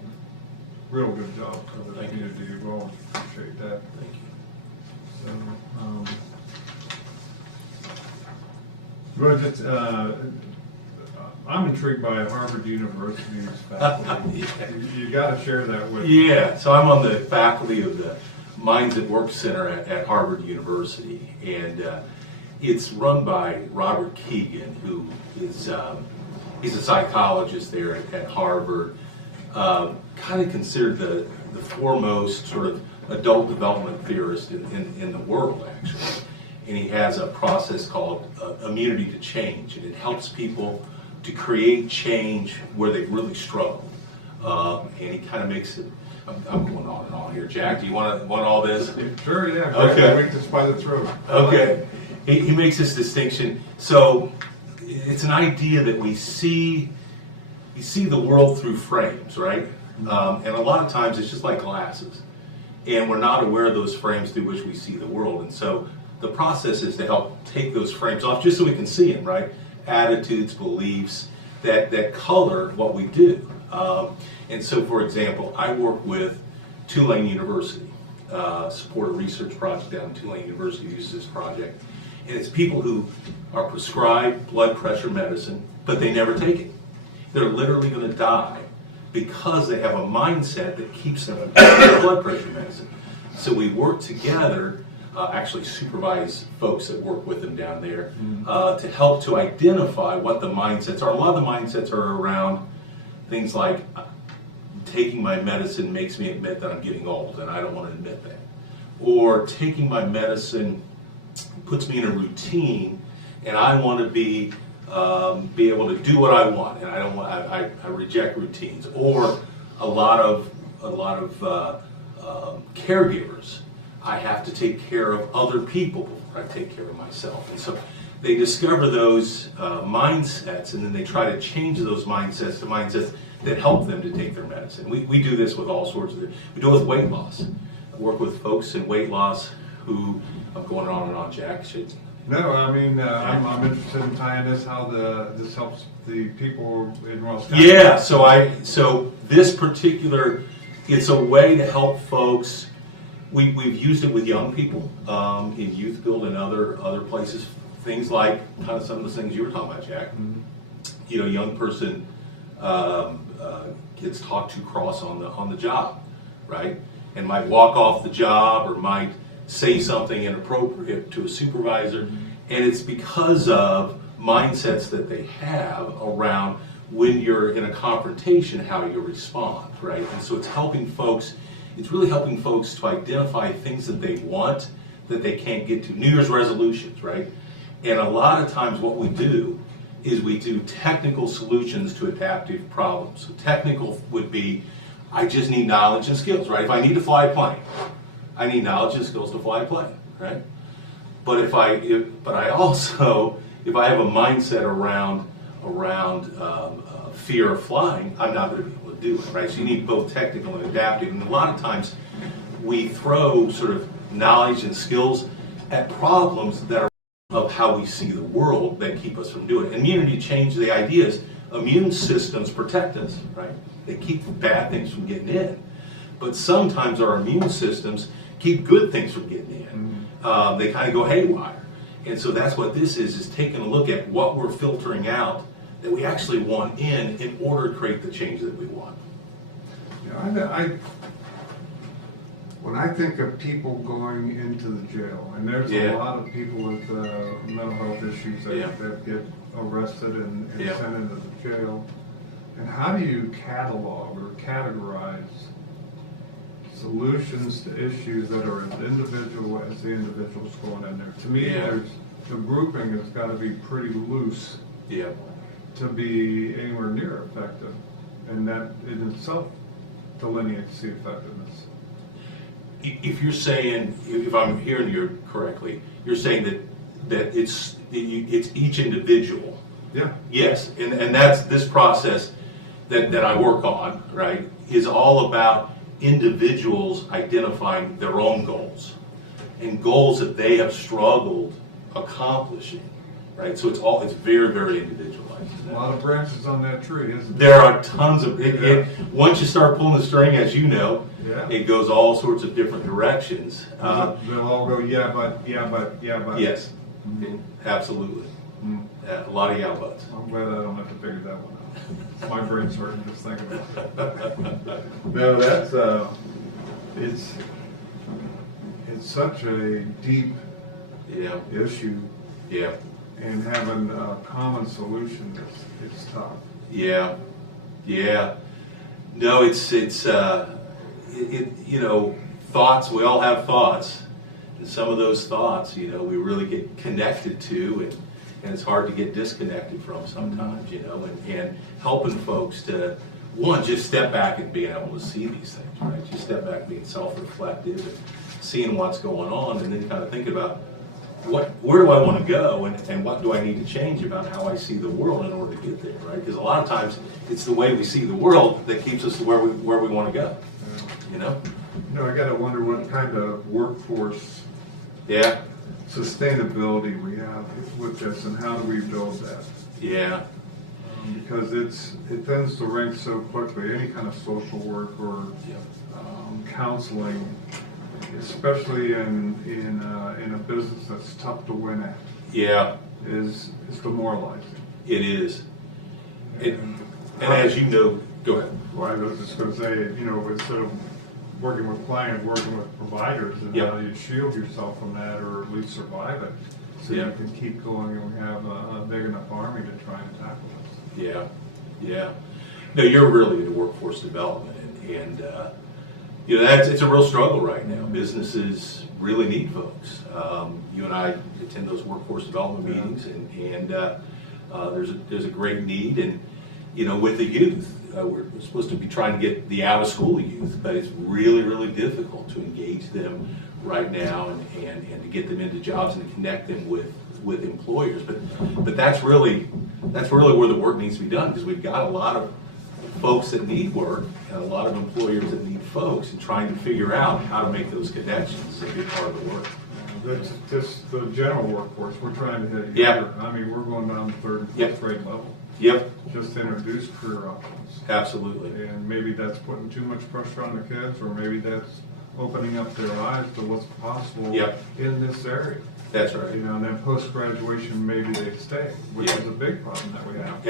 real good job for the community. We always appreciate that. Thank you. So, I'm intrigued by Harvard University's faculty. You got to share that with me. Yeah, so I'm on the faculty of the Minds at Work Center at Harvard University, and it's run by Robert Keegan, who is he's a psychologist there at Harvard, kind of considered the foremost sort of adult development theorist in the world, actually. And he has a process called immunity to change, and it helps people to create change where they really struggle. And he kind of makes it. I'm going on and on here, Jack. Do you want all this? Sure, yeah. Okay. Wait this by the throat. Okay. He makes this distinction. So it's an idea that we see the world through frames, right? And a lot of times it's just like glasses, and we're not aware of those frames through which we see the world. And so the process is to help take those frames off, just so we can see them, right? Attitudes, beliefs that color what we do. And so, for example, I work with Tulane University, support a research project down in Tulane University, uses this project. And it's people who are prescribed blood pressure medicine, but they never take it. They're literally going to die because they have a mindset that keeps them on blood pressure medicine. So we work together, actually supervise folks that work with them down there, to help to identify what the mindsets are. A lot of the mindsets are around things like, taking my medicine makes me admit that I'm getting old, and I don't want to admit that. Or taking my medicine puts me in a routine, and I want to be able to do what I want, and I don't want. I reject routines. Or a lot of caregivers. I have to take care of other people before I take care of myself, and so they discover those mindsets, and then they try to change those mindsets to mindsets that help them to take their medicine. We do this with all sorts of, we do it with weight loss. I work with folks in weight loss who, I'm going on and on, Jack. No, I mean, I'm interested in tying this, how this helps the people in Ross County. Yeah, so this particular, it's a way to help folks. We've used it with young people in Youth Build and other places. Things like kind of some of the things you were talking about, Jack. Mm-hmm. Young person gets talked to cross on the job, right? And might walk off the job or might say something inappropriate to a supervisor, and it's because of mindsets that they have around when you're in a confrontation, how you respond, right? And so it's really helping folks to identify things that they want that they can't get to. New Year's resolutions, right? And a lot of times what we do is we do technical solutions to adaptive problems. So technical would be I just need knowledge and skills, right? If I need to fly a plane, I need knowledge and skills to fly a plane, right? But if I have a mindset around fear of flying, I'm not going to be able to do it, right? So you need both technical and adaptive. And a lot of times we throw sort of knowledge and skills at problems that are of how we see the world that keep us from doing it. Immunity change, the idea is immune systems protect us, right? They keep bad things from getting in. But sometimes our immune systems keep good things from getting in. They kind of go haywire. And so that's what this is taking a look at what we're filtering out that we actually want in order to create the change that we want. Yeah, when I think of people going into the jail, and there's a lot of people with mental health issues that get arrested and sent into the jail, and how do you catalog or categorize solutions to issues that are as individual as the individuals going in there? To me, the grouping has got to be pretty loose to be anywhere near effective, and that in itself delineates the effectiveness. If you're saying, if I'm hearing you correctly, you're saying that it's each individual. Yeah. Yes, and that's this process that I work on, right, is all about individuals identifying their own goals and goals that they have struggled accomplishing, right? So it's very, very individualized. A lot of branches on that tree, isn't there? There are tons of once you start pulling the string, as you know, it goes all sorts of different directions. They'll all go, yeah, but. Yes, absolutely. A lot of yeah buts. I'm glad I don't have to figure that one out. My brain's hurting just thinking about it. No, that's it's such a deep issue. Yeah. And having a common solution is tough. Yeah. No, it's you know, thoughts. We all have thoughts, and some of those thoughts, you know, we really get connected to, and it's hard to get disconnected from sometimes, you know, and helping folks to, one, just step back and being able to see these things, right? Just step back, being self-reflective and seeing what's going on, and then kind of think about where do I want to go, and what do I need to change about how I see the world in order to get there, right? Because a lot of times it's the way we see the world that keeps us to where we want to go, you know? You know, I got to wonder what kind of workforce sustainability we have with this, and how do we build that? Yeah. Because it tends to rank so quickly. Any kind of social work or counseling, especially in a business that's tough to win at, is demoralizing. It is. And as you know, go ahead. Well, I was just going to say, you know, instead of working with clients, working with providers, and how you shield yourself from that, or at least survive it, so you can keep going, and we have a big enough army to try and tackle this. Yeah. No, you're really into workforce development, and you know, it's a real struggle right now. Businesses really need folks. You and I attend those workforce development meetings, and there's a great need. And you know, with the youth, we're supposed to be trying to get the out of school youth, but it's really, really difficult to engage them right now and to get them into jobs and to connect them with employers. But that's really where the work needs to be done, because we've got a lot of folks that need work and a lot of employers that need folks, and trying to figure out how to make those connections is a big part of the work. That's just the general workforce. We're trying to hit younger. I mean, we're going down to third and fourth grade level. Just to introduce career options. Absolutely. And maybe that's putting too much pressure on the kids, or maybe that's opening up their eyes to what's possible in this area. That's right. You know, and then post-graduation, maybe they stay, which is a big problem that we have.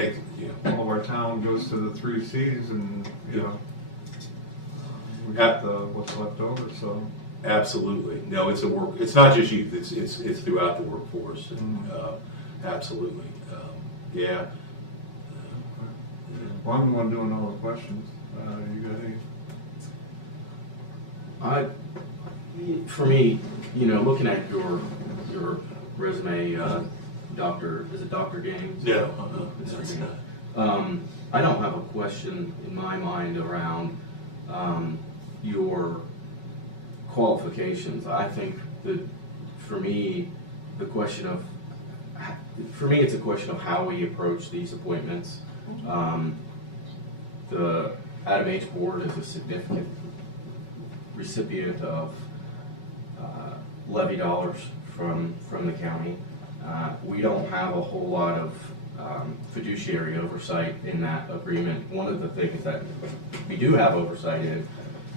All of our town goes to the 3 Cs, and you know, we got what's left over. So absolutely, no, it's not just youth. It's throughout the workforce. And, absolutely, yeah. Well, I'm the one doing all the questions. You got any? For me, you know, looking at your resume, is it Dr. Gaines? No, I don't have a question in my mind around your qualifications. I think that for me, it's a question of how we approach these appointments. The Adam H. Board is a significant recipient of levy dollars from the county. We don't have a whole lot of fiduciary oversight in that agreement. One of the things that we do have oversight in,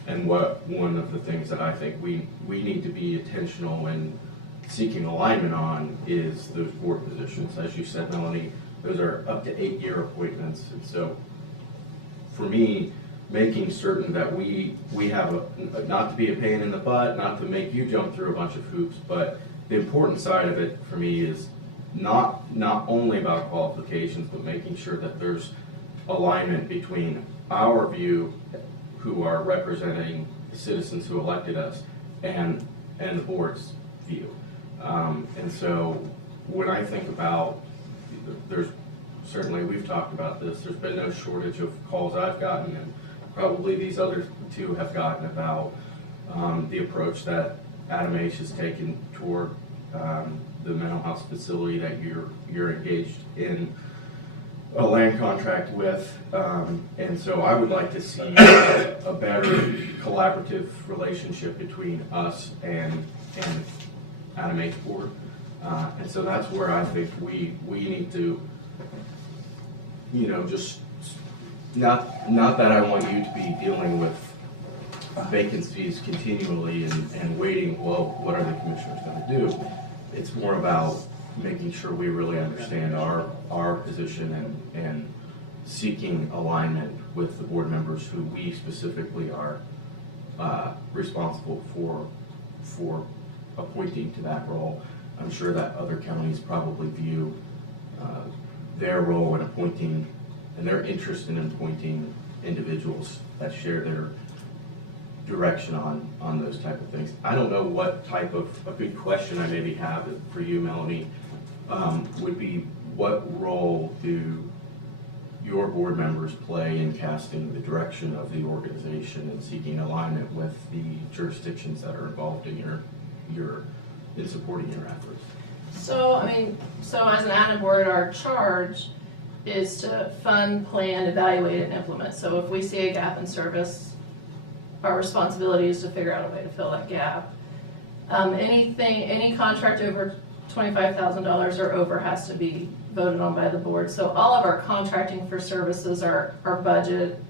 and one of the things that I think we need to be intentional in seeking alignment on, is those board positions. As you said, Melanie, those are up to 8-year appointments. And so for me, making certain that we have not to be a pain in the butt, not to make you jump through a bunch of hoops, but the important side of it for me is not only about qualifications, but making sure that there's alignment between our view, who are representing the citizens who elected us, and the board's view. And so when I think about, there's certainly, we've talked about this, there's been no shortage of calls I've gotten, and probably these other two have gotten, about the approach that Adam H. has taken toward the mental health facility that you're engaged in a land contract with. And so I would like to see a better collaborative relationship between us and Adam H. Board. And so that's where I think we need to, just not that I want you to be dealing with vacancies continually and waiting, well, what are the commissioners going to do? It's more about making sure we really understand our position and seeking alignment with the board members who we specifically are responsible for appointing to that role. I'm sure that other counties probably view their role in appointing and their interest in appointing individuals that share their direction on those type of things. I don't know what type of, a good question I maybe have for you, Melanie, would be, what role do your board members play in casting the direction of the organization and seeking alignment with the jurisdictions that are involved in in supporting your efforts? So as an Adam Board, our charge is to fund, plan, evaluate, and implement. So if we see a gap in service, our responsibility is to figure out a way to fill that gap. Any contract over $25,000 or over has to be voted on by the board. So all of our contracting for services, our budget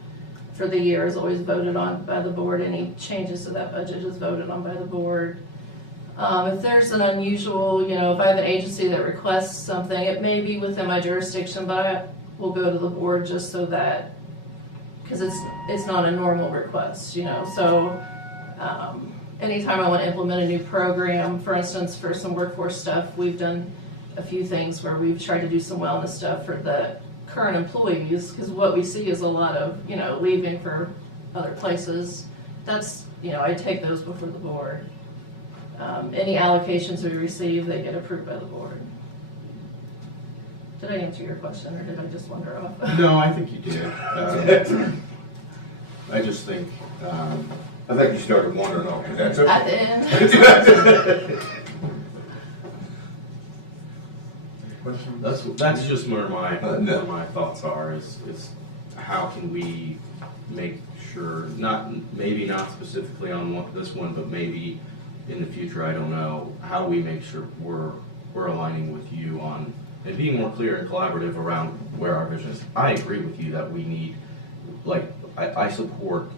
for the year is always voted on by the board. Any changes to that budget is voted on by the board. If there's an unusual, if I have an agency that requests something, it may be within my jurisdiction, but I will go to the board just so that, because it's not a normal request, So anytime I want to implement a new program, for instance, for some workforce stuff, we've done a few things where we've tried to do some wellness stuff for the current employees, because what we see is a lot of, leaving for other places. That's, I take those before the board. Any allocations we receive, they get approved by the board. Did I answer your question, or did I just wander off? No, I think you did. I just think, I think you started wandering off, but that's okay. At the end. That's just where my thoughts are, is how can we make sure, maybe not specifically on this one, but maybe in the future, I don't know, how we make sure we're aligning with you on, and being more clear and collaborative around where our vision is. I agree with you that we need, I support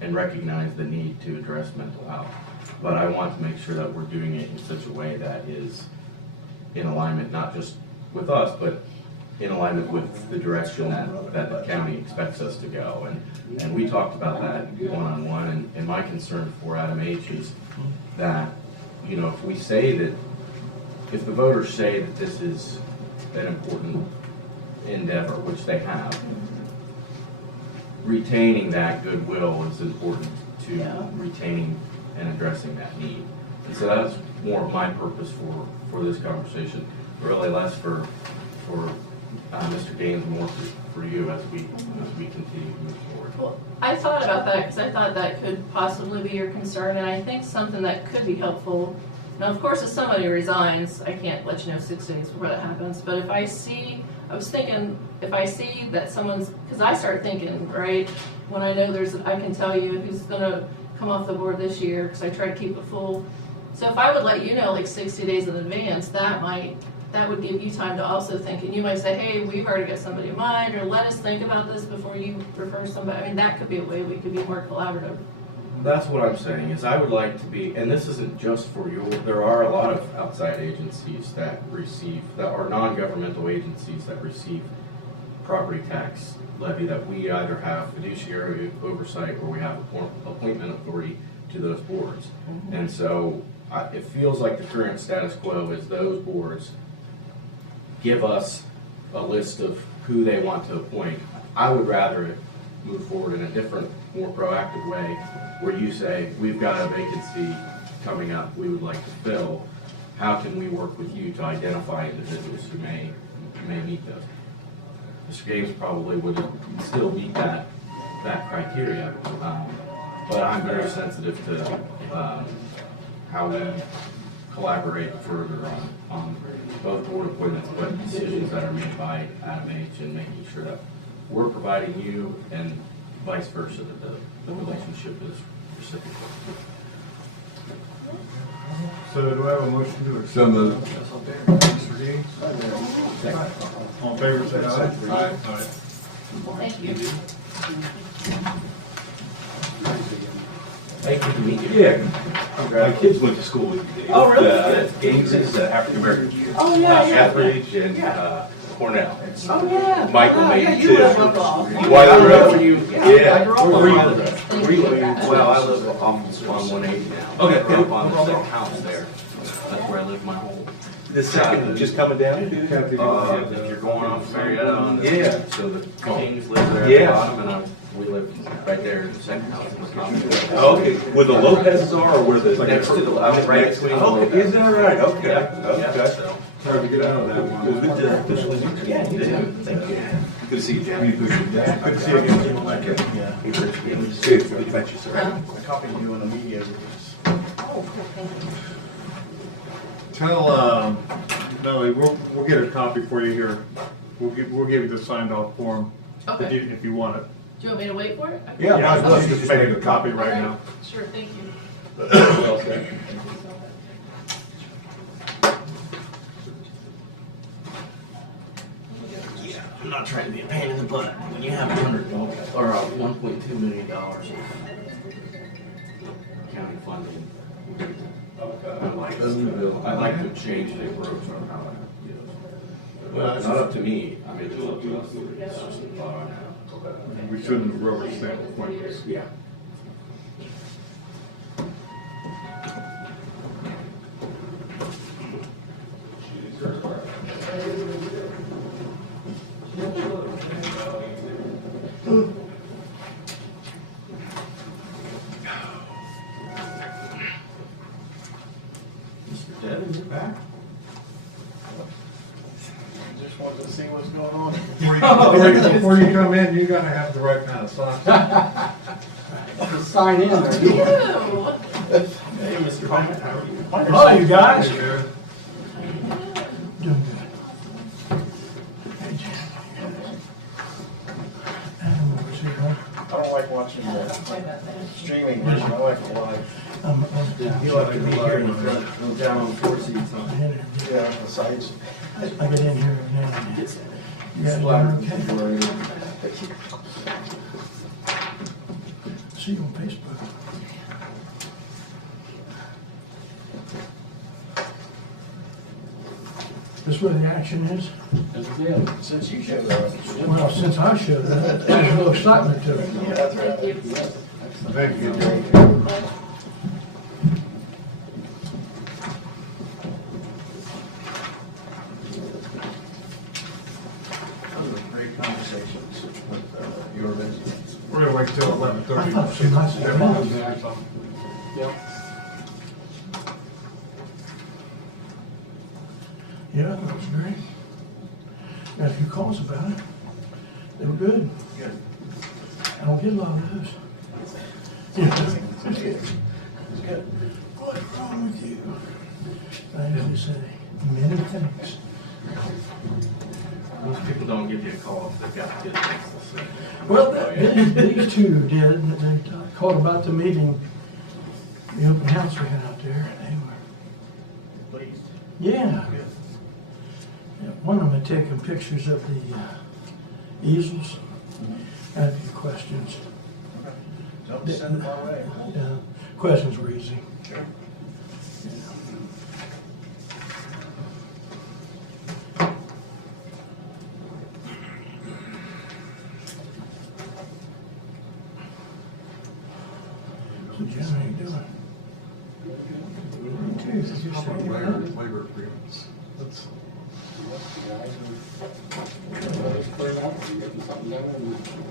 and recognize the need to address mental health, but I want to make sure that we're doing it in such a way that is in alignment, not just with us, but in alignment with the direction that the county expects us to go. And we talked about that one-on-one, and my concern for Adam H. is that, if we say that, if the voters say that this is an important endeavor, which they have, retaining that goodwill is important to retaining and addressing that need. And so that's more of my purpose for this conversation, really less for Mr. Gaines more for you as we continue to move forward. Well, I thought about that because I thought that could possibly be your concern, and I think something that could be helpful. Now, of course, if somebody resigns, I can't let you know 6 days before that happens, but if I see, I was thinking, if I see that someone's, because I start thinking, right, when I know I can tell you who's gonna come off the board this year, because I try to keep it full. So if I would let you know like 60 days in advance, that would give you time to also think, and you might say, hey, we've already got somebody in mind, or let us think about this before you refer somebody. I mean, that could be a way we could be more collaborative. That's what I'm saying, is I would like to be, and this isn't just for you, there are a lot of outside agencies that are non-governmental agencies that receive property tax levy that we either have fiduciary oversight or we have appointment authority to those boards. Mm-hmm. And so it feels like the current status quo is those boards give us a list of who they want to appoint. I would rather it move forward in a different, more proactive way, where you say, we've got a vacancy coming up we would like to fill. How can we work with you to identify individuals who may meet those? Mr. Gaines probably would still meet that criteria, but I'm very sensitive to how we collaborate further on both board appointments, but decisions that are made by Adam H. and making sure that we're providing you and vice versa, that the relationship is reciprocal. So do I have a motion to accept? So moved. Mr. Dean? All in favor, say aye. Aye. Thank you. Thank you to meet you. Yeah, my kids went to school with you. Oh, really? Gaines is African American kids. Oh, yeah, yeah. Etheridge and Cornell. Oh, yeah. Michael made it too. Why I grew up were you? Yeah. Where you live? Well, I live on 180 now. Okay. I grew up on the second house there. That's where I lived my whole. The second, just coming down? If you're going off Marietta on the. Yeah. So the Kings live there at the bottom, and we live right there in the second house. Okay, where the Lopez's are, or where the? Next to the, right between the Okay, is that right? Okay, Yeah, okay. so. Hard to get out of that one. Well, good to officially meet you. Yeah, you too. Thank you. Good to see you, Jim. You push it down. Good to see you again. Okay. Yeah. Good to meet you, sir. I copied you in the media release. Oh, cool, thank you. Tell, Melanie, we'll get a copy for you here. We'll give you the signed off form. Okay. If you want it. Do you want me to wait for it? Yeah, might as well. Let's just make a copy right now. Sure, thank you. Well said. Yeah, I'm not trying to be a pain in the butt. When you have $1.2 million of county funding, I'd like to change the approach on how that deals. Well, It's not up to me. I mean, it's up to us. It's just a thought I have. We shouldn't rubber stamp appointments. Yeah. Mr. Devin, you're back. Just wanted to see what's going on. Before you come in, you gotta have the right kind of socks. Sign in Ew. Hey, Mr. Bennett, how are you? Oh, you guys. Hey, I don't like watching the streaming version. I like it live. You like to be here in the front, no down on the floor seats, huh? Yeah, on the sides. I get in here and then Gets you guys splattered doing okay? before I get- See you on Facebook. This where the action is? This is it. Since you showed up. Well, since I showed up, there's a little excitement to it. Yeah, that's right. Thank you. Thank you. Those were great conversations with your residents. We're gonna wait till 11:30. I thought it was nice. Yep. Yeah, that was great. Got a few calls about it. They were good. I don't get a lot of those. What's wrong with you? I usually say many things. Most people don't give you a call if they've got good things to say. Well, these two did. They called about the meeting, the open house we had out there. They were Please. Yeah. Yeah, one of them had taken pictures of the easels. Had a few questions. Don't send them our way. Yeah, questions were easy. Sure. So Jim, how you doing? Me too. Did you How say about anything? labor agreements? That's,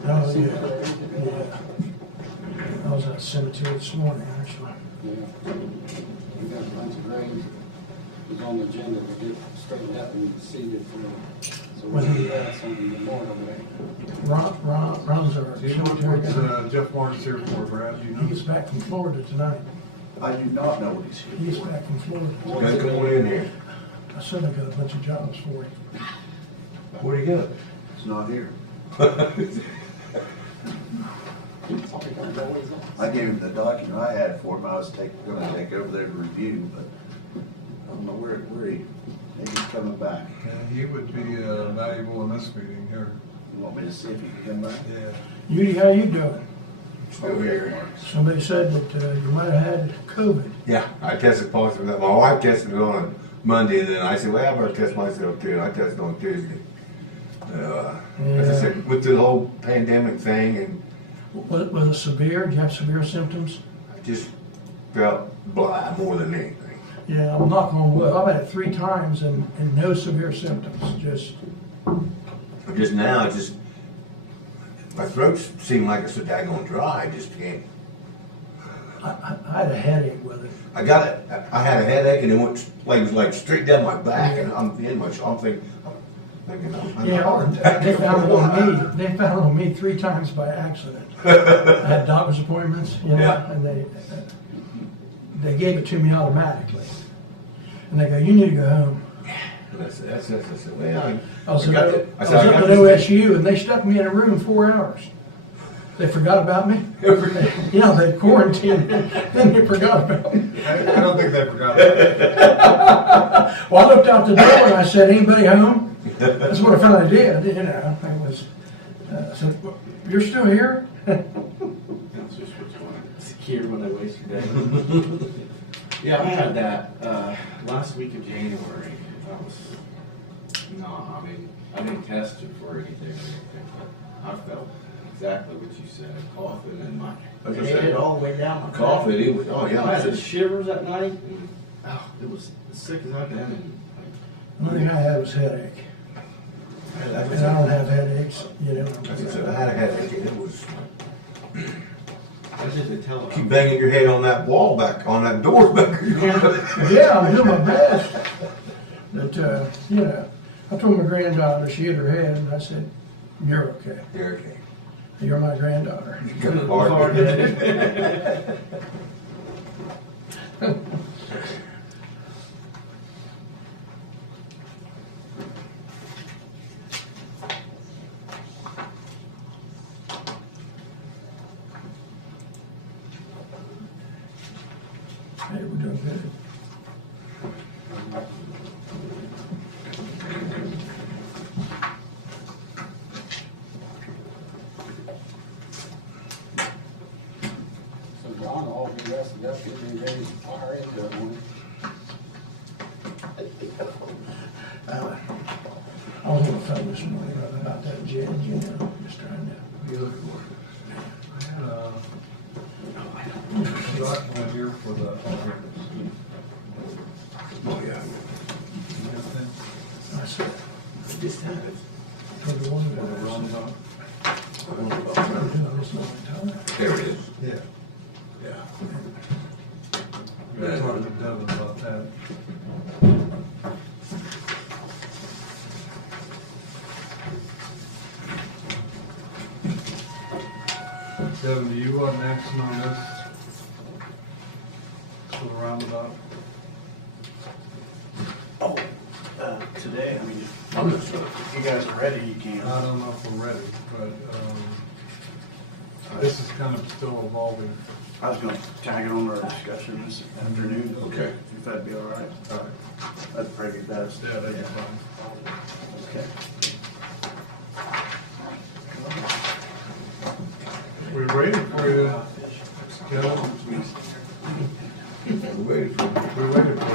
Oh, yeah. Yeah. I was at the cemetery this morning, actually. We got a bunch of graves that was on the agenda to get straightened up and seeded for, so we'll do that on the memorial day. Ron's our do you know cemetery what guy. Jeff Morris here for, Brad? Do you know? He's back from Florida tonight. I do not know what he's here. He's back from Florida. Gotta come on in here. I said I got a bunch of jobs for him. What do you got? He's not here. I gave him the document I had for him. I was gonna take over there to review, but I don't know where he, maybe he's coming back. Yeah, he would be valuable in this meeting here. You want me to see if he can come back? Yeah. Judy, how you doing? Still here. Somebody said that you might have had COVID. Yeah, I tested positive. My wife tested it on Monday, and then I said, well, I better test myself too. And I tested on Tuesday. As I said, with the whole pandemic thing, and Was it severe? Did you have severe symptoms? I just felt blah more than anything. Yeah, I'm knocking on wood. I've had it 3 times and no severe symptoms. Just now, my throat seemed like it's so daggone dry. I just can't. I had a headache with it. I got it. I had a headache, and it went like straight down my back, and I'm thinking, Yeah, they found it on me. They found it on me 3 times by accident. I had doctor's appointments, Yeah. and they gave it to me automatically. And they go, you need to go home. That's well, I was I got up it. at OSU, and they stuck me in a room 4 hours. They forgot about me. They quarantined me, then they forgot about me. I don't think they forgot about it. Well, I looked out the door and I said, anybody home? That's what I finally did, I was, I said, you're still here? That's just what you want. Secure when they waste your day. Yeah, I had that last week of January. That was I didn't test it for anything, but I felt exactly what you said, coughing and my head all the way down my back. Coughing, it was, oh yeah. I had shivers at night. And, it was as sick as I've been. And, The only thing I had was headache. And I don't have headaches, Like I said, I had a headache, and it was. what did they tell Keep banging your head on that wall back, on that door back. Yeah, I'm doing my best. But, I told my granddaughter, she hit her head, and I said, you're okay. You're okay. You're my granddaughter. Got a hard Hey, we're doing good. So John, all be rested up, getting ready to fire into it, won't I was on the phone this morning about that judge, just trying to. You look for it. I had a document here for the. Oh, yeah. I said, I just had it. for the one that The runs on. There it is. Yeah. Yeah. I talked to Devin about that. Devin, do you want an action on this? For the roundabout? Today, I mean, I'm not sure. if you guys are ready, you can. I don't know if we're ready, but, this is kind of still evolving. I was gonna tag it on our discussion this afternoon. Okay. If that'd be all right. All right. That'd probably be best. Yeah, that'd be fine. Okay. We're waiting for you, Kevin. We're waiting for We're waiting for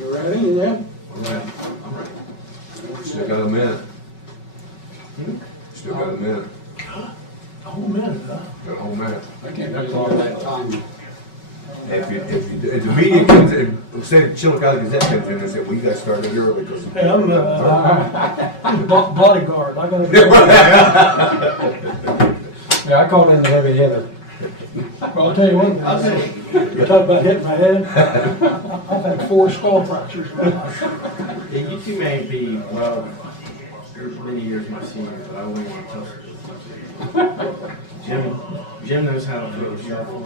You ready, yeah? Still got a minute. Still got a minute. A whole minute, huh? Got a whole minute. I can't believe all that time. If the media comes in, say Chillicothe Gazette comes in and say, we got started early because. Hey, I'm the bodyguard, I gotta go. Yeah, I called in the heavy hitter. Well, I'll tell you one thing, you talk about hitting my head, I've had 4 skull fractures. Yeah, you two may be, well, you're many years my senior, but I wouldn't want to tell you as much as Jim knows how to throw a shuffle.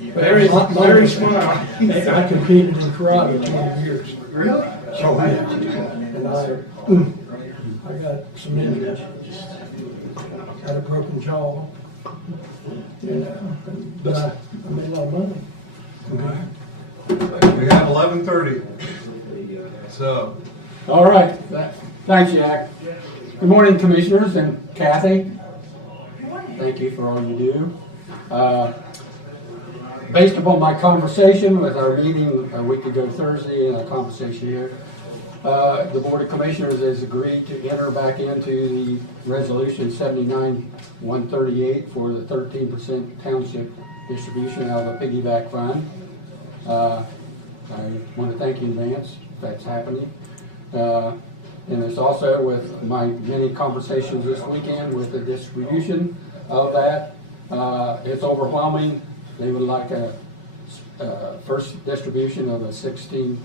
Very smart. I competed in karate 20 years. Really? Oh, yeah. And I got some injuries. Had a broken jaw. But I made a lot of money. We have 11:30. So, All right, thanks, Jack. Good morning, commissioners and Kathy. Thank you for all you do. Based upon my conversation with our meeting a week ago Thursday and a conversation here, the Board of Commissioners has agreed to enter back into the Resolution 79-138 for the 13% township distribution out of the piggyback fund. I want to thank you in advance if that's happening. And it's also with my many conversations this weekend with the distribution of that. It's overwhelming. They would like a first distribution of a 16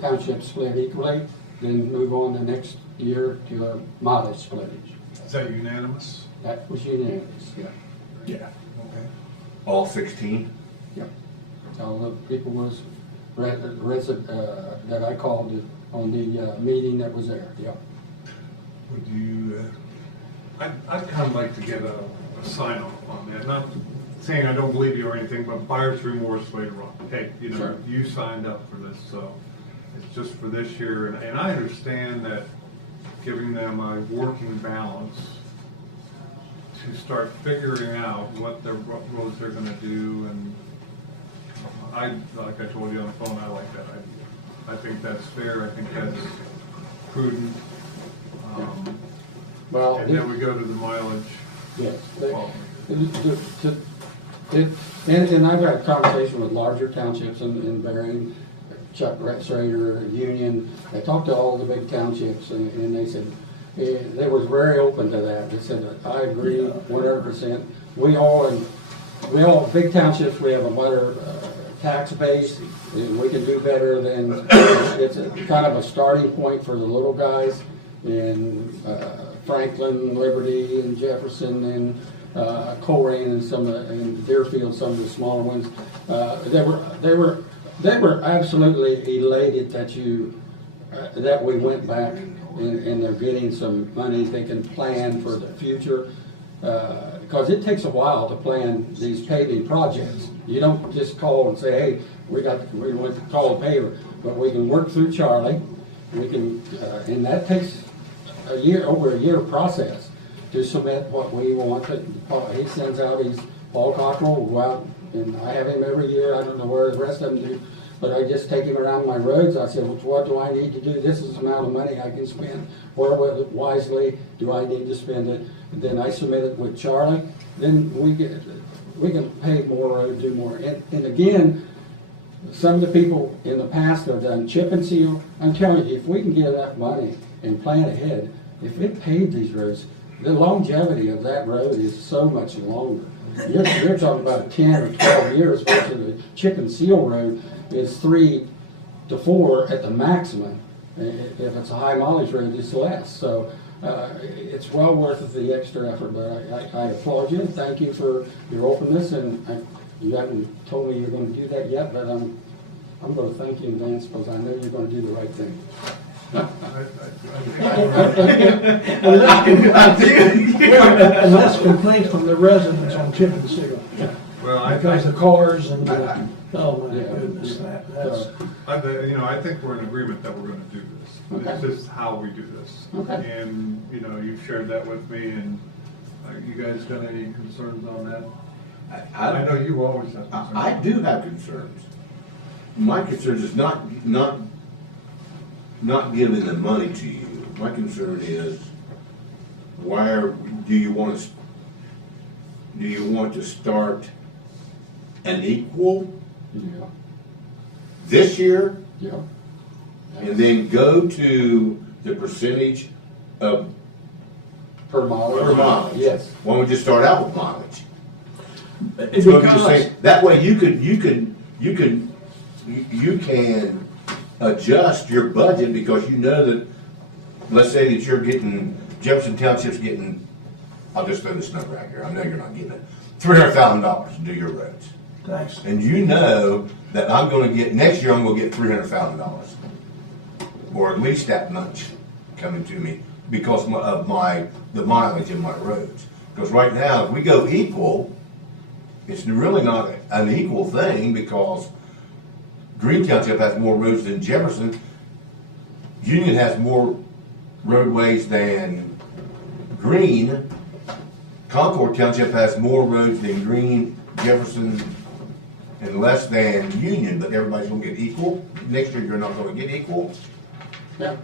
township split equally, then move on the next year to a modest splittage. is that unanimous? That was unanimous. Yeah. Okay. All 16? Yep. All the people was, that I called on the meeting that was there, yep. Would you, I'd kind of like to get a sign off on that, not saying I don't believe you or anything, but buyer's remorse later on. Hey, you know, Sure. you signed up for this, so it's just for this year, and I understand that giving them a working balance to start figuring out what roads they're gonna do, and like I told you on the phone, I like that. I think that's fair, I think that's prudent. Well, And then we go to the mileage. Yes. policy. And I've had a conversation with larger townships in Bering, Chuck Strader, Union. I talked to all the big townships and they said, they were very open to that. They said, I agree 100%. We all, big townships, we have a better tax base. And we can do better than, it's a kind of a starting point for the little guys in Franklin, Liberty, and Jefferson, and Colerain, and and Deerfield, some of the smaller ones. They were absolutely elated that that we went back and they're getting some money they can plan for the future. Because it takes a while to plan these paving projects. You don't just call and say, hey, we want to call a paver, but we can work through Charlie. We can, and that takes over a year process to submit what we want. He sends out Paul Cockrell will go out, and I have him every year. I don't know where the rest of them do, but I just take him around my roads. I said, well, what do I need to do? This is the amount of money I can spend. Where wisely do I need to spend it? And then I submit it with Charlie. Then we can pay more or do more. And again, some of the people in the past have done chip and seal. I'm telling you, if we can get enough money and plan ahead, if it paved these roads, the longevity of that road is so much longer. You're talking about 10 or 12 years, versus the chip and seal road is 3 to 4 at the maximum. If it's a high mileage road, it's less. So it's well worth the extra effort, but I applaud you and thank you for your openness, and you haven't told me you're going to do that yet, but I'm going to thank you in advance because I know you're going to do the right thing. Unless complaints from the residents on Chip and Seal. Well, Because the cars and, oh my goodness, that's. I think we're in agreement that we're gonna do this. Okay. This is how we do this. Okay. And, you've shared that with me, and you guys got any concerns on that? I know you always have concerns. I do have concerns. My concern is not giving the money to you. My concern is, do you want to start an equal Yeah. this year? Yeah. And then go to the percentage of Per mileage? per mileage? Yes. Why don't we just start out with mileage? It's So I'm just because- saying, that way you can adjust your budget because you know that, let's say that you're getting, Jefferson Township's getting, I'll just throw this number out here, I know you're not getting it, $300,000 to do your roads. Thanks. And you know that next year I'm gonna get $300,000. Or at least that much coming to me because of the mileage in my roads. Because right now, if we go equal, it's really not an equal thing because Green Township has more roads than Jefferson. Union has more roadways than Green. Concord Township has more roads than Green, Jefferson, and less than Union, but everybody's gonna get equal. Next year, you're not gonna get equal. Yeah,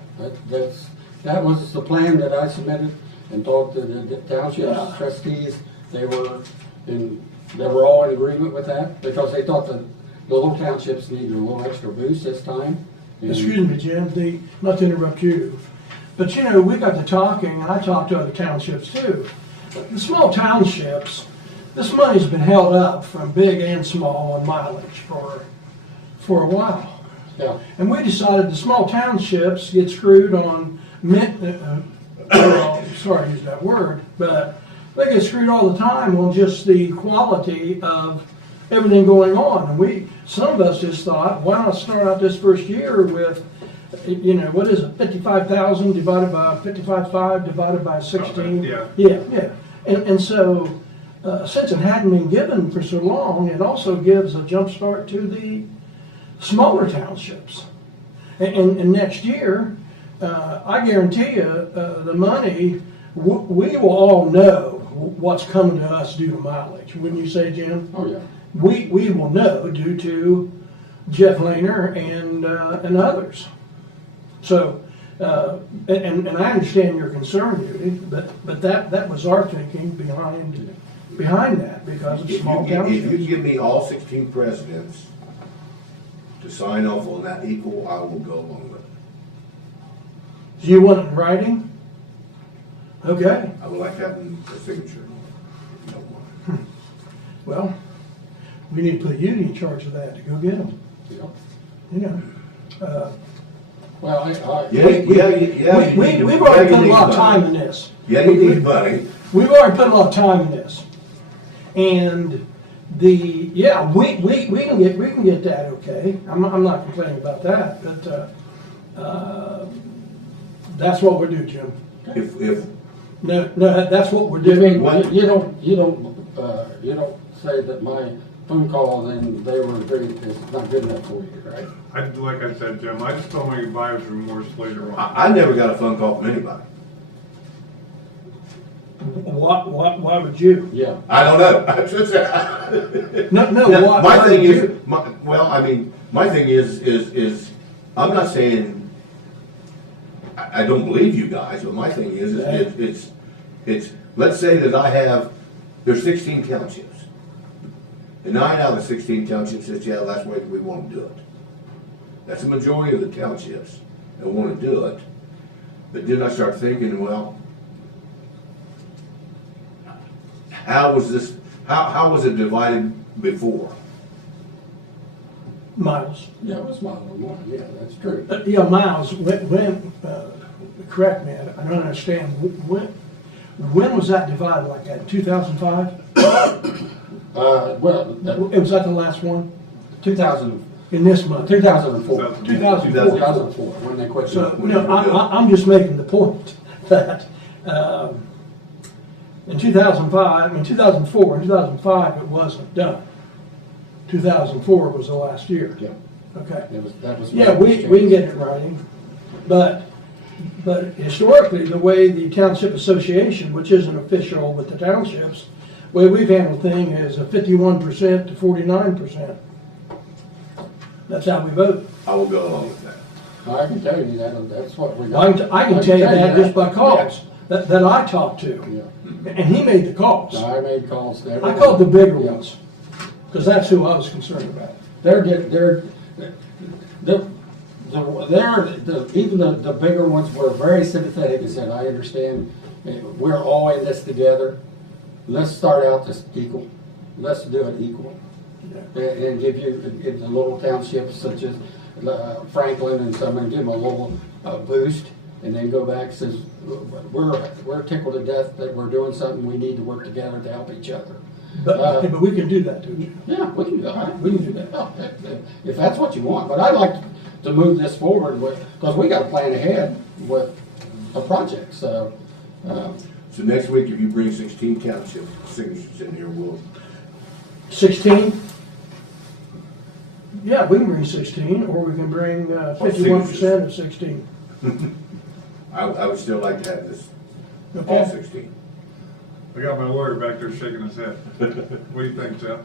that was the plan that I submitted and talked to the township trustees. They were all in agreement with that because they thought the little townships needed a little extra boost this time. And- Excuse me, Jim, not to interrupt you, but we got to talking, and I talked to other townships too. The small townships, this money's been held up from big and small on mileage for a while. Yeah. And we decided the small townships get screwed on, sorry to use that word, but they get screwed all the time on just the quality of everything going on. And some of us just thought, why not start out this first year with, what is it, 55,000 divided by 55.5 divided by 16? Yeah. Yeah. And so, since it hadn't been given for so long, it also gives a jump start to the smaller townships. And next year, I guarantee you, the money, we will all know what's coming to us due to mileage. Wouldn't you say, Jim? Oh, yeah. We will know due to Jeff Lehner and others. So, and I understand your concern, Judy, but that was our thinking behind that because of small If you townships. can give me all 16 presidents to sign off on that equal, I will go along with it. Do you want it in writing? Okay. I would like having a signature on it, if you don't mind. Well, we need to put you in charge of that to go get them. Well, We've already put a lot of time in this. Yeah, you need money. We've already put a lot of time in this. And we can get that okay. I'm not complaining about that, but that's what we do, Jim. No, that's what we're doing. You don't say that my phone call and they were agreed is not good enough for you, right? Like I said, Jim, I just told my buyer's remorse later on. I never got a phone call from anybody. Why would you? Yeah. I don't know. My thing is, I'm not saying, I don't believe you guys, but my thing is it's, let's say that there's 16 townships. And 9 out of the 16 townships says, yeah, that's the way we want to do it. That's the majority of the townships that want to do it. But then I start thinking, well, how was it divided before? Miles, yeah, that's true. Yeah, Miles, correct me, I don't understand, when was that divided like that, 2005? Well, Was that the last one? 2000. In this month? 2004. 2004. When they quit. So, no, I'm just making the point that, in 2004 and 2005, it wasn't done. 2004 was the last year. Yeah. Okay. That was. Yeah, we can get it in writing, but historically, the way the Township Association, which isn't official with the townships, the way we've handled things is a 51% to 49%. That's how we vote. I will go along with that. I can tell you that's what we I got. can tell you that just by calls that I talked to. Yeah. And he made the calls. I made calls. I called the bigger ones, because that's who I was concerned about. Even the bigger ones were very sympathetic and said, I understand, we're all in this together. Let's start out this equal. Let's do it equal. And give you, in the little townships such as Franklin and some, and give them a little boost, and then go back and says, we're tickled to death that we're doing something, we need to work together to help each other. But we can do that too. Yeah, we can do that. We can do that. If that's what you want. But I'd like to move this forward because we got to plan ahead with a project, so. So next week, if you bring 16 township signatures in here, we'll. 16? Yeah, we can bring 16, or we can bring 51% of 16. I would still like to have this, Okay. all 16. I got my lawyer back there shaking his head. What do you think, Jeff?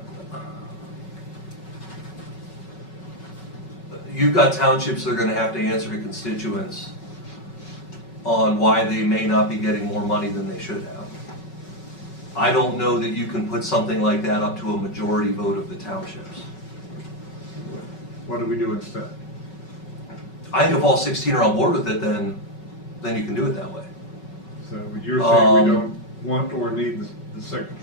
You've got townships that are gonna have to answer to constituents on why they may not be getting more money than they should have. I don't know that you can put something like that up to a majority vote of the townships. What do we do instead? I think if all 16 are on board with it, then you can do it that way. So you're saying we don't want or need the signatures?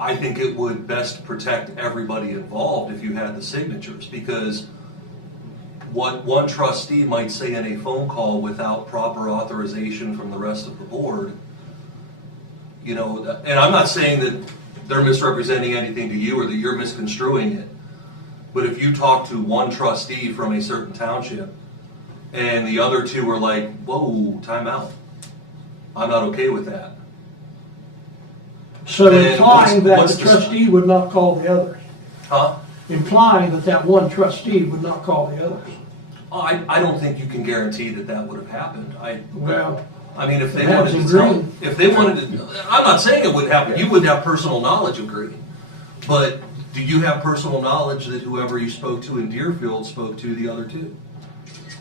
I think it would best protect everybody involved if you had the signatures, because what one trustee might say in a phone call without proper authorization from the rest of the board, you know, and I'm not saying that they're misrepresenting anything to you or that you're misconstruing it, but if you talk to one trustee from a certain township and the other two are like, whoa, time out, I'm not okay with that. So Then implying that what's the trustee would not call the others. Huh? Implying that one trustee would not call the others. I don't think you can guarantee that would have happened. Well, I mean, if they it wanted happens to in tell, Green. if they wanted to, I'm not saying it would happen. You wouldn't have personal knowledge of Green, but do you have personal knowledge that whoever you spoke to in Deerfield spoke to the other two?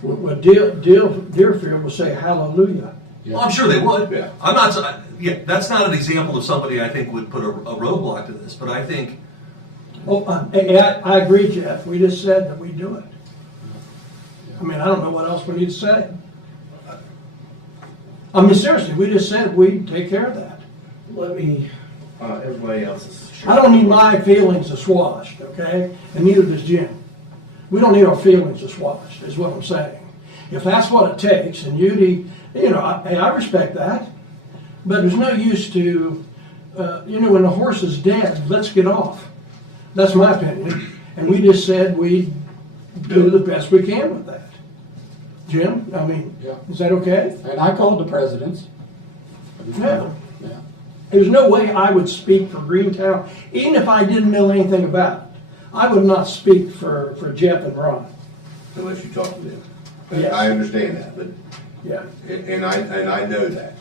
Well, Deerfield will say hallelujah. Well, I'm sure they would. Yeah. I'm not. Yeah, that's not an example of somebody I think would put a roadblock to this, but I think. Oh, I agree, Jeff. We just said that we do it. I mean, I don't know what else we need to say. I mean, seriously, we just said we'd take care of that. Let me, everybody else is. I don't need my feelings assuaged, okay? And neither does Jim. We don't need our feelings assuaged, is what I'm saying. If that's what it takes, and Judy, you know, I respect that, but there's no use to, you know, when the horse is dead, let's get off. That's my opinion. And we just said we'd do the best we can with that. Jim, I mean, is that okay? And I called the presidents. Yeah. There's no way I would speak for Greentown, even if I didn't know anything about it. I would not speak for Jeff and Ron. Unless you talk to them. Yes. I understand that, but. Yeah. And I know that.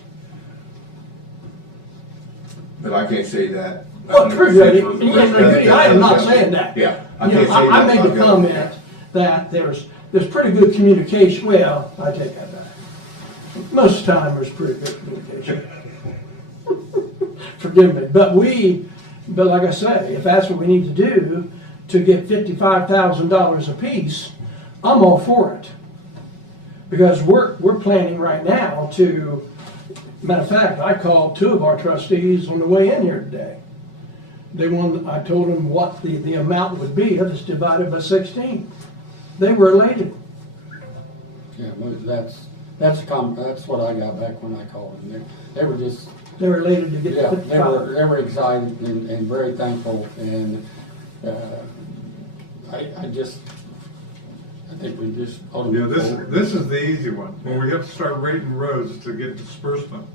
But I can't say that. Well, true, I am not saying that. Yeah. You know, I made the comment that there's pretty good communication. Well, I take that back. Most of the time, there's pretty good communication. Forgive me, but like I say, if that's what we need to do to get $55,000 apiece, I'm all for it. Because we're planning right now to, matter of fact, I called two of our trustees on the way in here today. I told them what the amount would be if it's divided by 16. They were elated. Yeah, well, that's what I got back when I called them. They were just. They were elated to get Yeah, the they were excited and very thankful, and I think we just ought to Yeah, move forward. this is the easy one. When we have to start rating roads to get disbursement,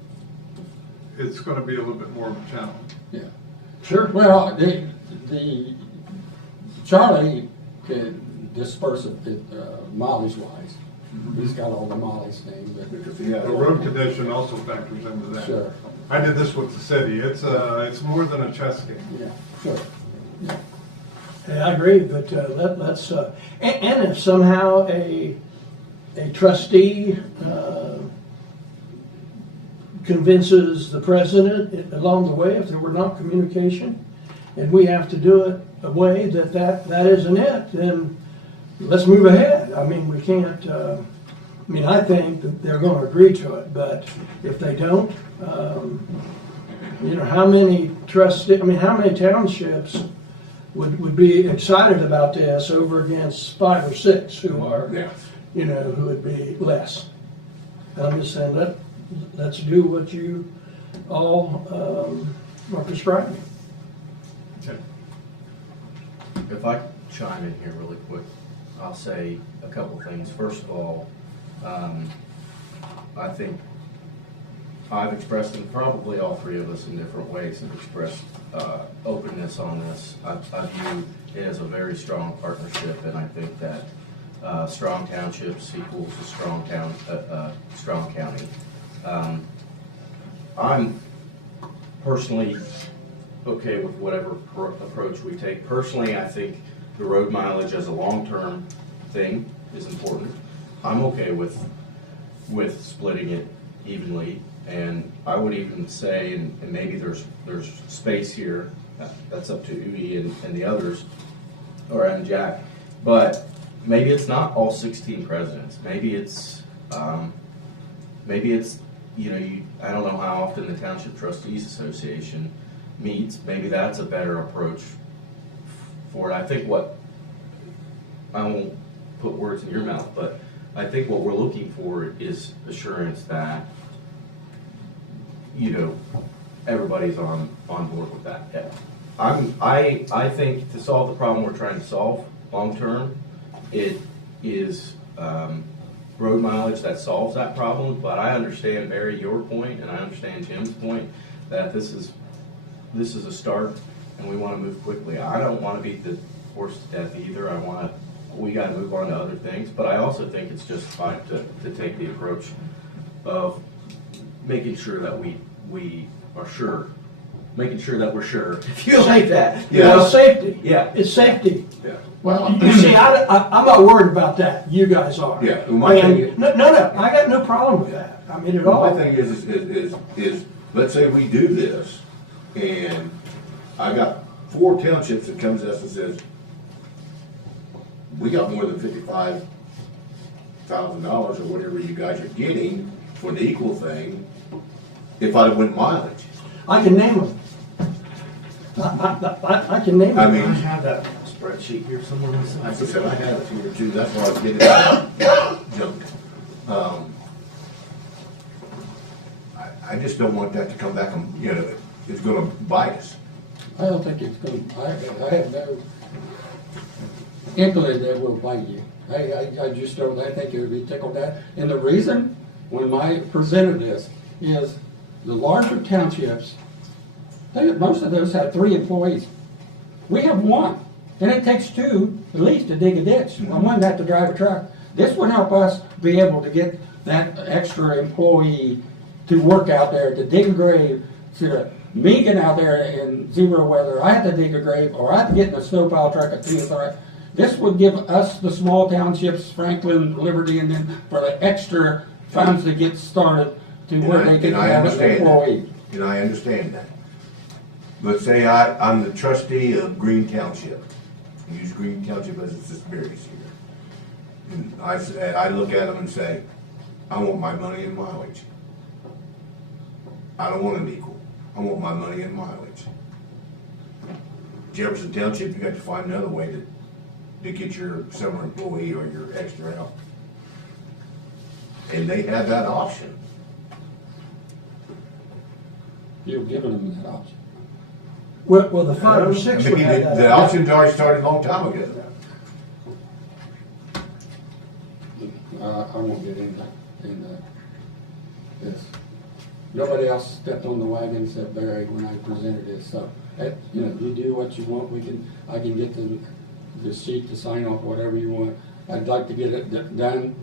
it's gonna be a little bit more of a challenge. Yeah. Sure. Well, the Charlie can disperse it mileage wise. He's got all the mileage things, but. The road condition also factors into that. Sure. I did this with the city. It's more than a chess game. Yeah, sure. Yeah. Yeah, I agree, but let's, and if somehow a trustee convinces the president along the way, if there were not communication, and we have to do it a way that isn't it, then let's move ahead. I mean, we can't, I think that they're gonna agree to it, but if they don't, how many how many townships would be excited about this over against 5 or 6 who are, who would be less? And I'm just saying, let's do what you all are prescribing. If I chime in here really quick, I'll say a couple things. First of all, I think I've expressed, and probably all three of us in different ways have expressed openness on this. I view it as a very strong partnership, and I think that strong townships equals a strong county. I'm personally okay with whatever approach we take. Personally, I think the road mileage as a long-term thing is important. I'm okay with splitting it evenly, and I would even say, and maybe there's space here, that's up to Udi and the others, and Jack, but maybe it's not all 16 presidents. Maybe it's I don't know how often the Township Trustees Association meets. Maybe that's a better approach for it. I think I won't put words in your mouth, but I think what we're looking for is assurance that, everybody's on board with that. Yeah. I think to solve the problem we're trying to solve long term, it is road mileage that solves that problem. But I understand, Barry, your point, and I understand Jim's point that this is a start, and we want to move quickly. I don't want to beat the horse to death either. We got to move on to other things, but I also think it's justified to take the approach of making sure that we are sure, making sure that we're sure. If you like that, It's safety. Yeah, it's safety. Yeah. Well, you see, I'm not worried about that. You guys are. Yeah. My thing No, I got no problem with that. I mean, at all. My thing is, let's say we do this, and I got 4 townships that comes to us and says, we got more than $55,000 or whatever you guys are getting for the equal thing, if I went mileage. I can name them. I can name them. I mean, I have that spreadsheet here somewhere. I said I had it here too, that's why I was getting jumped. I just don't want that to come back and, it's gonna bite us. I don't think it's going to, I have no inkling that will bite you. I just don't, I think it would be tickled at. And the reason, when I presented this, is the larger townships, most of those have 3 employees. We have 1, and it takes 2 at least to dig a ditch, and 1 have to drive a truck. This would help us be able to get that extra employee to work out there, to dig a grave, to me get out there in 0 weather, I have to dig a grave, or I have to get in a snowplow truck at 2 o'clock. This would give us, the small townships, Franklin, Liberty, and then for the extra funds to get started to where they can have an employee. And I understand that. But say I'm the trustee of Green Township, use Green Township as its disparities here. And I look at them and say, I want my money in mileage. I don't want an equal. I want my money in mileage. Jefferson Township, you got to find another way to get your summer employee or your extra out. And they had that option. You've given them that option. Well, the 5 or 6 I would mean, have that. the option's already started a long time ago. I won't get into this. Nobody else stepped on the wagon except Barry when I presented this, so, you know, you do what you want, I can get the sheet to sign off whatever you want. I'd like to get it done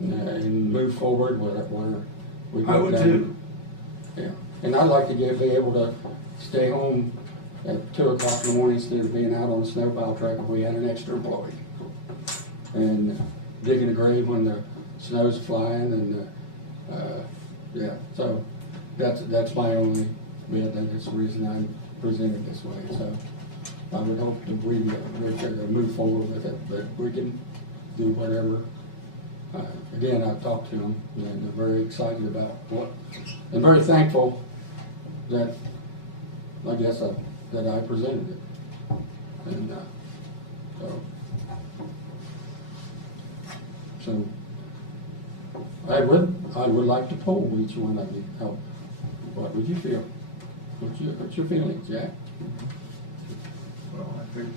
and move forward where we get I would done. too. Yeah, and I'd like to be able to stay home at 2 o'clock in the morning instead of being out on the snowplow truck if we had an extra employee. And digging a grave when the snow's flying and, yeah, so that's my only bit, and that's the reason I'm presented this way, so I would hope that we can move forward with it, but we can do whatever. Again, I've talked to them, and they're very excited about and very thankful that, I guess, that I presented it. And, so I would like to poll each one of you. What would you feel? What's your feelings, Jack? Well, I think,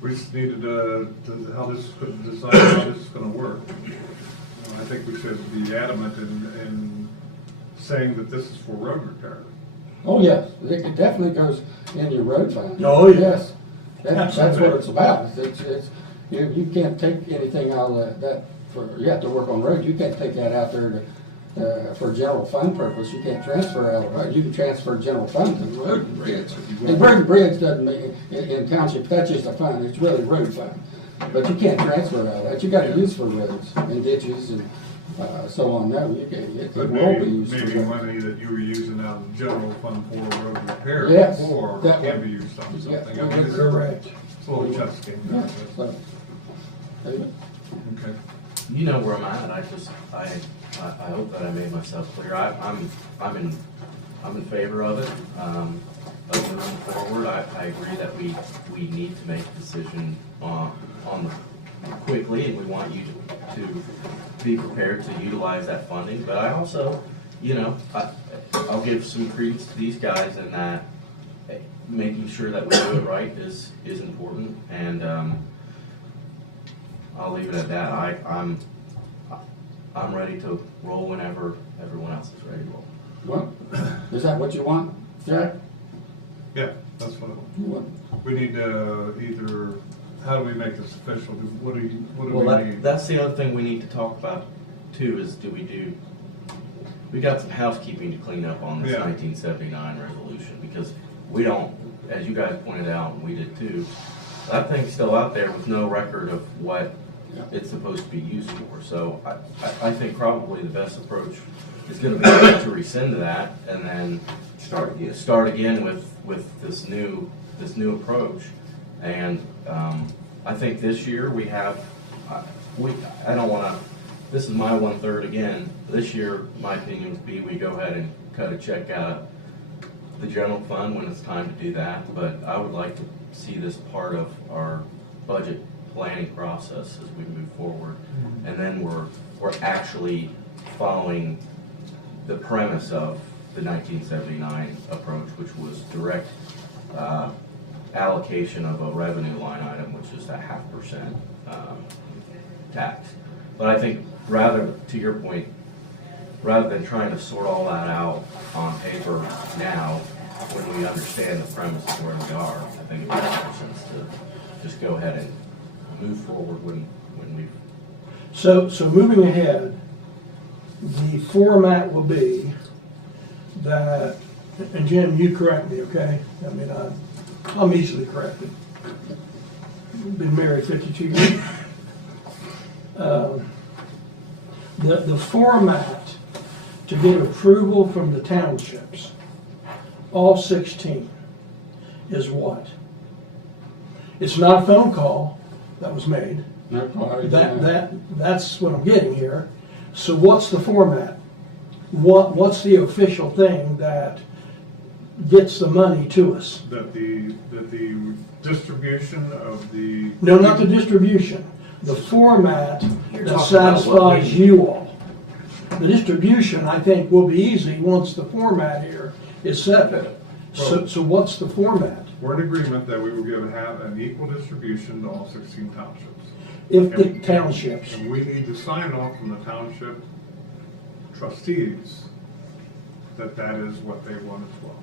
we just needed to decide how this is gonna work. I think we should be adamant in saying that this is for road repair. Oh, yes, it definitely goes in your road fund. Oh, yeah. Yes, that's what it's about. It's you can't take anything out of that you have to work on roads. You can't take that out there for general fund purpose. You can't transfer out of road. You can transfer general fund to the road and bridge. And road and bridge doesn't mean, in township, that's just a fund. It's really road fund. But you can't transfer out of that. You got to use for roads and ditches and so on. No, it But will be used for maybe roads. money that you were using out of the general fund for road repair Yes, before that can would- be used on yeah, something. I mean, it's correct. a little chess game. Yeah, so, David? Okay. You know where I'm at. I hope that I made myself clear. I'm in favor of it. Of moving forward, I agree that we need to make a decision on quickly, and we want you to be prepared to utilize that funding. But I also, you know, I'll give some credence to these guys in that making sure that we do it right is important, and I'll leave it at that. I'm ready to roll whenever everyone else is ready to roll. Well, is that what you want, Jack? Yeah, that's what I want. You want? We need to either, how do we make this official? What do Well, we need? that's the other thing we need to talk about too, is we got some housekeeping to clean up on this Yeah. 1979 resolution, because we don't, as you guys pointed out, and we did too, that thing's still out there with no record of what it's supposed to be used for. So I think probably the best approach is gonna be to rescind that and then start again with this new approach. And I think this year we have, I don't wanna, this is my 1/3 again. This year, my opinion would be we go ahead and cut a check out of the general fund when it's time to do that. But I would like to see this part of our budget planning process as we move forward. And then we're actually following the premise of the 1979 approach, which was direct allocation of a revenue line item, which is a 0.5% tax. But I think to your point, rather than trying to sort all that out on paper now, when we understand the premise of where we are, I think it makes more sense to just go ahead and move forward when we. So moving ahead, the format will be that, and Jim, you correct me, okay? I mean, I'm easily corrected. Been married 52 years. The format to get approval from the townships, all 16, is what? It's not a phone call that was made. That's what I'm getting here. So what's the format? What's the official thing that gets the money to us? That the distribution of the. No, not the distribution, the format You're that talking about what satisfies we- you all. The distribution, I think, will be easy once the format here is set. So what's the format? We're in agreement that we were going to have an equal distribution to all 16 townships. If the townships, And we need to sign off from the township trustees that that is what they want as well.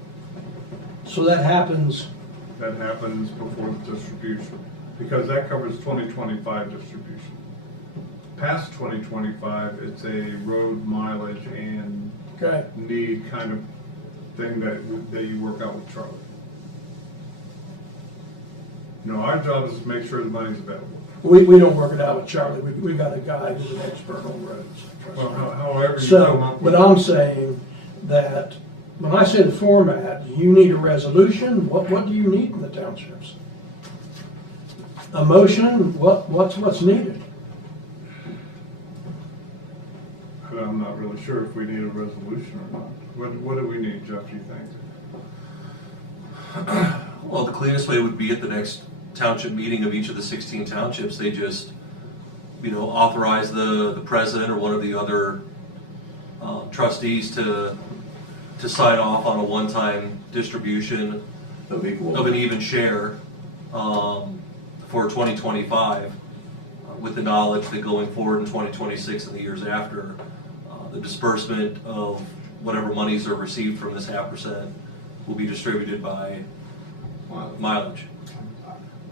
so that happens, That happens before the distribution, because that covers 2025 distribution. Past 2025, it's a road mileage and okay? need kind of thing that you work out with Charlie. You know, our job is to make sure the money's available. We don't work it out with Charlie, we got a guy who's an expert on roads. Well, however you come So, up but with. I'm saying that when I say the format, you need a resolution, what do you need in the townships? A motion, what's needed? I'm not really sure if we need a resolution or not. What do we need, Jeff, do you think? Well, the cleanest way would be at the next township meeting of each of the 16 townships, they just, authorize the president or one of the other trustees to sign off on a one-time distribution Of equal. of an even share for 2025, with the knowledge that going forward in 2026 and the years after, the disbursement of whatever monies are received from this 0.5% will be distributed by mileage.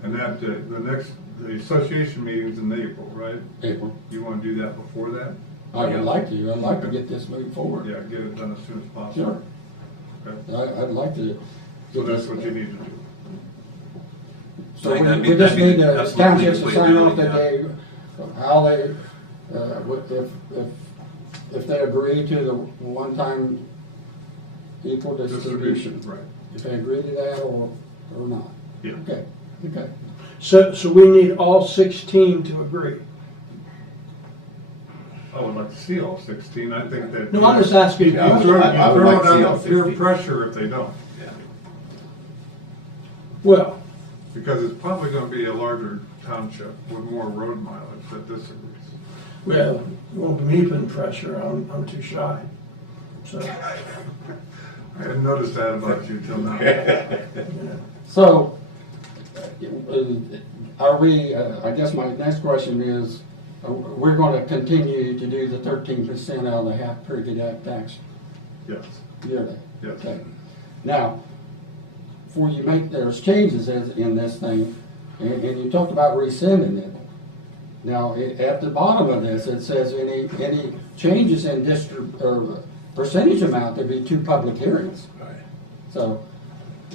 And that, the association meeting's in April, right? April. You want to do that before that? I would like to, I'd like to get this moved forward. Yeah, get it done as soon as possible. Sure. Okay. I'd like to. So that's what you need to do. So I think that'd we be- just that'd be need the the absolute townships to cleanest way sign to do off it, that they, how they, if they agree to the one-time equal distribution. Right. If they agree to that or not. Yeah. Okay, okay. So we need all 16 to agree. I would like to see all 16, I think that. No, I'm just asking. Yeah, You throw I would like to see all down peer 16. pressure if they don't, Yeah. Well, because it's probably gonna be a larger township with more road mileage that disagrees. well, it won't be me putting pressure, I'm too shy. So, I hadn't noticed that about you till now. yeah. So, are we, I guess my next question is, we're gonna continue to do the 13% out of the half per cadet tax Yes, yearly? yes. Okay. Now, before you make, there's changes in this thing, and you talked about rescinding it. Now, at the bottom of this, it says any changes in or percentage amount, there'd be 2 public hearings. Right. So,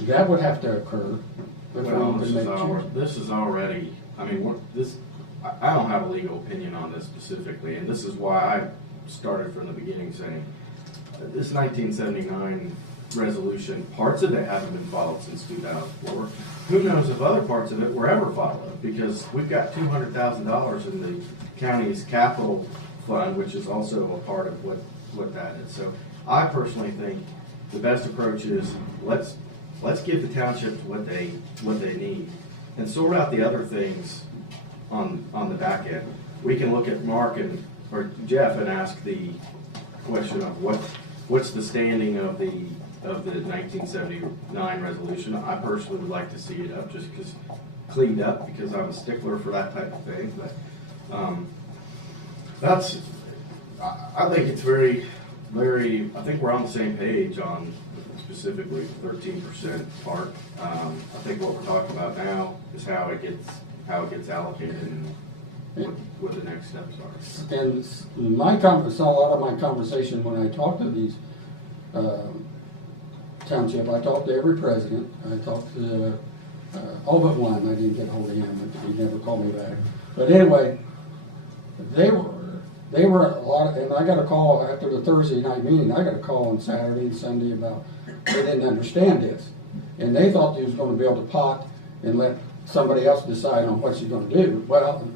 that would have to occur before Well, you can make changes. this is already, I mean, I don't have a legal opinion on this specifically, and this is why I started from the beginning saying, this 1979 resolution, parts of it haven't been followed since 2004. Who knows if other parts of it were ever followed, because we've got $200,000 in the county's capital fund, which is also a part of what that is. So I personally think the best approach is let's give the townships what they need and sort out the other things on the back end. We can look at Mark or Jeff and ask the question of what's the standing of the 1979 resolution. I personally would like to see it up, just because cleaned up, because I'm a stickler for that type of thing. But I think it's very, very. I think we're on the same page on specifically the 13% part. I think what we're talking about now is how it gets allocated and what the next steps are. And a lot of my conversation when I talk to these township, I talked to every president. I talked to all but one. I didn't get hold of him. He never called me back. But anyway, they were a lot, and I got a call after the Thursday night meeting. I got a call on Saturday and Sunday about they didn't understand this, and they thought they was going to be able to pot and let somebody else decide on what she's going to do. Well,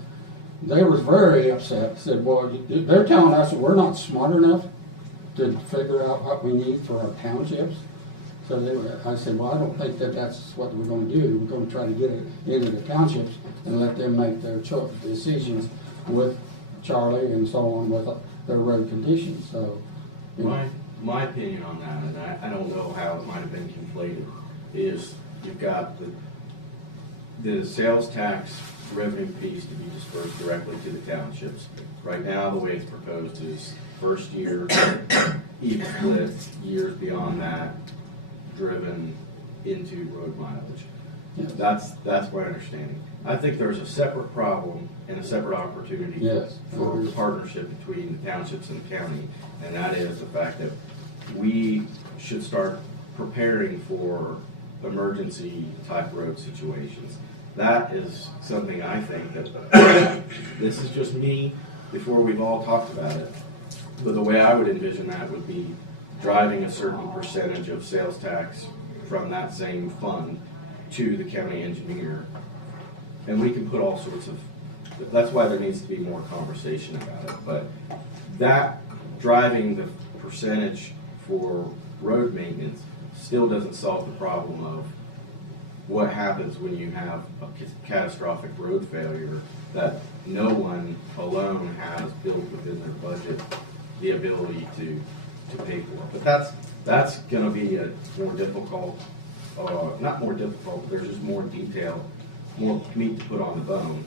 they was very upset. Said, "Well, they're telling us that we're not smart enough to figure out what we need for our townships." So I said, well, I don't think that that's what we're gonna do. We're gonna try to get it into the townships and let them make their decisions with Charlie and so on with their road conditions, so. You know. My opinion on that, and I don't know how it might have been conflated, is you've got the sales tax revenue piece to be dispersed directly to the townships. Right now, the way it's proposed is first year, even split, years beyond that, driven into road mileage. Yes. That's my understanding. I think there's a separate problem and a separate opportunity Yes. for partnership between the townships and the county, and that is the fact that we should start preparing for emergency type road situations. That is something I think that, this is just me before we've all talked about it, but the way I would envision that would be driving a certain percentage of sales tax from that same fund to the county engineer. And we can put all sorts of, that's why there needs to be more conversation about it, but that driving the percentage for road maintenance still doesn't solve the problem of what happens when you have a catastrophic road failure that no one alone has built within their budget the ability to pay for. But that's gonna be a more difficult, not more difficult, but there's just more detail, more meat to put on the bone.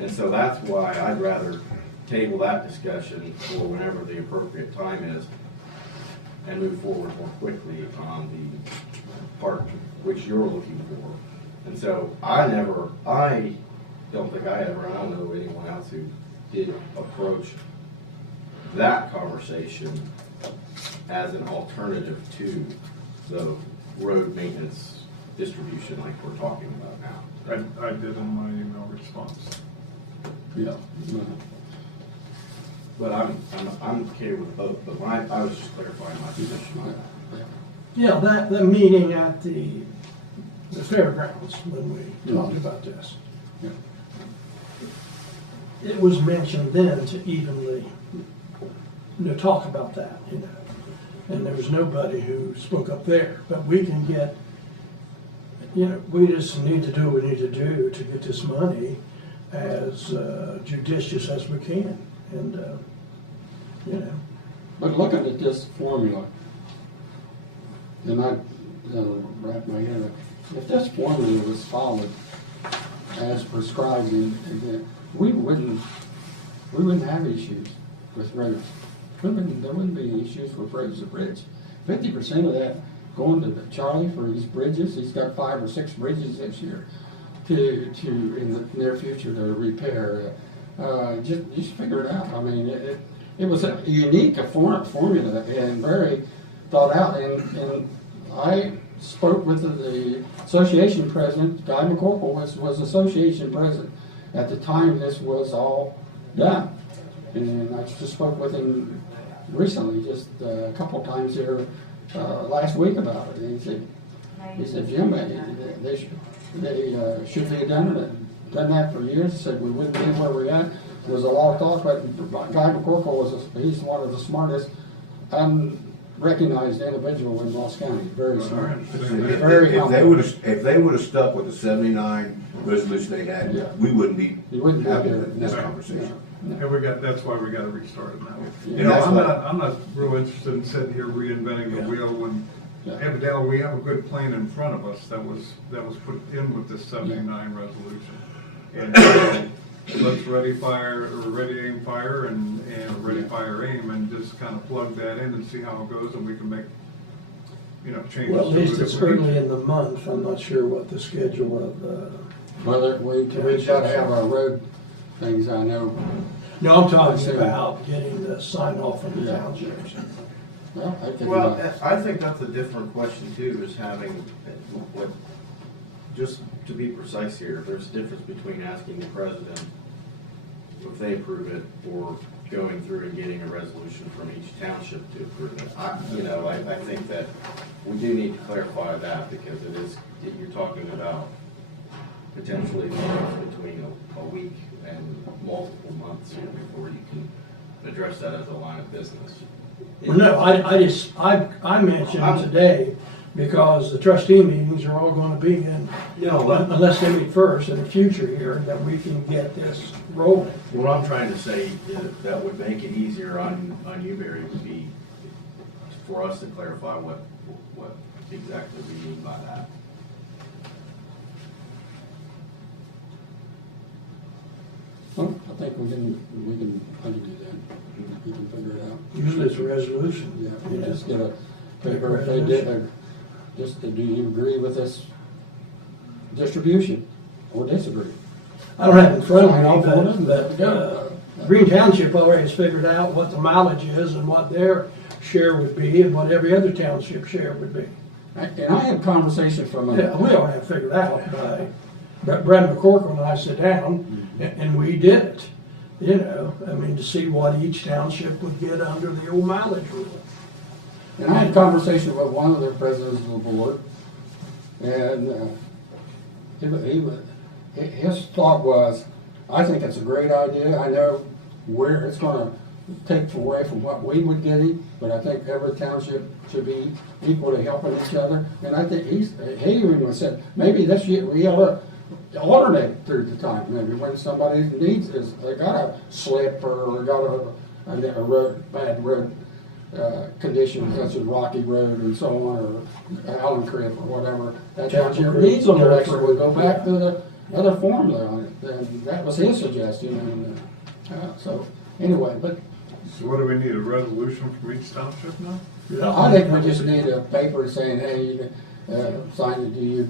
And so that's why I'd rather table that discussion for whenever the appropriate time is and move forward more quickly on the part which you're looking for. And so I don't think I don't know anyone else who did approach that conversation as an alternative to the road maintenance distribution like we're talking about now. I did in my email response. Yeah. But I'm okay with both, but I was just clarifying my position. Yeah, the meeting at the fairgrounds when we talked about this. Yeah. It was mentioned then to evenly, talk about that, And there was nobody who spoke up there, but we can get, we just need to do what we need to do to get this money as judicious as we can, and, But looking at this formula, and I wrap my head around, if this formula was followed as prescribed, we wouldn't have issues with roads. There wouldn't be issues with roads and bridges. 50% of that going to Charlie for his bridges. He's got 5 or 6 bridges this year to in the near future to repair. Just figure it out. I mean, it was a unique formula and very thought out. And I spoke with the association president. Guy McCorkle was association president at the time this was all done. And I just spoke with him recently, just a couple of times here last week about it. And he said, Jim, they should be done that for years. He said we wouldn't be where we're at. There was a lot of thought, but Guy McCorkle he's one of the smartest recognized individual in Ross County. Very smart. Very humble. If they would have stuck with the 79 resolution they had, we wouldn't be having this conversation. And that's why we gotta restart it now. Yeah. I'm not real interested in sitting here reinventing the wheel when evidently we have a good plan in front of us that was put in with this 79 resolution. And let's ready, aim, fire, and ready, fire, aim, and just kind of plug that in and see how it goes, and we can make, changes. Well, at least it's early in the month. I'm not sure what the schedule of. Well, we've got to have our road things, I know. No, I'm talking about getting the sign off from the townships. Well, I think that's a different question too, is having, just to be precise here, there's a difference between asking the president if they approve it or going through and getting a resolution from each township to approve it. I think that we do need to clarify that because you're talking about potentially between a week and multiple months here before you can address that as a line of business. Well, no, I mentioned today because the trustee meetings are all gonna be in, unless they meet first in the future here, that we can get this rolling. What I'm trying to say is that would make it easier on you, Barry, would be for us to clarify what exactly we mean by that. Well, I think we can do that. We can figure it out. Usually it's a resolution. Yeah, we just get a paper if they did, just do you agree with this distribution or disagree? I don't have it in front Sign off on of it, me, let it but go. Green Township already has figured out what the mileage is and what their share would be and what every other township share would be. And I had a conversation from a. Yeah, we all have figured out but Brad McCorkle and I sat down and we did it. You know, I mean, to see what each township would get under the old mileage rule. And I had a conversation with one of their presidents of the board, and his thought was, I think it's a great idea. I know where it's gonna take away from what we would get, but I think every township should be equally helping each other. And I think he even said, maybe this year we ought to alternate through the time. Maybe when somebody needs is, they got a slip or got a road, bad road conditions such as Rocky Road and so on, or Allen Creek or whatever, that township needs an election, we'll go back to the other formula on it. And that was his suggestion, and so anyway, but. So what do we need, a resolution from each township now? I think we just need a paper saying, hey, sign it, do you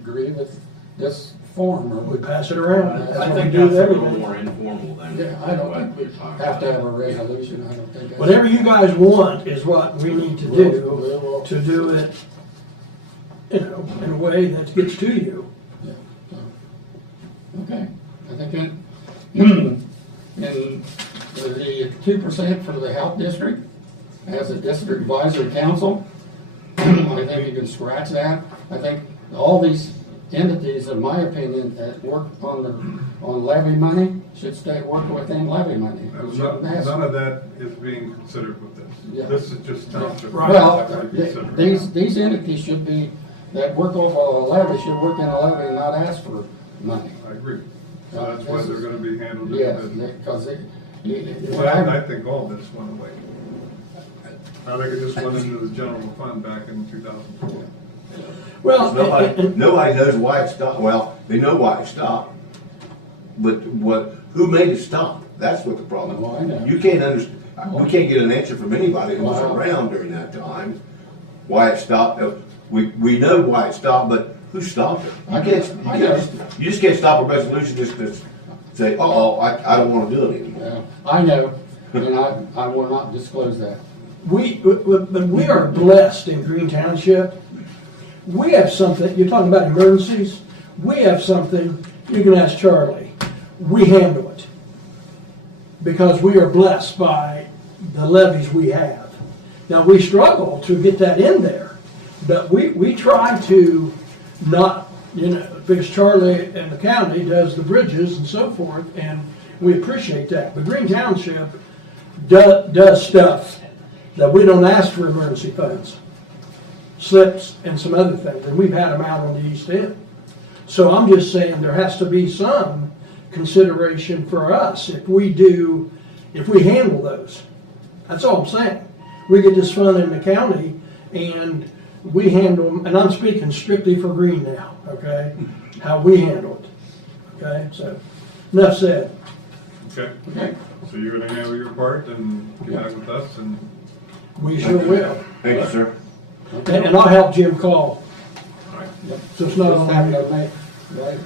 agree with this form? Or we pass it around. I think that's a little more informal than. Yeah, I don't think we have to have a resolution, I don't think. Whatever you guys want is what we need to do it, you know, in a way that gets to you. Yeah, so, okay, I think that, and the 2% for the health district as a district advisory council, I think you can scratch that. I think all these entities, in my opinion, that work on levy money should stay working within levy money. None of that is being considered with this. Yeah. This is just township. Well, these entities should be, that work off of a levy, should work in a levy and not ask for money. I agree. So that's why they're gonna be handled. Yes, because I think all this went away. I think it just went into the general fund back in 2004. Well, nobody knows why it stopped. Well, they know why it stopped, but who made it stop? That's what the problem Well, I know. is. You can't understand. We can't get an answer from anybody who was around during that time why it stopped. We know why it stopped, but who stopped it? You just can't stop a resolution just to say, I don't want to do it anymore. Yeah, I know, and I will not disclose that. But we are blessed in Green Township. We have something, you're talking about emergencies, we have something, you can ask Charlie, we handle it. Because we are blessed by the levies we have. Now, we struggle to get that in there, but we try to not, you know, because Charlie and the county does the bridges and so forth, and we appreciate that. But Green Township does stuff that we don't ask for emergency funds. Slips and some other things, and we've had them out on the east end. So I'm just saying there has to be some consideration for us if we handle those. That's all I'm saying. We get this fund in the county and we handle them, and I'm speaking strictly for Green now, okay? How we handle it, okay? So, enough said. Okay. So you're gonna handle your part and get back with us and. We sure will. Thank you, sir. And I'll help Jim call. So it's not Just on have me. to make, right,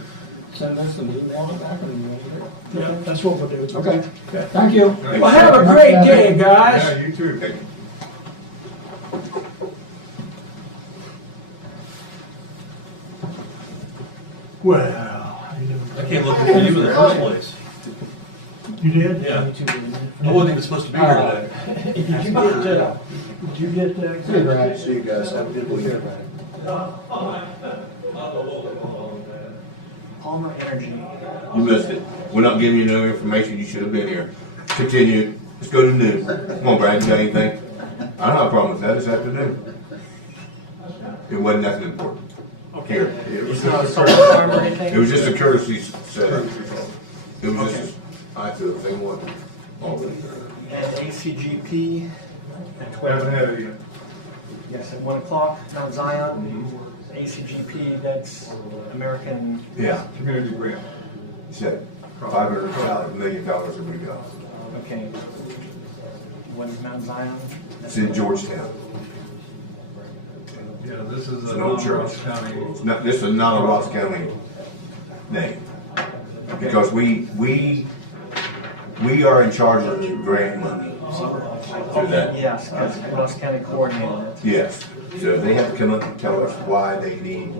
send us an email back and we'll Yeah, that's what we'll do. Okay, thank you. Well, have a great day, guys. Yeah, you too. Thank you. Well, I can't look at you in the first place. you did? Yeah. I wasn't even supposed to be here today. Did you get, See you, Brad. See you guys, have a good weekend. Palmer Energy. You missed it. We're not giving you no information. You should have been here. Continue. Let's go to noon. Come on, Brad. You got anything? I don't have a problem with that. It's afternoon. It wasn't nothing important. Okay. Here. It was It's not a just solar farm or anything? It was just a courtesy setup. It was just, I thought the thing wasn't all the And ACGP at 12. Haven't had it yet. Yes, at 1 o'clock, Mount Zion. ACGP, that's American. Yeah. Community grant. He said $500 million that we got. Okay. When is Mount Zion? It's in Georgetown. Yeah, this is It's a an old Ross church. County. It's not, this is not a Ross County name. Because we are in charge of grant money. Through that. Yes, because Ross County coordinated it. Yes. So they have to come up and tell us why they need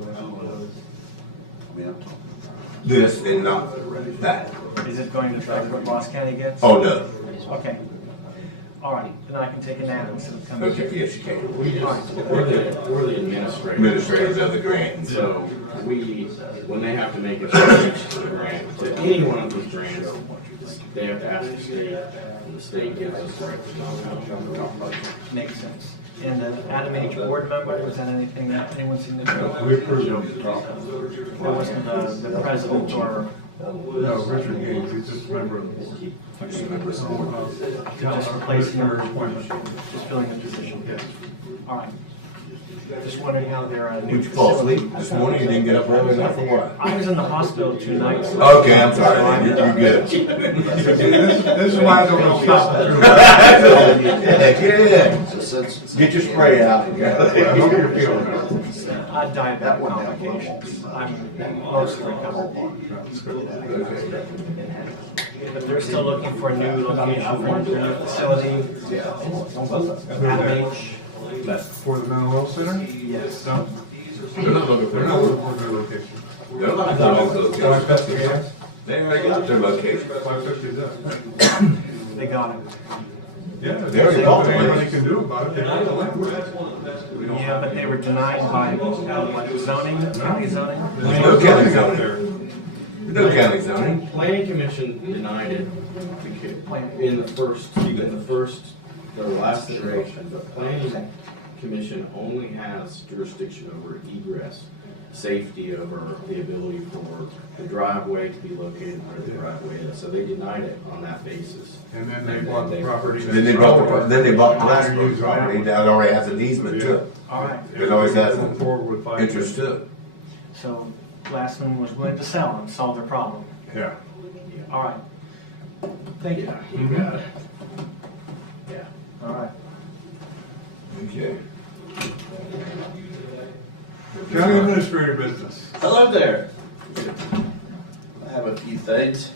this and not that. Is it going to affect what Ross County gets? Oh, no. Okay. All right, then I can take a nap instead of coming. Okay, yes, you can. We're the administrators. Administrators of the grant. And so when they have to make a change to the grant, to any one of those grants, they have to ask the state, and the state gives us directions on how to talk about it. Makes sense. And the Adam H. board member, was that anything that anyone seen the We approved it. That wasn't the president or? No, Richard Gaines, he's just a member of the board. Just replacing her appointment, just filling the position. Yes. All right. Just wondering how their new Did you fall facility. asleep this morning? You didn't get up early enough or what? I was in the hospital 2 nights. Okay, I'm sorry. You're good. This is why I don't know stop. Good. Get your spray out. I hope you're feeling better. Diabetic complications. I'm mostly covered. But they're still looking for a new location for a new facility. Adam H. For the mental health center? Yes. No? They're not looking for They're not looking for a new location. They're not looking for a location. 550 gas? They already got their location. 550 is up. They got it. Yeah, They already bought the anything land. they can do about it. They got the language. Yeah, but they were denied by what, zoning, county zoning? There's no county zoning. There's no county zoning. Planning Commission denied it in the first, the last iteration, but Planning Commission only has jurisdiction over egress, safety over the ability for the driveway to be located where the driveway is, so they denied it on that basis. And then they bought the property. Then they bought the Glassboro property that already has an easement to it. All right. It always has Going forward with an 550. interest to it. So Glassman was willing to sell and solve their problem. Yeah. All right. Thank you. You got it. Yeah. All right. Okay. County administrator business. Hello there. I have a few things.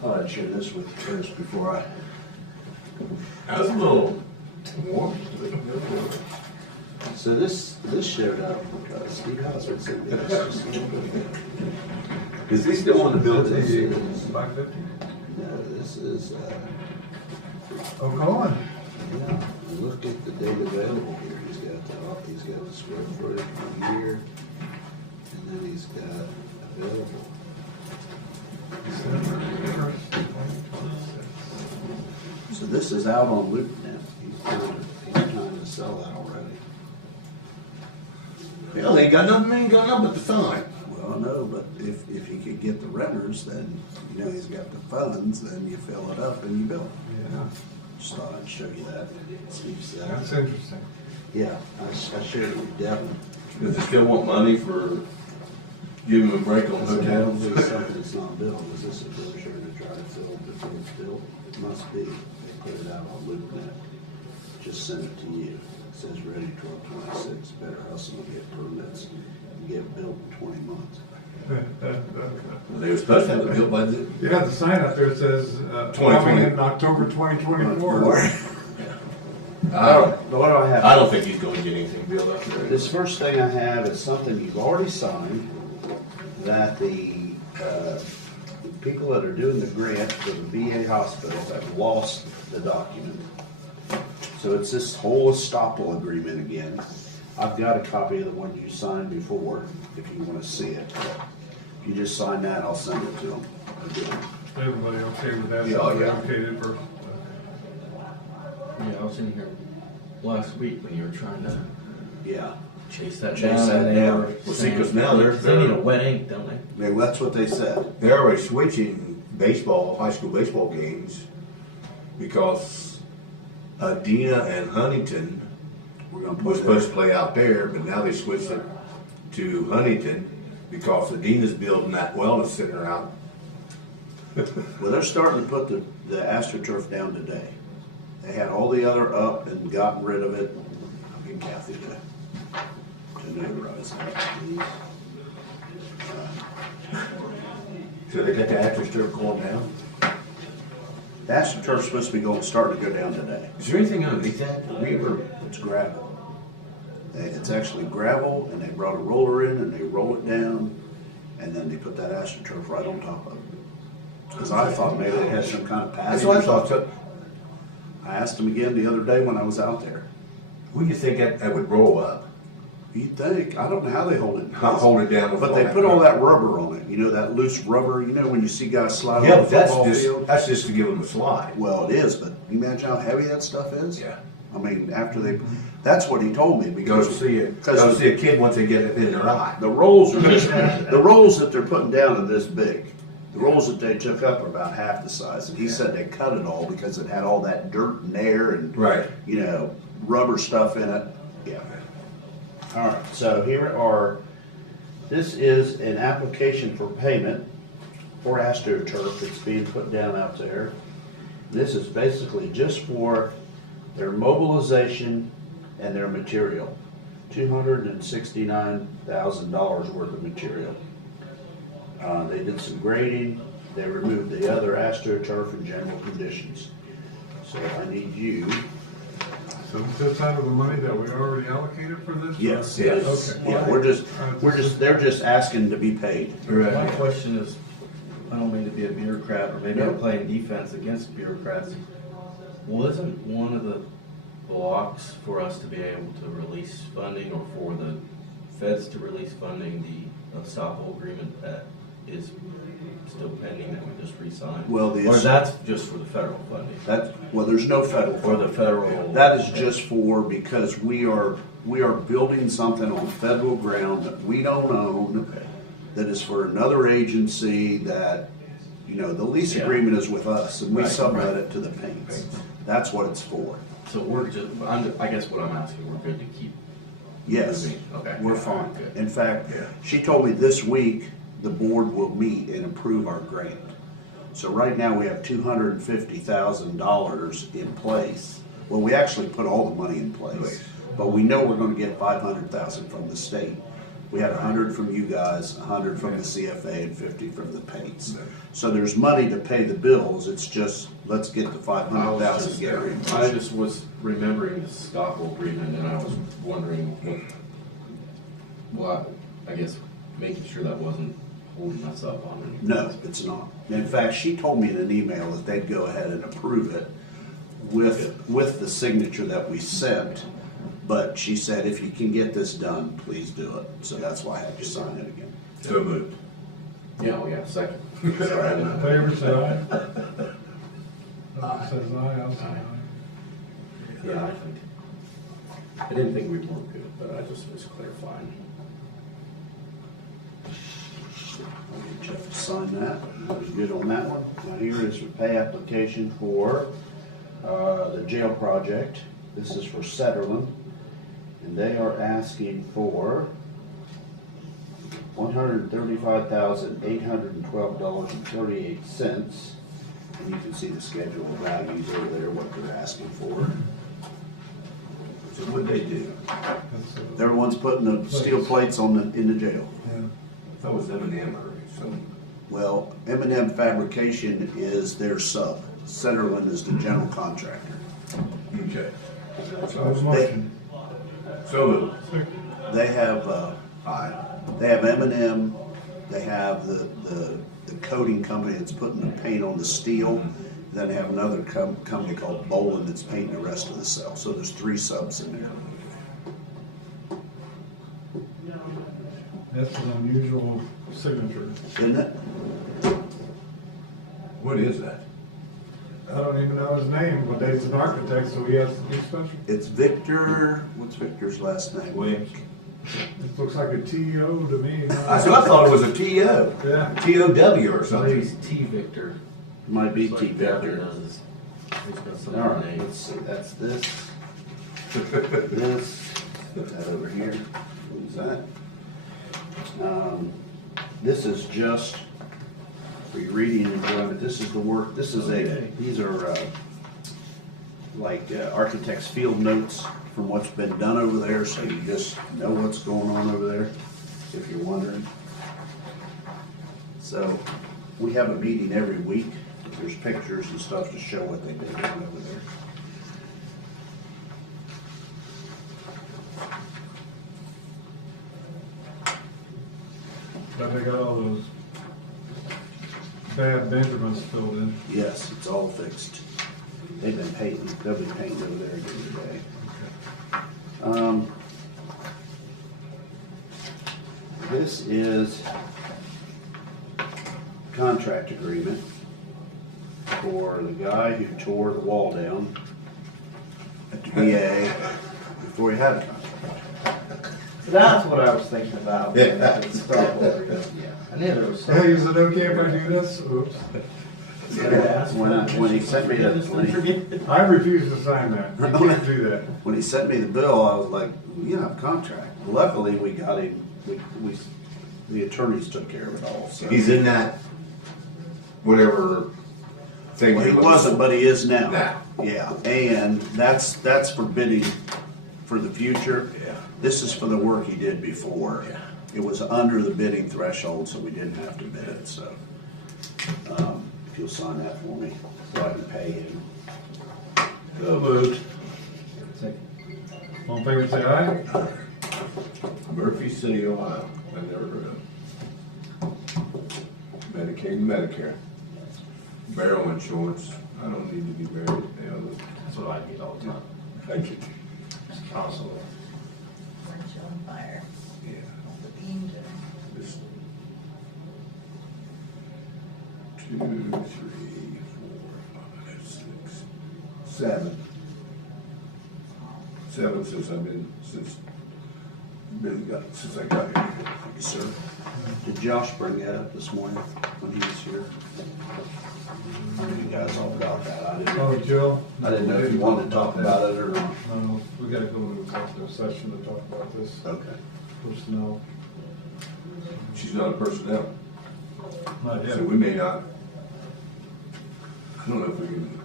Thought I'd share this with you first before I. That's a little warm. So this showed up because Steve Houser sent me this. Is he still on the bill this year? 550? No, this is, Oh, come on. yeah, look at the date available here. He's got the square footage per year, and then he's got available. So this is out on LoopNet. He's trying to sell that already. Well, they ain't got nothing but the sign. Well, no, but if he could get the renters, then, you know, he's got the funds, then you fill it up and you build. Yeah. Just thought I'd show you that. Steve said. That's interesting. Yeah, I shared it with Devin. Does they still want money for giving them a break on So hotels? there's something that's not built. Is this a brochure to try to fill before it's built? It must be. They put it out on LoopNet. Just send it to you. It says ready 12/26. Better hustle and get permits and get built in 20 months. They were supposed to have it built by the. You got the sign up there that says, 2020. coming in October 2024. What do I have? I don't think he's going to get anything built up there. This first thing I have is something you've already signed, that the people that are doing the grant for the VA hospital have lost the document. So it's this whole estoppel agreement again. I've got a copy of the one you signed before, if you want to see it. If you just sign that, I'll send it to them. Everybody okay with that? Yeah, yeah. Okay, first. Yeah, I was in here last week when you were trying to Yeah. Chase that Chase down. that and they down. were Well, see, saying- 'cause now they're- They need a wet ink, don't they? Maybe that's what they said. They're already switching baseball, high school baseball games, because Adina and Huntington We're gonna was put supposed to play out there, but now they switched it to Huntington because Adina's building that wellness center out. Well, they're starting to put the AstroTurf down today. They had all the other up and gotten rid of it. I'll get Kathy to notarize that. So they got the actors turf going down? The AstroTurf's supposed to be starting to go down today. Is there anything underneath that? It's gravel. It's actually gravel, and they brought a roller in and they roll it down, and then they put that AstroTurf right on top of it. Because I thought maybe they had some kind of padding. That's what I or thought. something. I asked them again the other day when I was out there. Who do you think that would roll up? You'd think, I don't know how they hold it. How hold it down with But all they that put all rubber. that rubber on it, you know, that loose rubber, you know, when you see guys slide Yeah, on the but that's football just, field. that's just to give them a slide. Well, it is, but you imagine how heavy that stuff is? Yeah. I mean, after they, that's what he told me, Go because. see a kid once they get it in their eye. The rolls are, the rolls that they're putting down are this big. The rolls that they took up are about half the size, and he said they cut it all because it had all that dirt and air and, Right. you know, rubber stuff in it. Yeah. All right, so here are, this is an application for payment for AstroTurf that's being put down out there. This is basically just for their mobilization and their material. $269,000 worth of material. They did some grading, they removed the other AstroTurf in general conditions. So I need you. So is this out of the money that we already allocated for this? Yes, or- yes. Okay. Yeah, they're just asking to be paid. My question is, I don't mean to be a bureaucrat, or maybe No. I'm playing defense against bureaucrats. Well, isn't one of the blocks for us to be able to release funding, or for the feds to release funding, the estoppel agreement that is still pending that we just re-signed? Well, Or that's just for the federal funding? Well, there's no federal. For the federal. That is just for, because we are building something on federal ground that we don't own, that is for another agency that, you know, the lease Yeah. agreement is with us, and we Right, sublet right. it to the paints. That's what it's for. So we're just, I guess what I'm asking, we're good to keep Yes, moving? Okay. we're fine. In fact, she told me this week, the board will meet and approve our grant. So right now, we have $250,000 in place. Well, we actually put all the money in place, but we know we're gonna get 500,000 from the state. We had 100 from you guys, 100 from the CFA, and 50 from the paints. So there's money to pay the bills, it's just, let's get the 500,000 get reimbursed. I just was remembering the estoppel agreement, and I was wondering what, I guess, making sure that wasn't holding us up on it. No, it's not. In fact, she told me in an email that they'd go ahead and approve it with the signature that we sent. But she said, if you can get this done, please do it. So that's why I had to sign it again. So moved. Yeah, oh yeah, second. Sorry, I didn't- Favor say aye. Says aye, I'll say aye. Yeah, I didn't think we weren't good, but I just was clarifying. I'll get Jeff to sign that. I was good on that one. Now here is the pay application for the jail project. This is for Sutherland. And they are asking for $135,812.38. And you can see the schedule of values over there, what they're asking for. So what'd they do? They're the ones putting the steel plates on in the jail. That was M&M or some. Well, M&M Fabrication is their sub. Centerland is the general contractor. Okay. So there's motion. So moved. They have M&M, they have the coating company that's putting the paint on the steel. Then they have another company called Bolin that's painting the rest of the cell. So there's 3 subs in there. That's an unusual signature. Isn't it? What is that? I don't even know his name, but he's an architect, so he has to be special. It's Victor, what's Victor's last name? Wick. It looks like a TO to me. I thought it was a TO. Yeah. TOW or I something. think it's T Victor. Might be It's T like Devin Victor. does his- He's got some All right, name. let's see, that's this, this, that over here, who's that? This is just for your reading enjoyment, this is the work, this is these are like architect's field notes from what's been done over there, so you just know what's going on over there, if you're wondering. So, we have a meeting every week. There's pictures and stuff to show what they've been doing over there. But they got all those bad Benjamins filled in. Yes, it's all fixed. They've been painting, they'll be painting over there again today. This is contract agreement for the guy who tore the wall down at the VA before he had a contract. That's what I was thinking about. Yeah. Yeah, I knew there was Hey, something. is it okay if I do this? Oops. When he sent me I refuse to sign that. You can't do that. when he sent me the bill, I was like, you have a contract. Luckily, we got him, the attorneys took care of it all, so. He's in that, whatever thing. Well, he wasn't, but he is now. Now. Yeah, and that's for bidding for the future. Yeah. This is for the work he did before. Yeah. It was under the bidding threshold, so we didn't have to bid it, so. If you'll sign that for me, so I can pay him. So moved. All in favor, say aye. Murphy City, Ohio. I never heard of it. Medicaid and Medicare. Burial insurance. I don't need to be buried. That's what I get all the time. I get, Constantly. Windshield and fire, yeah. the beams and. This 2, 3, 4, 5, 6, 7. 7 since I got here. Thank you, sir. Did Josh bring that up this morning when he was here? You guys all got that, I didn't Oh, know. Joe? I didn't know if you wanted to talk about it or not. No, we gotta go into executive session to talk about this Okay. personnel. She's not a personnel. Not yet. So we may not, I don't know if we can,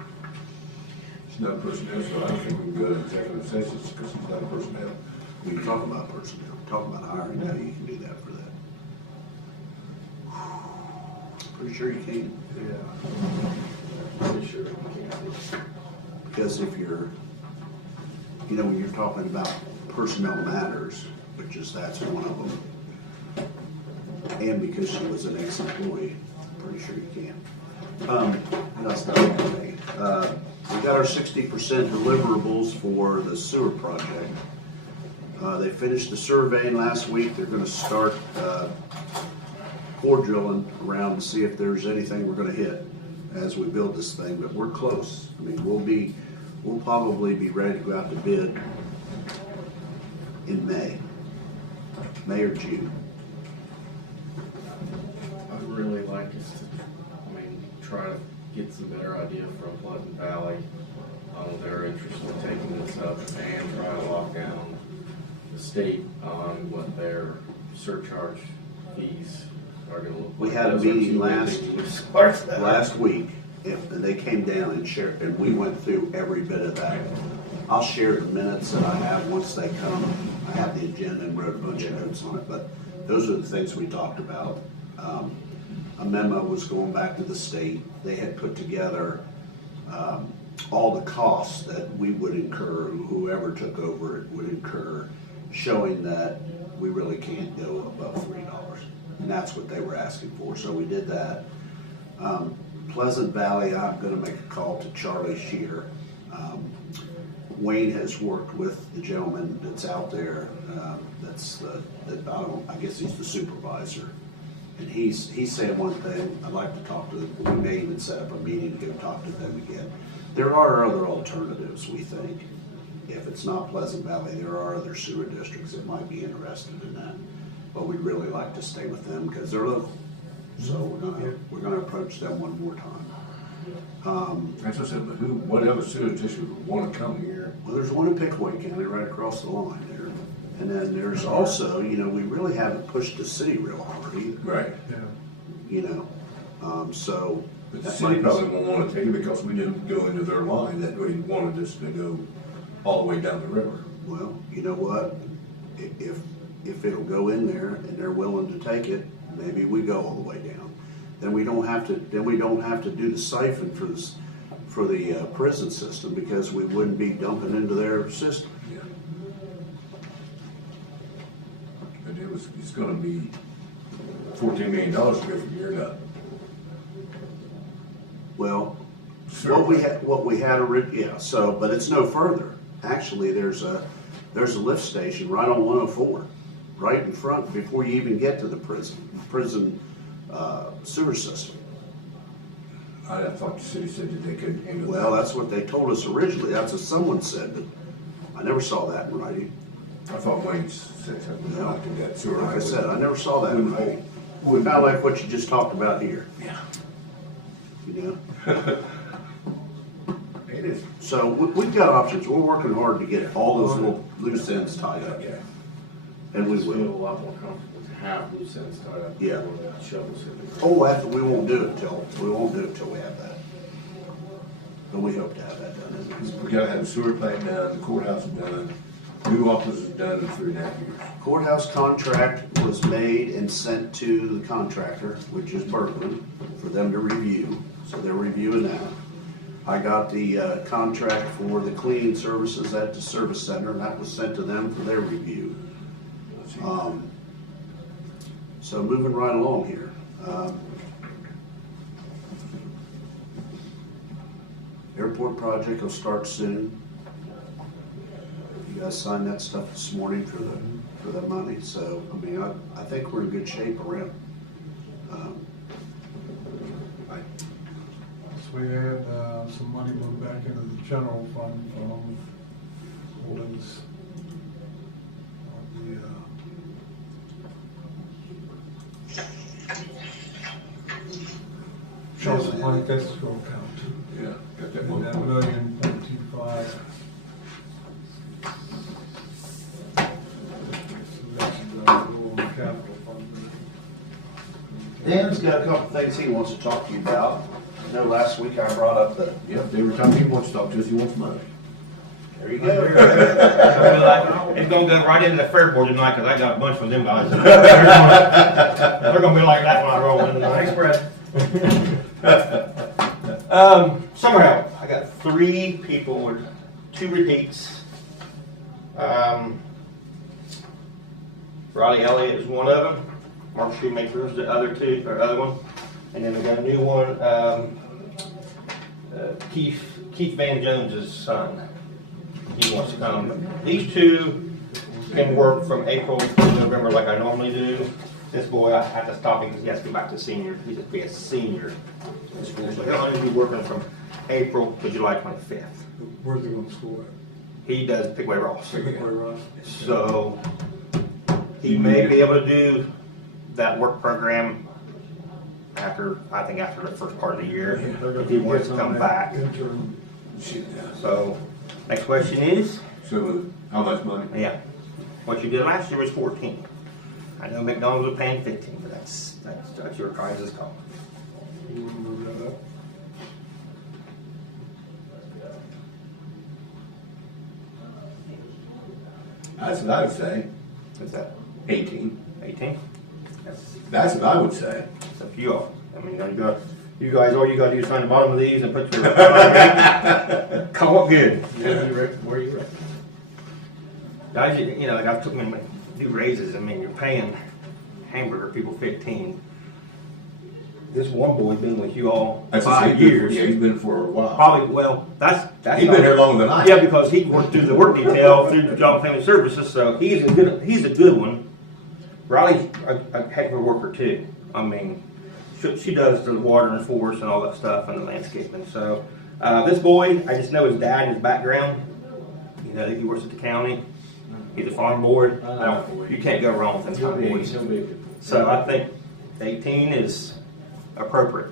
she's not a personnel, so I don't think we can go to executive sessions because she's not a personnel. We can talk about personnel, talk about hiring, now you can do that for that. Pretty sure you can. Yeah. Pretty sure you can. Because if you're, when you're talking about personnel matters, which is, that's one of them. And because she was an ex-employee, pretty sure you can. What else did I say? We got our 60% deliverables for the sewer project. They finished the surveying last week. They're gonna start, core drilling around to see if there's anything we're gonna hit as we build this thing, but we're close. I mean, we'll probably be ready to go out to bid in May or June. I'd really like us to, try to get some better idea from Pleasant Valley on their interest in taking this up and try to lock down the state on what their surcharge fees are gonna look like. We had a Those are meeting two last big things to start that. week, and they came down and shared, and we went through every bit of that. I'll share the minutes that I have once they come. I have the agenda and wrote a bunch of notes on it, but those are the things we talked about. A memo was going back to the state. They had put together all the costs that we would incur, whoever took over it would incur, showing that we really can't go above $3. And that's what they were asking for, so we did that. Pleasant Valley, I'm gonna make a call to Charlie Shear. Wayne has worked with the gentleman that's out there, I guess he's the supervisor. And he's saying one thing, I'd like to talk to them, we may even set up a meeting to go talk to them again. There are other alternatives, we think. If it's not Pleasant Valley, there are other sewer districts that might be interested in that. But we'd really like to stay with them because they're local. So we're gonna approach them one more time. That's what I said, but what other sewer district would wanna come here? Well, there's one in Pickaway County right across the line there. And then there's also, we really haven't pushed the city real hard either. Right. So. But the city probably won't wanna take it because we didn't go into their line, that we wanted us to go all the way down the river. Well, you know what? If it'll go in there and they're willing to take it, maybe we go all the way down. Then we don't have to do the siphon for the prison system because we wouldn't be dumping into their system. Yeah. But it's gonna be $14 million to go from here to. Well, Sure. what we had, but it's no further. Actually, there's a lift station right on 104, right in front before you even get to the prison sewer system. I thought the city said that they couldn't handle that. Well, that's what they told us originally. That's what someone said, but I never saw that in writing. I thought Wayne said something like that sewer. Like I said, I never saw that in writing. Kind of like what you just talked about here. Yeah. It is. So we've got options. We're working hard to get all those little loose ends tied up. Yeah. And we Feel a will. lot more comfortable to have loose ends tied up. Yeah. before that shovels hit the ground. We won't do it till we have that. But we hope to have that done. We gotta have the sewer plant done, the courthouse done, new offices done in 3.5 years. Courthouse contract was made and sent to the contractor, which is Berkman, for them to review. So they're reviewing that. I got the contract for the cleaning services at the service center, and that was sent to them for their review. So moving right along here. Airport project will start soon. You guys signed that stuff this morning for the money, so, I think we're in good shape around. So we had some money moved back into the general fund from holdings on the Charlotte Money escrow account. Yeah, got that And that $1,000,025. So that's the rule on the capital fund. Dan's got a couple things he wants to talk to you about. I know last week I brought up the. Yep, every time he wants to talk to us, he wants money. There you go. It's gonna go right into the fair board tonight, cause I got a bunch from them guys. They're gonna be like that when I roll in tonight. Thanks, Brett. Summer help, I got 3 people with 2 repeats. Riley Elliott is one of them. Mark Shoemaker is the other one. And then we got a new one, Keith Van Jones's son. He wants to come. These 2 can work from April to November like I normally do. This boy, I have to stop him because he has to go back to senior. He's to be a senior in school. So he'll only be working from April to July 25th. Where's he going to school at? He does Pickaway Ross. Pickaway Ross. So he may be able to do that work program after the first part of the year, if he wants to come back. So, next question is? So, how much money? Yeah. What you did last year was 14. I know McDonald's was paying 15, but that's your guys' call. You want to move that up? That's what I would say. What's that? 18. 18? That's what I would say. It's up to you all. I mean, you guys, all you gotta do is sign the bottom of these and put your call it good. Where you at? Guys, like I've took my new raises. I mean, you're paying hamburger people 15. This one boy been with you all 5 years. Yeah, he's been for a while. Probably, well, that's He's been here longer than I have. Yeah, because he worked through the work detail through the Job and Family Services, so he's a good one. Riley's a heck of a worker too. I mean, she does the watering for us and all that stuff and the landscaping. So this boy, I just know his dad and his background. You know, he works at the county. He's a farm board. You can't go wrong with them kind of boys. So I think 18 is appropriate.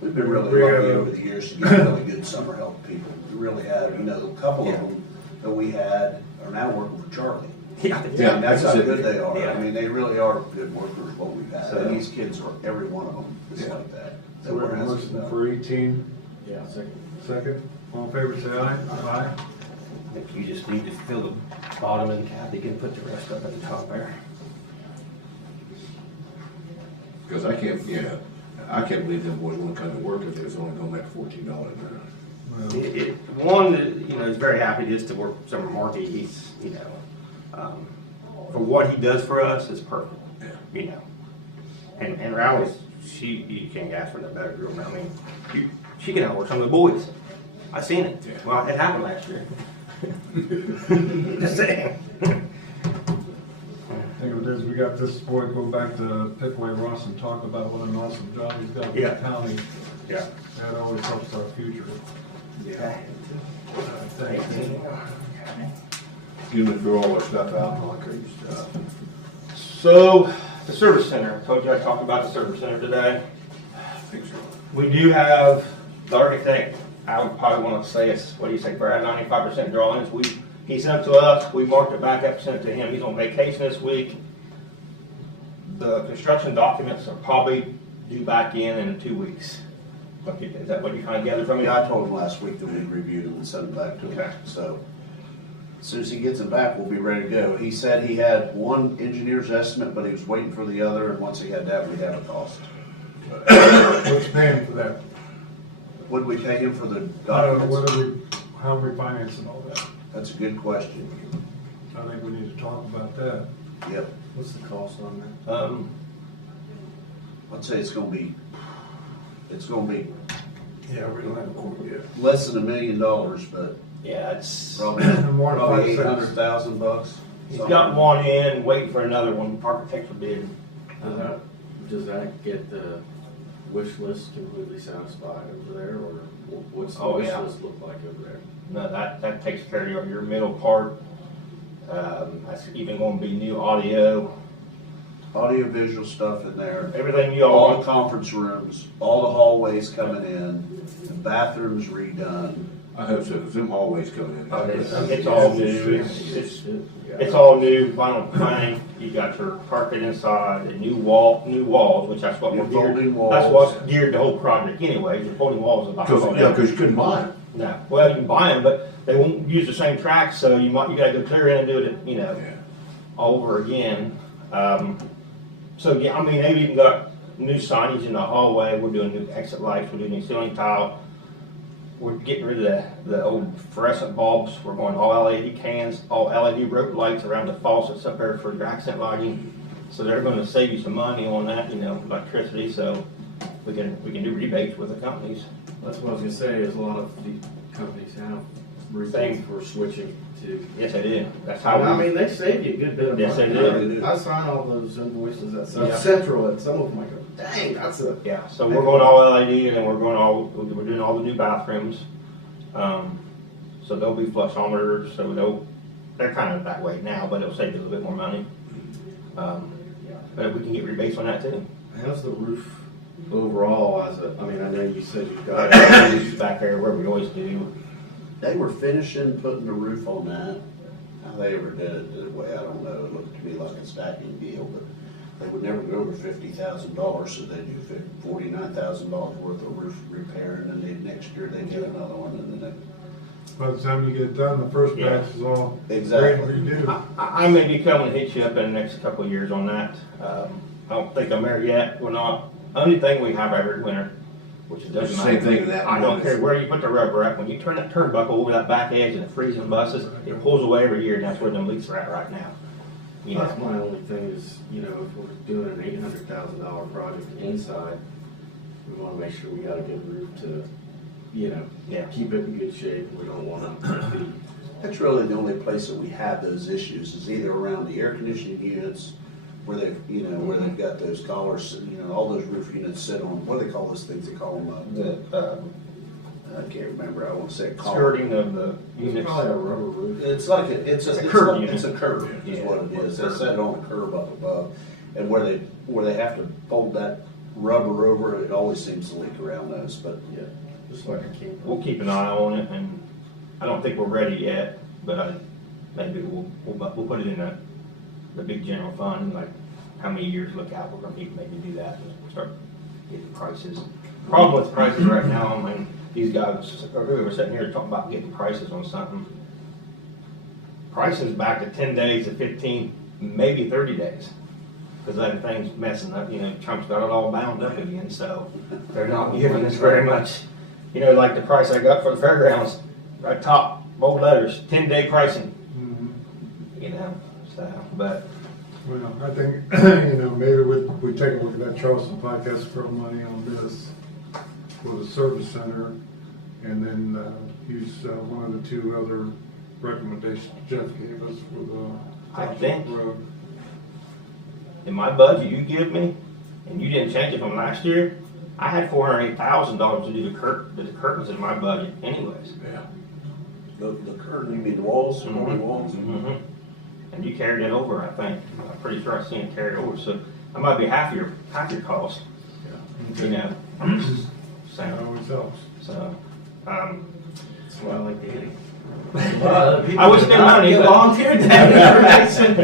We've been really lucky over the years to get really good summer help people. We really have, you know, a couple of them that we had are now working for Charlie. Yeah, That's how good they are. Yeah. I mean, they really are good workers, what we've had. So- And these kids are, every one of them is like that. So we have a motion for 18. Yeah, second. Second. All in favor, say aye. Aye. I think you just need to fill the bottom and Kathy can put the rest up at the top there. Because I can't believe them boys won't come to work if they was only gonna make $14 an hour. One, you know, is very happy just to work with Summer Markey. He's, you know, for what he does for us is perfect. Yeah. You know, and Rowley's, you can't ask for no better girl. I mean, she can outwork some of the boys. I seen it. Yeah. Well, it happened last year. Just saying. Think of it as we got this boy go back to Pickaway Ross and talk about what an awesome job he's got in the county. Yeah. That always helps our future. Yeah. Thanks. You went through all our stuff out, Mark, or you stuff. So, the service center. I told you I talked about the service center today. I think so. We do have the architect. I would probably want to say it's, what do you say, Brad, 95% drawings. He sent them to us, we marked it back up, sent it to him. He's on vacation this week. The construction documents are probably due back in 2 weeks. Is that what you kind of gathered from me? Yeah, I told him last week that we reviewed them and sent them back to him. Okay. So, as soon as he gets them back, we'll be ready to go. He said he had one engineer's estimate, but he was waiting for the other, and once he had that, we'd have a cost. What's paying for that? What did we pay him for the I don't know, documents? how are we financing all that? That's a good question. I think we need to talk about that. Yep. What's the cost on that? I'd say it's gonna be Yeah, we don't have a quote yet. less than $1 million, but Yeah, it's, probably More than 5 cents. $800,000. he's got one in, waiting for another one, architecture bid. Does that get the wish list completely satisfied over there, or what's the Oh, wish yeah. list look like over there? No, that takes care of your middle part. That's even gonna be new audio, Audio visual stuff in there. everything you all All the want. conference rooms, all the hallways coming in, the bathrooms redone. I hope so, because them hallways coming in. It's all new, it's all new, vinyl plank, you got your carpet inside, the new walls, which that's what Your we're geared. folding walls. That's what's geared the whole project anyway, your folding walls is about. Because you couldn't buy them. No, well, you can buy them, but they won't use the same track, so you gotta go clear in and do it, you know, Yeah. all over again. So, yeah, I mean, they've even got new signage in the hallway, we're doing new exit lights, we're doing new ceiling tile. We're getting rid of the old fluorescent bulbs, we're going all LED cans, all LED rope lights around the faucets up there for your accent lighting. So they're gonna save you some money on that, you know, electricity, so we can do rebates with the companies. That's what I was gonna say, is a lot of the companies have rebates for switching to. Yes, they do, that's how I we, mean, they save you a good bit of money. Yes, they do. I sign all those invoices at Yeah. South Central, and some of them I go, dang, that's a. yeah, so we're going all LED and then we're doing all the new bathrooms. So they'll be flushometers, so they're kind of that way now, but it'll save you a little bit more money. But we can get rebates on that too. How's the roof overall I mean, I know you said you've got. Back there where we always do. They were finishing putting the roof on that. How they ever did it, I don't know. It looked to me like a stacking deal, but they would never go over $50,000, so they do $49,000 worth of roof repair, and then next year they do another one, and then By the time you get it done, the first Yeah. batch is all Exactly. ready to redo. I may be coming to hit you up in the next couple of years on that. I don't think I'm there yet. We're not. Only thing we have every winter, which it doesn't Same matter. thing in that I don't one. care where you put the rubber at. When you turn that turnbuckle over that back edge and it freezing buses, it pulls away every year, and that's where them leaks are at right now. You That's know, my only thing is, you know, if we're doing an $800,000 project inside, we wanna make sure we got a good roof to, you know, Yeah. keep it in good shape. We don't wanna be. that's really the only place that we have those issues is either around the air conditioning units where they've, where they've got those collars, all those roof units sit on, what do they call those things? They call them, I can't remember, I won't say collar. Skirting of the units. It's probably a rubber roof. It's like, it's a a curb it's a unit. curb, is what it is. They set it on a curb up above, and where they have to fold that rubber over, it always seems to leak around those, but. Yeah, just like we'll keep an eye on it, and I don't think we're ready yet, but maybe we'll put it in the big general fund, like how many years look out, we're gonna need to maybe do that, and start getting prices. Problem with prices right now, I mean, these guys, we were sitting here talking about getting prices on something. Prices back to 10 days to 15, maybe 30 days. Because that thing's messing up, Trump's got it all bound up again, so they're not giving us very much. Like the price I got for the fairgrounds, right top, bold letters, 10-day pricing. But. Well, I think, maybe we take a look at that Charleston Pike escrow money on this for the service center, and then use one of the two other recommendations Jeff gave us for the I think road. in my budget you give me, and you didn't change it from last year, I had $408,000 to do the curtains in my budget anyways. Yeah. The curtain, you mean the walls, the walls? Mm-hmm. And you carried it over, I think. I'm pretty sure I seen it carried over, so that might be half your cost. Yeah. So. That always helps. So, That's why I like the hearing. I would spend money, but volunteered that information.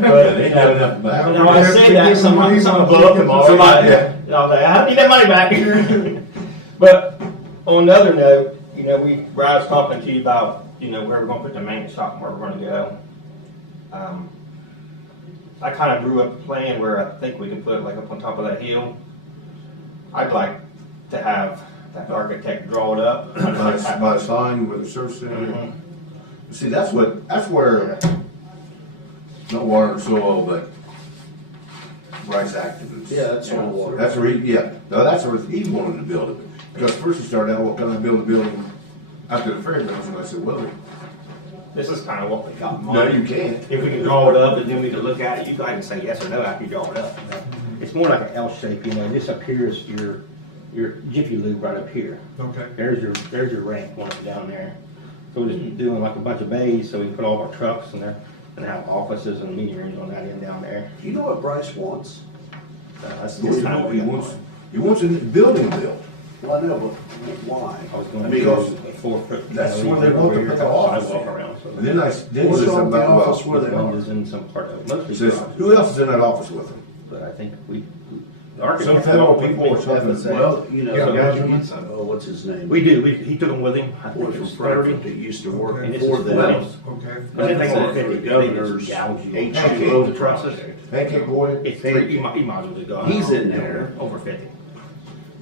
But, They have enough back. when I say that, someone will blow up tomorrow. I need that money back. But on another note, Brad's talking to you about, where we're gonna put the maintenance shop and where we're gonna go. I kind of drew up a plan where I think we can put it like up on top of that hill. I'd like to have that architect draw it up. By the sign with the service center. Mhm. See, that's where, not water and soil, but Bryce activists. Yeah, that's what water. That's where that's where he wanted to build it. Because first he started out, well, can I build a building after the fairgrounds? And I said, well, This is kind of what we got in no, mind. you can't. If we can draw it up and then we can look at it, you guys can say yes or no after you draw it up. It's more like an L shape, this up here is your Jiffy Lube right up here. Okay. There's your ramp going up down there. So we're just doing like a bunch of bays so we can put all of our trucks in there and have offices and meeting rooms on that end down there. You know what Bryce wants? That's He just kind of what we wants, want. he wants a building built. Well, I know, but why? I was going I to mean, go 4 foot. That's where they want to put the office. Sidewalk around. So And then What's said wrong something with the about, office where they well, are? is in some part of it. Mostly says, garage. who else is in that office with him? But I think the Some architect. federal people or something. Well, Yeah, what's his name? We do. He took them with him. I think Boy it from was Frankfurt 30. that used to work And this for is them. Wells. Okay. Anything over 50, The governor's H2O process. Pancake boy. It's 3, you might as well just go. He's in there. Over 50.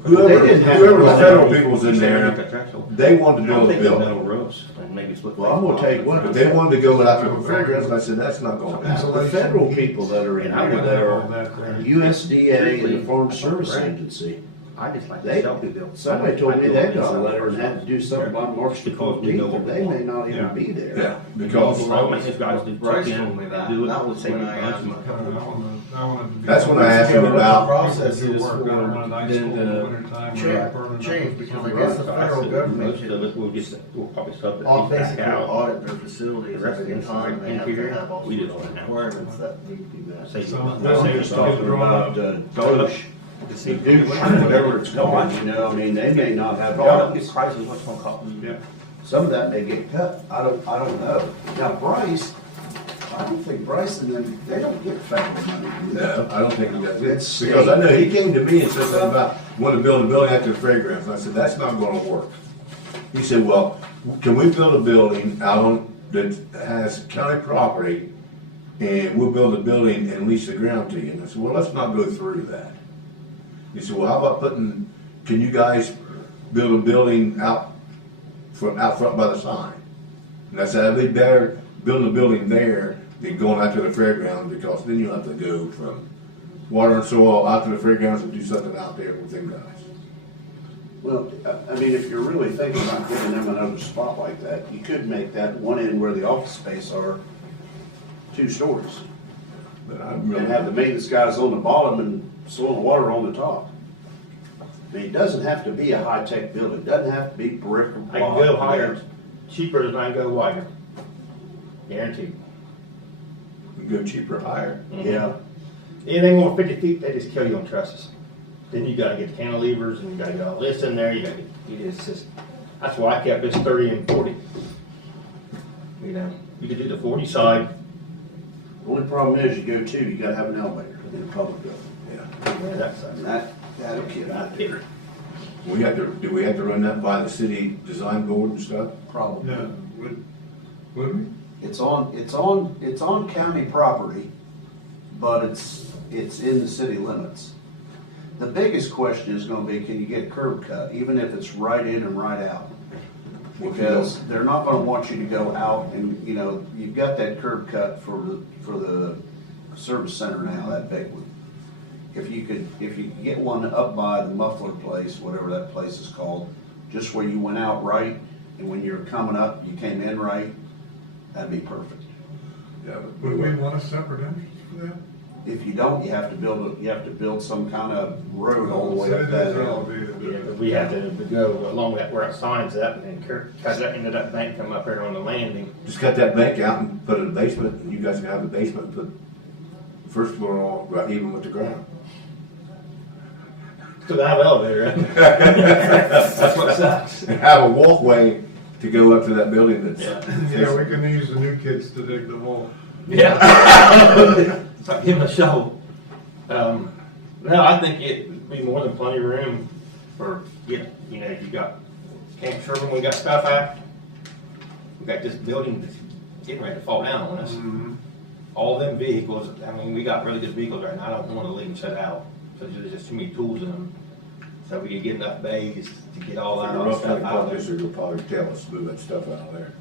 Whoever didn't have- the federal people's in there, Contractual. they wanted to I build a think the building. metal roofs, and maybe it's what. Well, I'm gonna tell you what, But they wanted to go after the fairgrounds, and I said, that's not gonna happen. the federal people that are in here, that are USDA and the Farm Service Agency, I just like they, the self-built. somebody told me they got a letter and had to do something by March the Because we know 14th, what and we they want. may not even Yeah. be there. Yeah, because All maintenance guys do Bryce truck in, told me that. do it, That was save when you I a bunch asked of him. money. I wanted to be. That's when I asked him about, Process People is do work for out on a nice then school in the to wintertime, change- without burning up change, the because I summer. guess the So I federal said, government most of it, we'll probably sub it all back basically out. audit their The facilities rest of every the time, and they have to interior, have all we sorts did all of that now. requirements that need to be met. Save you So- money. I'm just talking about, douche, the douche, whatever it's called, I mean, they may not have Draw up jobs. these prices, what's gonna cost? Yeah. Some of that may get cut, I don't know. Now Bryce, I don't think Bryce and them, they don't get federal money. do they? no, I don't think he does. It's Because I know he came to me and said something about wanting to build a building after the fairgrounds, and I said, that's not gonna work. He said, well, can we build a building out on, that has county property, and we'll build a building and lease the ground to you? And I said, well, let's not go through that. He said, well, how about can you guys build a building out front by the sign? And I said, it'd be better building a building there than going out to the fairgrounds, because then you'll have to go from water and soil out to the fairgrounds and do something out there with them guys. Well, I mean, if you're really thinking about giving them another spot like that, you could make that one end where the office space are 2 stories. But I And really. have the maintenance guys on the bottom and soil and water on the top. I mean, it doesn't have to be a high-tech building, it doesn't have to be brick or block. I can go higher, cheaper than I can go wider. Guaranteed. Go cheaper, higher. Yeah. Anything over 50 feet, they just kill you on trusses. Then you gotta get the cantilevers, and you gotta get all this in there, you gotta get, it's just, that's why I kept this 30 and 40. You know, you could do the 40 side. The only problem is, you go two, you gotta have an elevator in a public building. Yeah, that's, And that'll get out there. We have to, do we have to run that by the city design board and stuff? Probably. Yeah, would we? It's on county property, but it's in the city limits. The biggest question is gonna be, can you get a curb cut, even if it's right in and right out? Because they're not gonna want you to go out and, you know, you've got that curb cut for the service center now, that big one. If you could get one up by the muffler place, whatever that place is called, just where you went out right, and when you're coming up, you came in right, that'd be perfect. Yeah. Would we want a separate entrance for that? If you don't, you have to build some kind of road all the way Said up it that is hill. elevated. Yeah, but we had to go along that where it signs up and then cut that into that bank, come up here on the landing. Just cut that bank out and put it in the basement, and you guys can have the basement, put the first floor all right even with the ground. So they have an elevator, right? That's what sucks. And have a walkway to go up to that building that's. Yeah, we can use the new kids to dig the hole. Yeah. It's like give them a shovel. No, I think it'd be more than plenty of room for, you know, you got Camp Sherburne, we got stuff at. We got this building that's getting ready to fall down on us. All them vehicles, I mean, we got really good vehicles right now, I don't wanna leave them shut out, so there's just too many tools in them. So we could get enough bays to get all that Rough stuff County out of Park there. District will probably tell us to move that stuff out of there.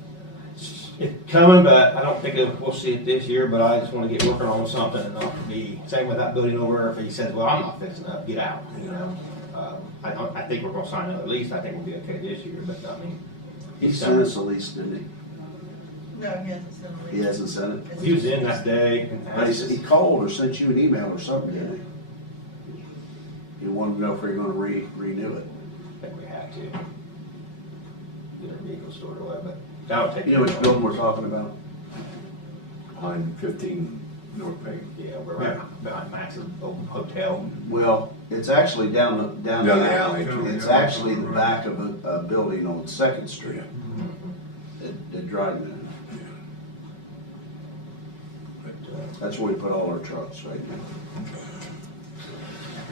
It's coming, but I don't think we'll see it this year, but I just wanna get working on something and not be, same with that building over there, if he says, well, I'm not fixing up, get out, you know? I think we're gonna sign another lease, I think we'll be okay this year, but I mean. He sent us a lease, didn't he? No, he hasn't sent a lease. He hasn't sent it? He was in that day. And But he called or sent you an email or something, didn't he? He wanted to know if we were gonna renew it. I think we have to. Get our vehicle stored away, but that'll take. You know which building we're talking about? Behind 15 North Payne. Yeah, we're right behind Max's old hotel. Well, it's actually down the Down the alley. It's actually the back of a building on Second Street. At Dryden. That's where we put all our trucks right now.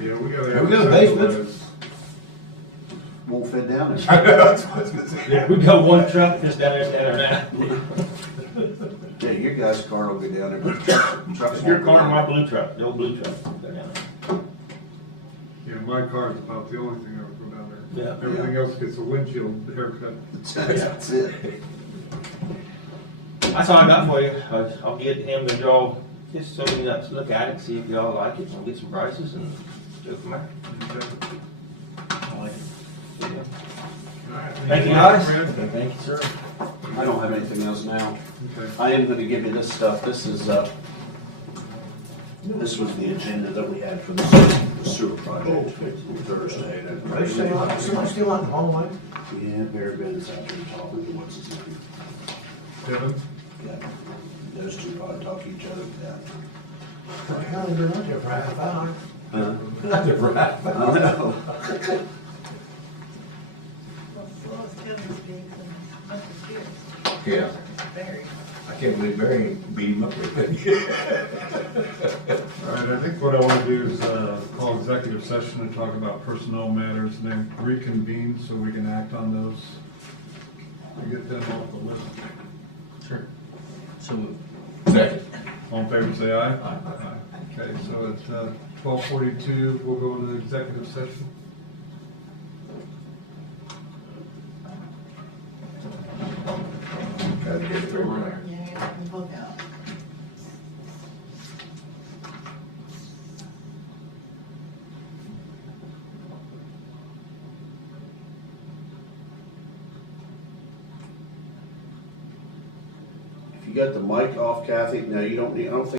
Yeah, we gotta Yeah, have. we got a separate basement. those. Won't fit down there. I know, that's what I was gonna say. Yeah, we got one truck just down there standing now. Yeah, your guy's car will go down there, but trucks Your won't go car and down my there. blue truck, the old blue truck, go down there. Yeah, my car's about the only thing that would go down there. Yeah. Everything else gets a windshield haircut. That's it. That's all I got for you. I'll get him to draw, just so we can look at it, see if y'all like it, and get some prices and go from there. Thank you, guys. Thank you, sir. I don't have anything else now. Okay. I am gonna give you this stuff. This is, this was the agenda that we had for the sewer project Thursday. They say, like, somebody still out in the hallway? Yeah, Barry Bennett's out there talking to what's his name? Kevin? Yeah. Those two probably talk to each other to death. Like, how they been out there for a half hour? Huh? Not the right. I know. Well, as Kevin speaks and Uncle Pierce. Yeah. Very. I can't believe Barry beat him up with it. All right, I think what I want to do is call executive session and talk about personnel matters and then reconvene so we can act on those. And get them off the list. Sure. So Second. All in favor, say aye. Aye. Okay, so it's 12:42, we'll go into executive session. Gotta get it over there. Yeah, you can book out. If you got the mic off, Kathy, no, you don't need, I don't think